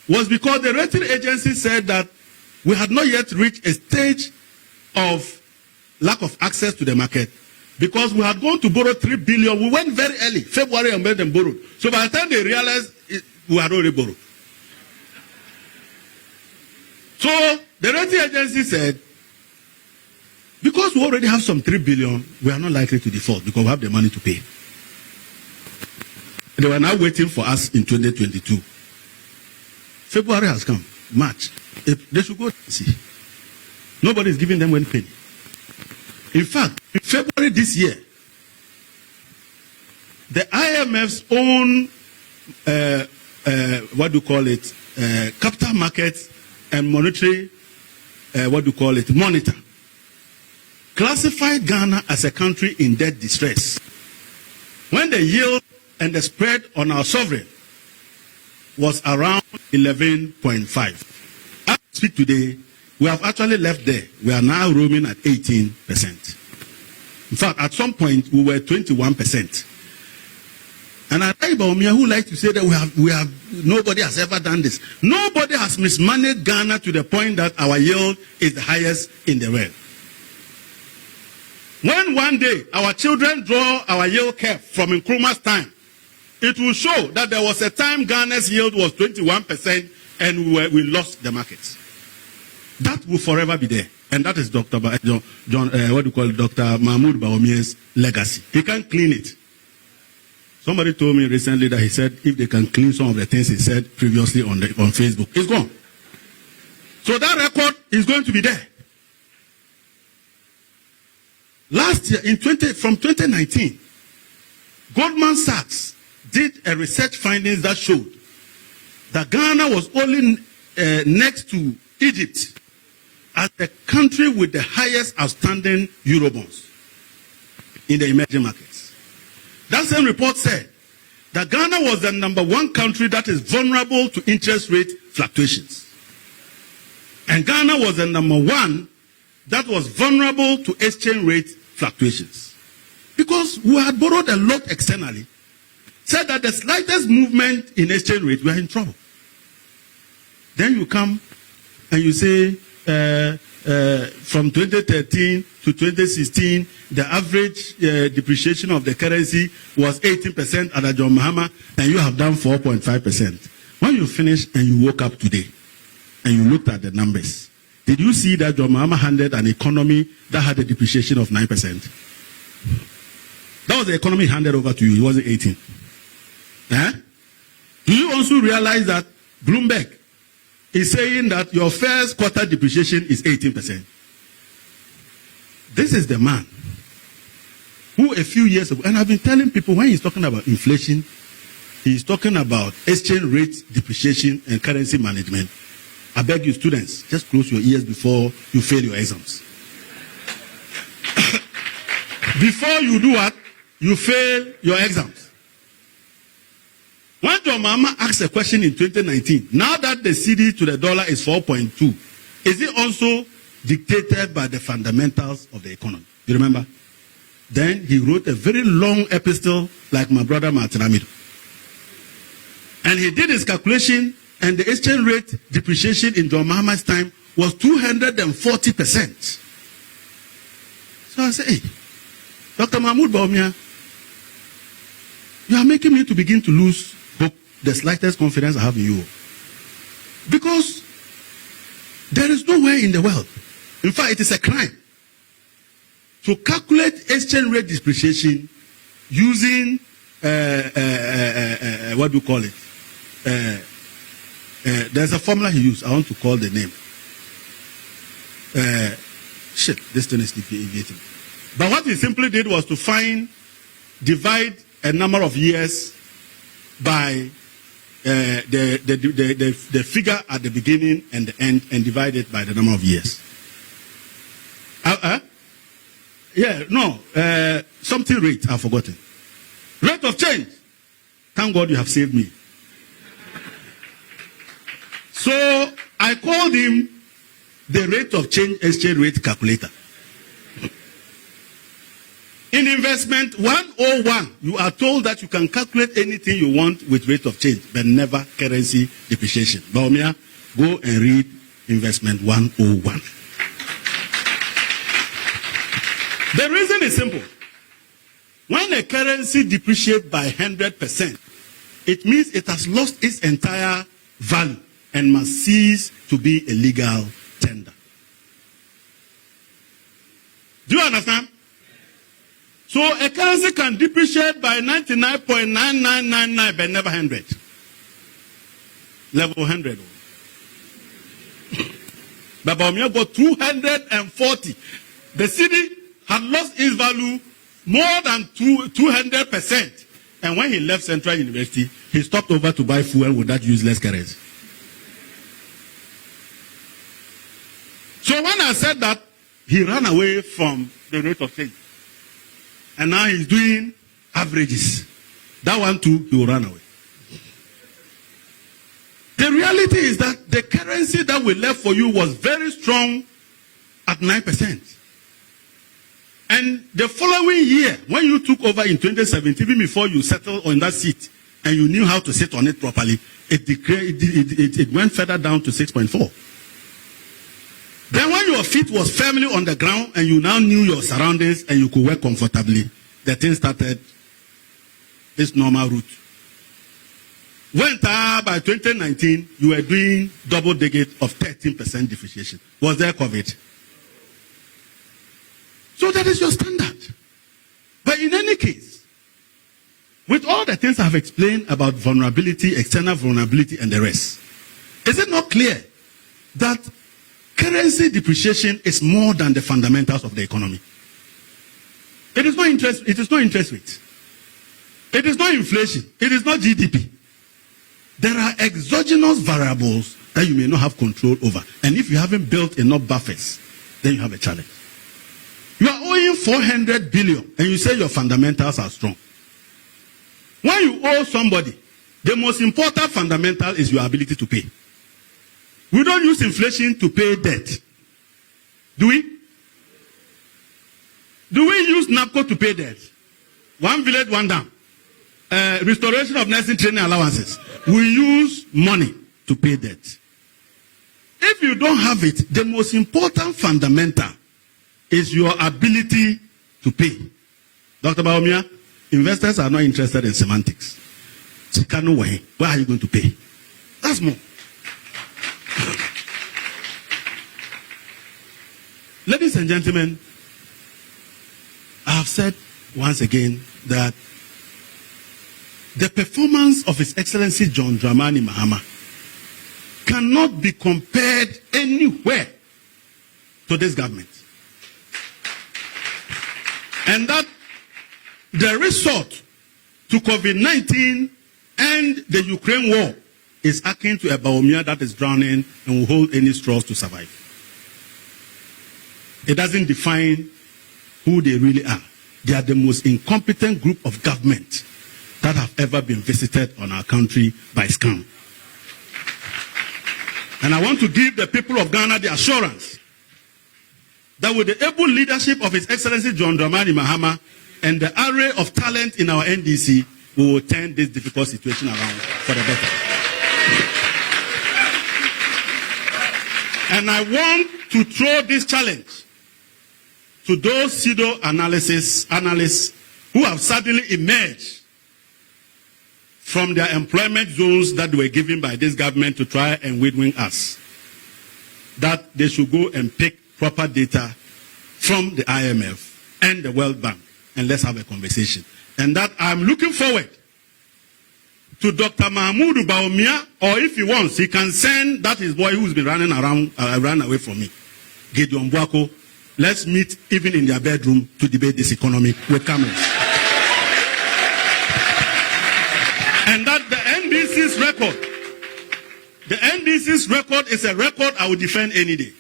was because the rating agency said that we had not yet reached a stage of lack of access to the market because we had gone to borrow $3 billion. We went very early, February, and made them borrow. So by the time they realized we had already borrowed. So the rating agency said, because we already have some $3 billion, we are not likely to default because we have the money to pay. They were now waiting for us in 2022. February has come, March. They should go see. Nobody is giving them one penny. In fact, in February this year, the IMF's own, capital markets and monetary, monitor, classified Ghana as a country in debt distress. When the yield and the spread on our sovereign was around 11.5. As we speak today, we have actually left there. We are now roaming at 18%. In fact, at some point, we were 21%. And Isaac Bawumia, who likes to say that nobody has ever done this. Nobody has mismanaged Ghana to the point that our yield is the highest in the world. When one day our children draw our yield curve from Nkrumah's time, it will show that there was a time Ghana's yield was 21% and we lost the markets. That will forever be there. And that is Dr. Dr. Mahmoud Bawumia's legacy. He can't clean it. Somebody told me recently that he said if they can clean some of the things he said previously on Facebook, it's gone. So that record is going to be there. Last year, from 2019, Goldman Sachs did a research findings that showed that Ghana was only next to Egypt as the country with the highest outstanding Eurobonds in the emerging markets. That same report said that Ghana was the #1 country that is vulnerable to interest rate fluctuations. And Ghana was the #1 that was vulnerable to exchange rate fluctuations. Because we had borrowed a lot externally, said that the slightest movement in exchange rate, we are in trouble. Then you come and you say, from 2013 to 2016, the average depreciation of the currency was 18% at John Mahama, and you have done 4.5%. When you finish and you woke up today, and you looked at the numbers, did you see that John Mahama handed an economy that had a depreciation of 9%? That was the economy handed over to you. It wasn't 18. Do you also realize that Bloomberg is saying that your first quarter depreciation is 18%? This is the man who a few years ago, and I've been telling people when he's talking about inflation, he's talking about exchange rate depreciation and currency management. I beg you, students, just close your ears before you fail your exams. Before you do what? You fail your exams. When John Mahama asked a question in 2019, now that the CD to the dollar is 4.2, is it also dictated by the fundamentals of the economy? You remember? Then he wrote a very long epistle like my brother Martin Amido. And he did his calculation, and the exchange rate depreciation in John Mahama's time was 240%. So I say, hey, Dr. Mahmoud Bawumia, you are making me to begin to lose the slightest confidence I have in you. Because there is nowhere in the world, in fact, it is a crime to calculate exchange rate depreciation using, what do you call it? There's a formula he used. I want to call the name. This thing is deviating. But what he simply did was to divide a number of years by the figure at the beginning and the end, and divide it by the number of years. Something rate, I've forgotten. Rate of change. Thank God you have saved me. So I called him the rate of change exchange rate calculator. In investment 101, you are told that you can calculate anything you want with rate of change, but never currency depreciation. Bawumia, go and read investment 101. The reason is simple. When a currency depreciates by 100%, it means it has lost its entire value and must cease to be a legal tender. Do you understand? So a currency can depreciate by 99.9999 but never 100. Level 100. But Bawumia got 240. The city had lost its value more than 200%. And when he left Central University, he stopped over to buy fuel with that useless currency. So when I said that, he ran away from the rate of change. And now he's doing averages. That one too, he will run away. The reality is that the currency that we left for you was very strong at 9%. And the following year, when you took over in 2017, even before you settled on that seat and you knew how to sit on it properly, it went further down to 6.4. Then when your feet was firmly on the ground and you now knew your surroundings and you could work comfortably, the thing started its normal route. When by 2019, you were doing double digit of 13% depreciation. Was there COVID? So that is your standard. But in any case, with all the things I've explained about vulnerability, external vulnerability, and the rest, is it not clear that currency depreciation is more than the fundamentals of the economy? It is not interest rate. It is not inflation. It is not GDP. There are exogenous variables that you may not have control over. And if you haven't built enough buffers, then you have a challenge. You are owing 400 billion and you say your fundamentals are strong. When you owe somebody, the most important fundamental is your ability to pay. We don't use inflation to pay debt. Do we? Do we use NAPCO to pay debt? One village, one dam. Restoration of nursing training allowances. We use money to pay debt. If you don't have it, the most important fundamental is your ability to pay. Dr. Bawumia, investors are not interested in semantics. Where are you going to pay? That's more. Ladies and gentlemen, I have said once again that the performance of His Excellency John Dramani Mahama cannot be compared anywhere to this government. And that the resort to COVID-19 and the Ukraine war is akin to a Bawumia that is drowning and will hold any straws to survive. It doesn't define who they really are. They are the most incompetent group of government that have ever been visited on our country by scam. And I want to give the people of Ghana the assurance that with the able leadership of His Excellency John Dramani Mahama and the array of talent in our NDC, we will turn this difficult situation around for the better. And I want to throw this challenge to those pseudo-analysts who have suddenly emerged from their employment zones that were given by this government to try and win us, that they should go and pick proper data from the IMF and the World Bank, and let's have a conversation. And that I'm looking forward to Dr. Mahmoud Bawumia, or if he wants, he can send that his boy who's been running around, ran away from me, Gideon Buako. Let's meet even in their bedroom to debate this economy with cameras. And that the NDC's record is a record I will defend any day.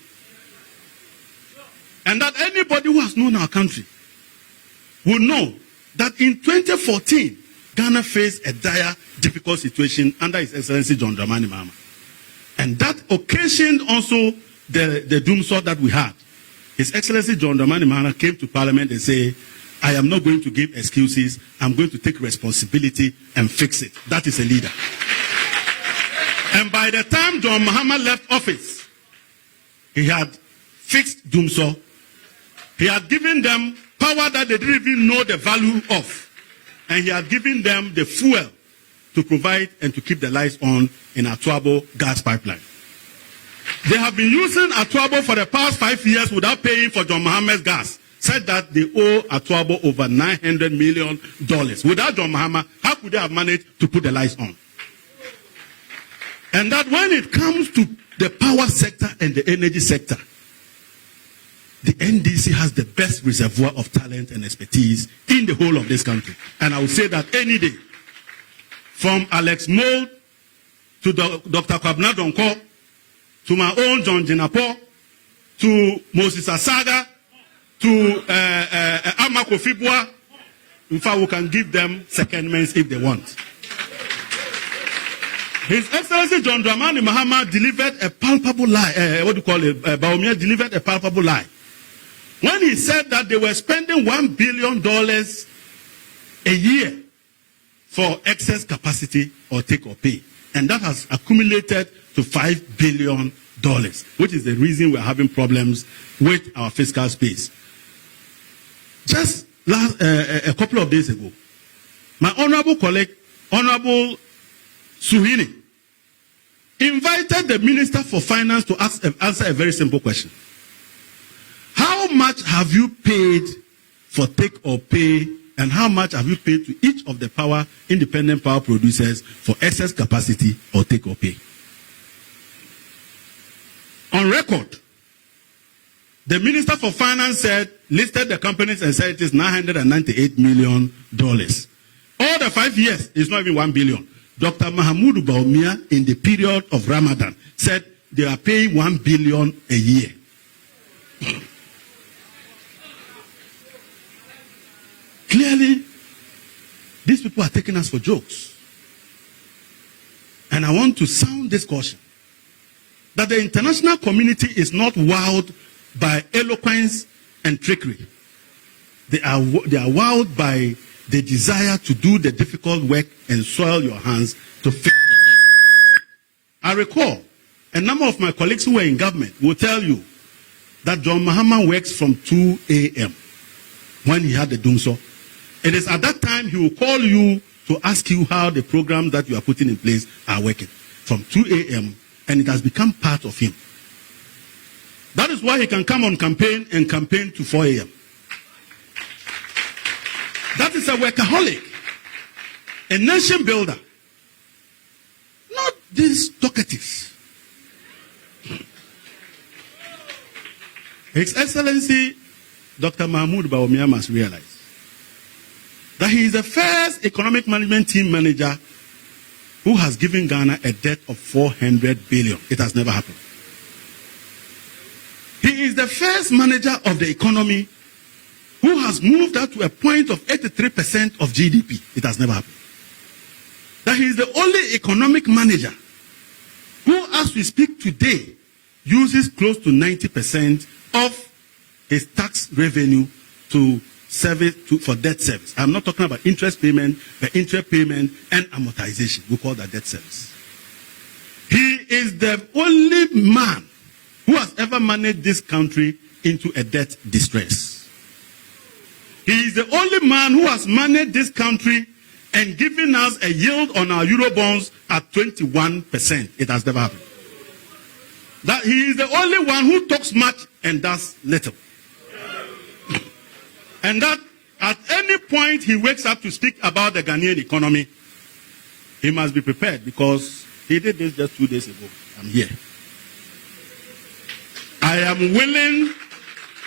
And that anybody who has known our country will know that in 2014, Ghana faced a dire, difficult situation under His Excellency John Dramani Mahama. And that occasioned also the doomsday that we had, His Excellency John Dramani Mahama came to Parliament and said, I am not going to give excuses. I'm going to take responsibility and fix it. That is a leader. And by the time John Mahama left office, he had fixed doomsday. He had given them power that they didn't even know the value of. And he had given them the fuel to provide and to keep the lights on in Atuabo gas pipeline. They have been using Atuabo for the past 5 years without paying for John Mahama's gas. Said that they owe Atuabo over $900 million. Without John Mahama, how could they have managed to put the lights on? And that when it comes to the power sector and the energy sector, the NDC has the best reservoir of talent and expertise in the whole of this country. And I will say that any day, from Alex Mold to Dr. Kwabena Donko, to my own John Jinapo, to Moses Asaga, to Amako Fibwa, in fact, we can give them secondments if they want. His Excellency John Dramani Mahama delivered a palpable lie. Bawumia delivered a palpable lie. When he said that they were spending $1 billion a year for excess capacity or take or pay. And that has accumulated to $5 billion, which is the reason we're having problems with our fiscal space. Just a couple of days ago, my honorable colleague, Honorable Suhini, invited the Minister for Finance to answer a very simple question. How much have you paid for take or pay, and how much have you paid to each of the independent power producers for excess capacity or take or pay? On record, the Minister for Finance listed the companies and said it is $998 million. All the 5 years is not even $1 billion. Dr. Mahamudu Bawumia, in the period of Ramadan, said they are paying $1 billion a year. Clearly, these people are taking us for jokes. And I want to sound this caution that the international community is not wowed by eloquence and trickery. They are wowed by the desire to do the difficult work and soil your hands to fix the problem. I recall a number of my colleagues who were in government will tell you that John Mahama works from 2 a.m. when he had the doomsday. It is at that time he will call you to ask you how the program that you are putting in place are working. From 2 a.m. and it has become part of him. That is why he can come on campaign and campaign to 4 a.m. That is a workaholic, a nation builder, not these talkatives. His Excellency Dr. Mahamudu Bawumia must realize that he is the first economic management team manager who has given Ghana a debt of $400 billion. It has never happened. He is the first manager of the economy who has moved that to a point of 83% of GDP. It has never happened. That he is the only economic manager who, as we speak today, uses close to 90% of his tax revenue to for debt service. I'm not talking about interest payment, but interest payment and amortization. We call that debt service. He is the only man who has ever managed this country into a debt distress. He is the only man who has managed this country and given us a yield on our Eurobonds at 21%. It has never happened. That he is the only one who talks much and does little. And that at any point he wakes up to speak about the Ghanaian economy, he must be prepared, because he did this just 2 days ago. I'm here. I am willing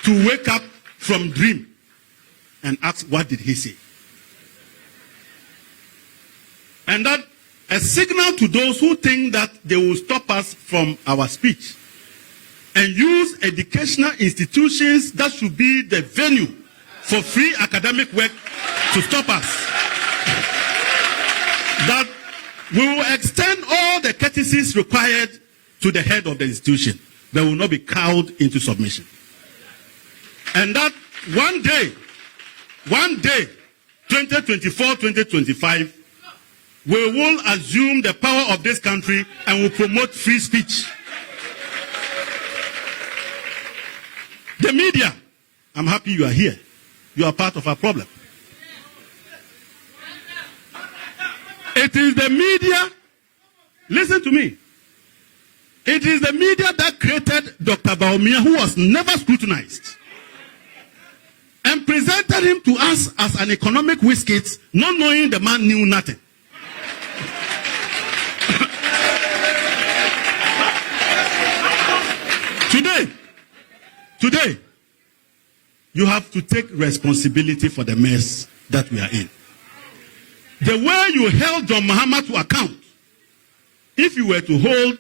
to wake up from dream and ask, what did he say? And that a signal to those who think that they will stop us from our speech and use educational institutions that should be the venue for free academic work to stop us. That we will extend all the courtesies required to the head of the institution. they will not be cowed into submission. And that one day, 2024, 2025, we will assume the power of this country and will promote free speech. The media, I'm happy you are here. You are part of our problem. It is the media, listen to me. It is the media that created Dr. Bawumia, who was never scrutinized, and presented him to us as an economic whiskit, not knowing the man knew nothing. Today, you have to take responsibility for the mess that we are in. The way you held John Mahama to account, if you were to hold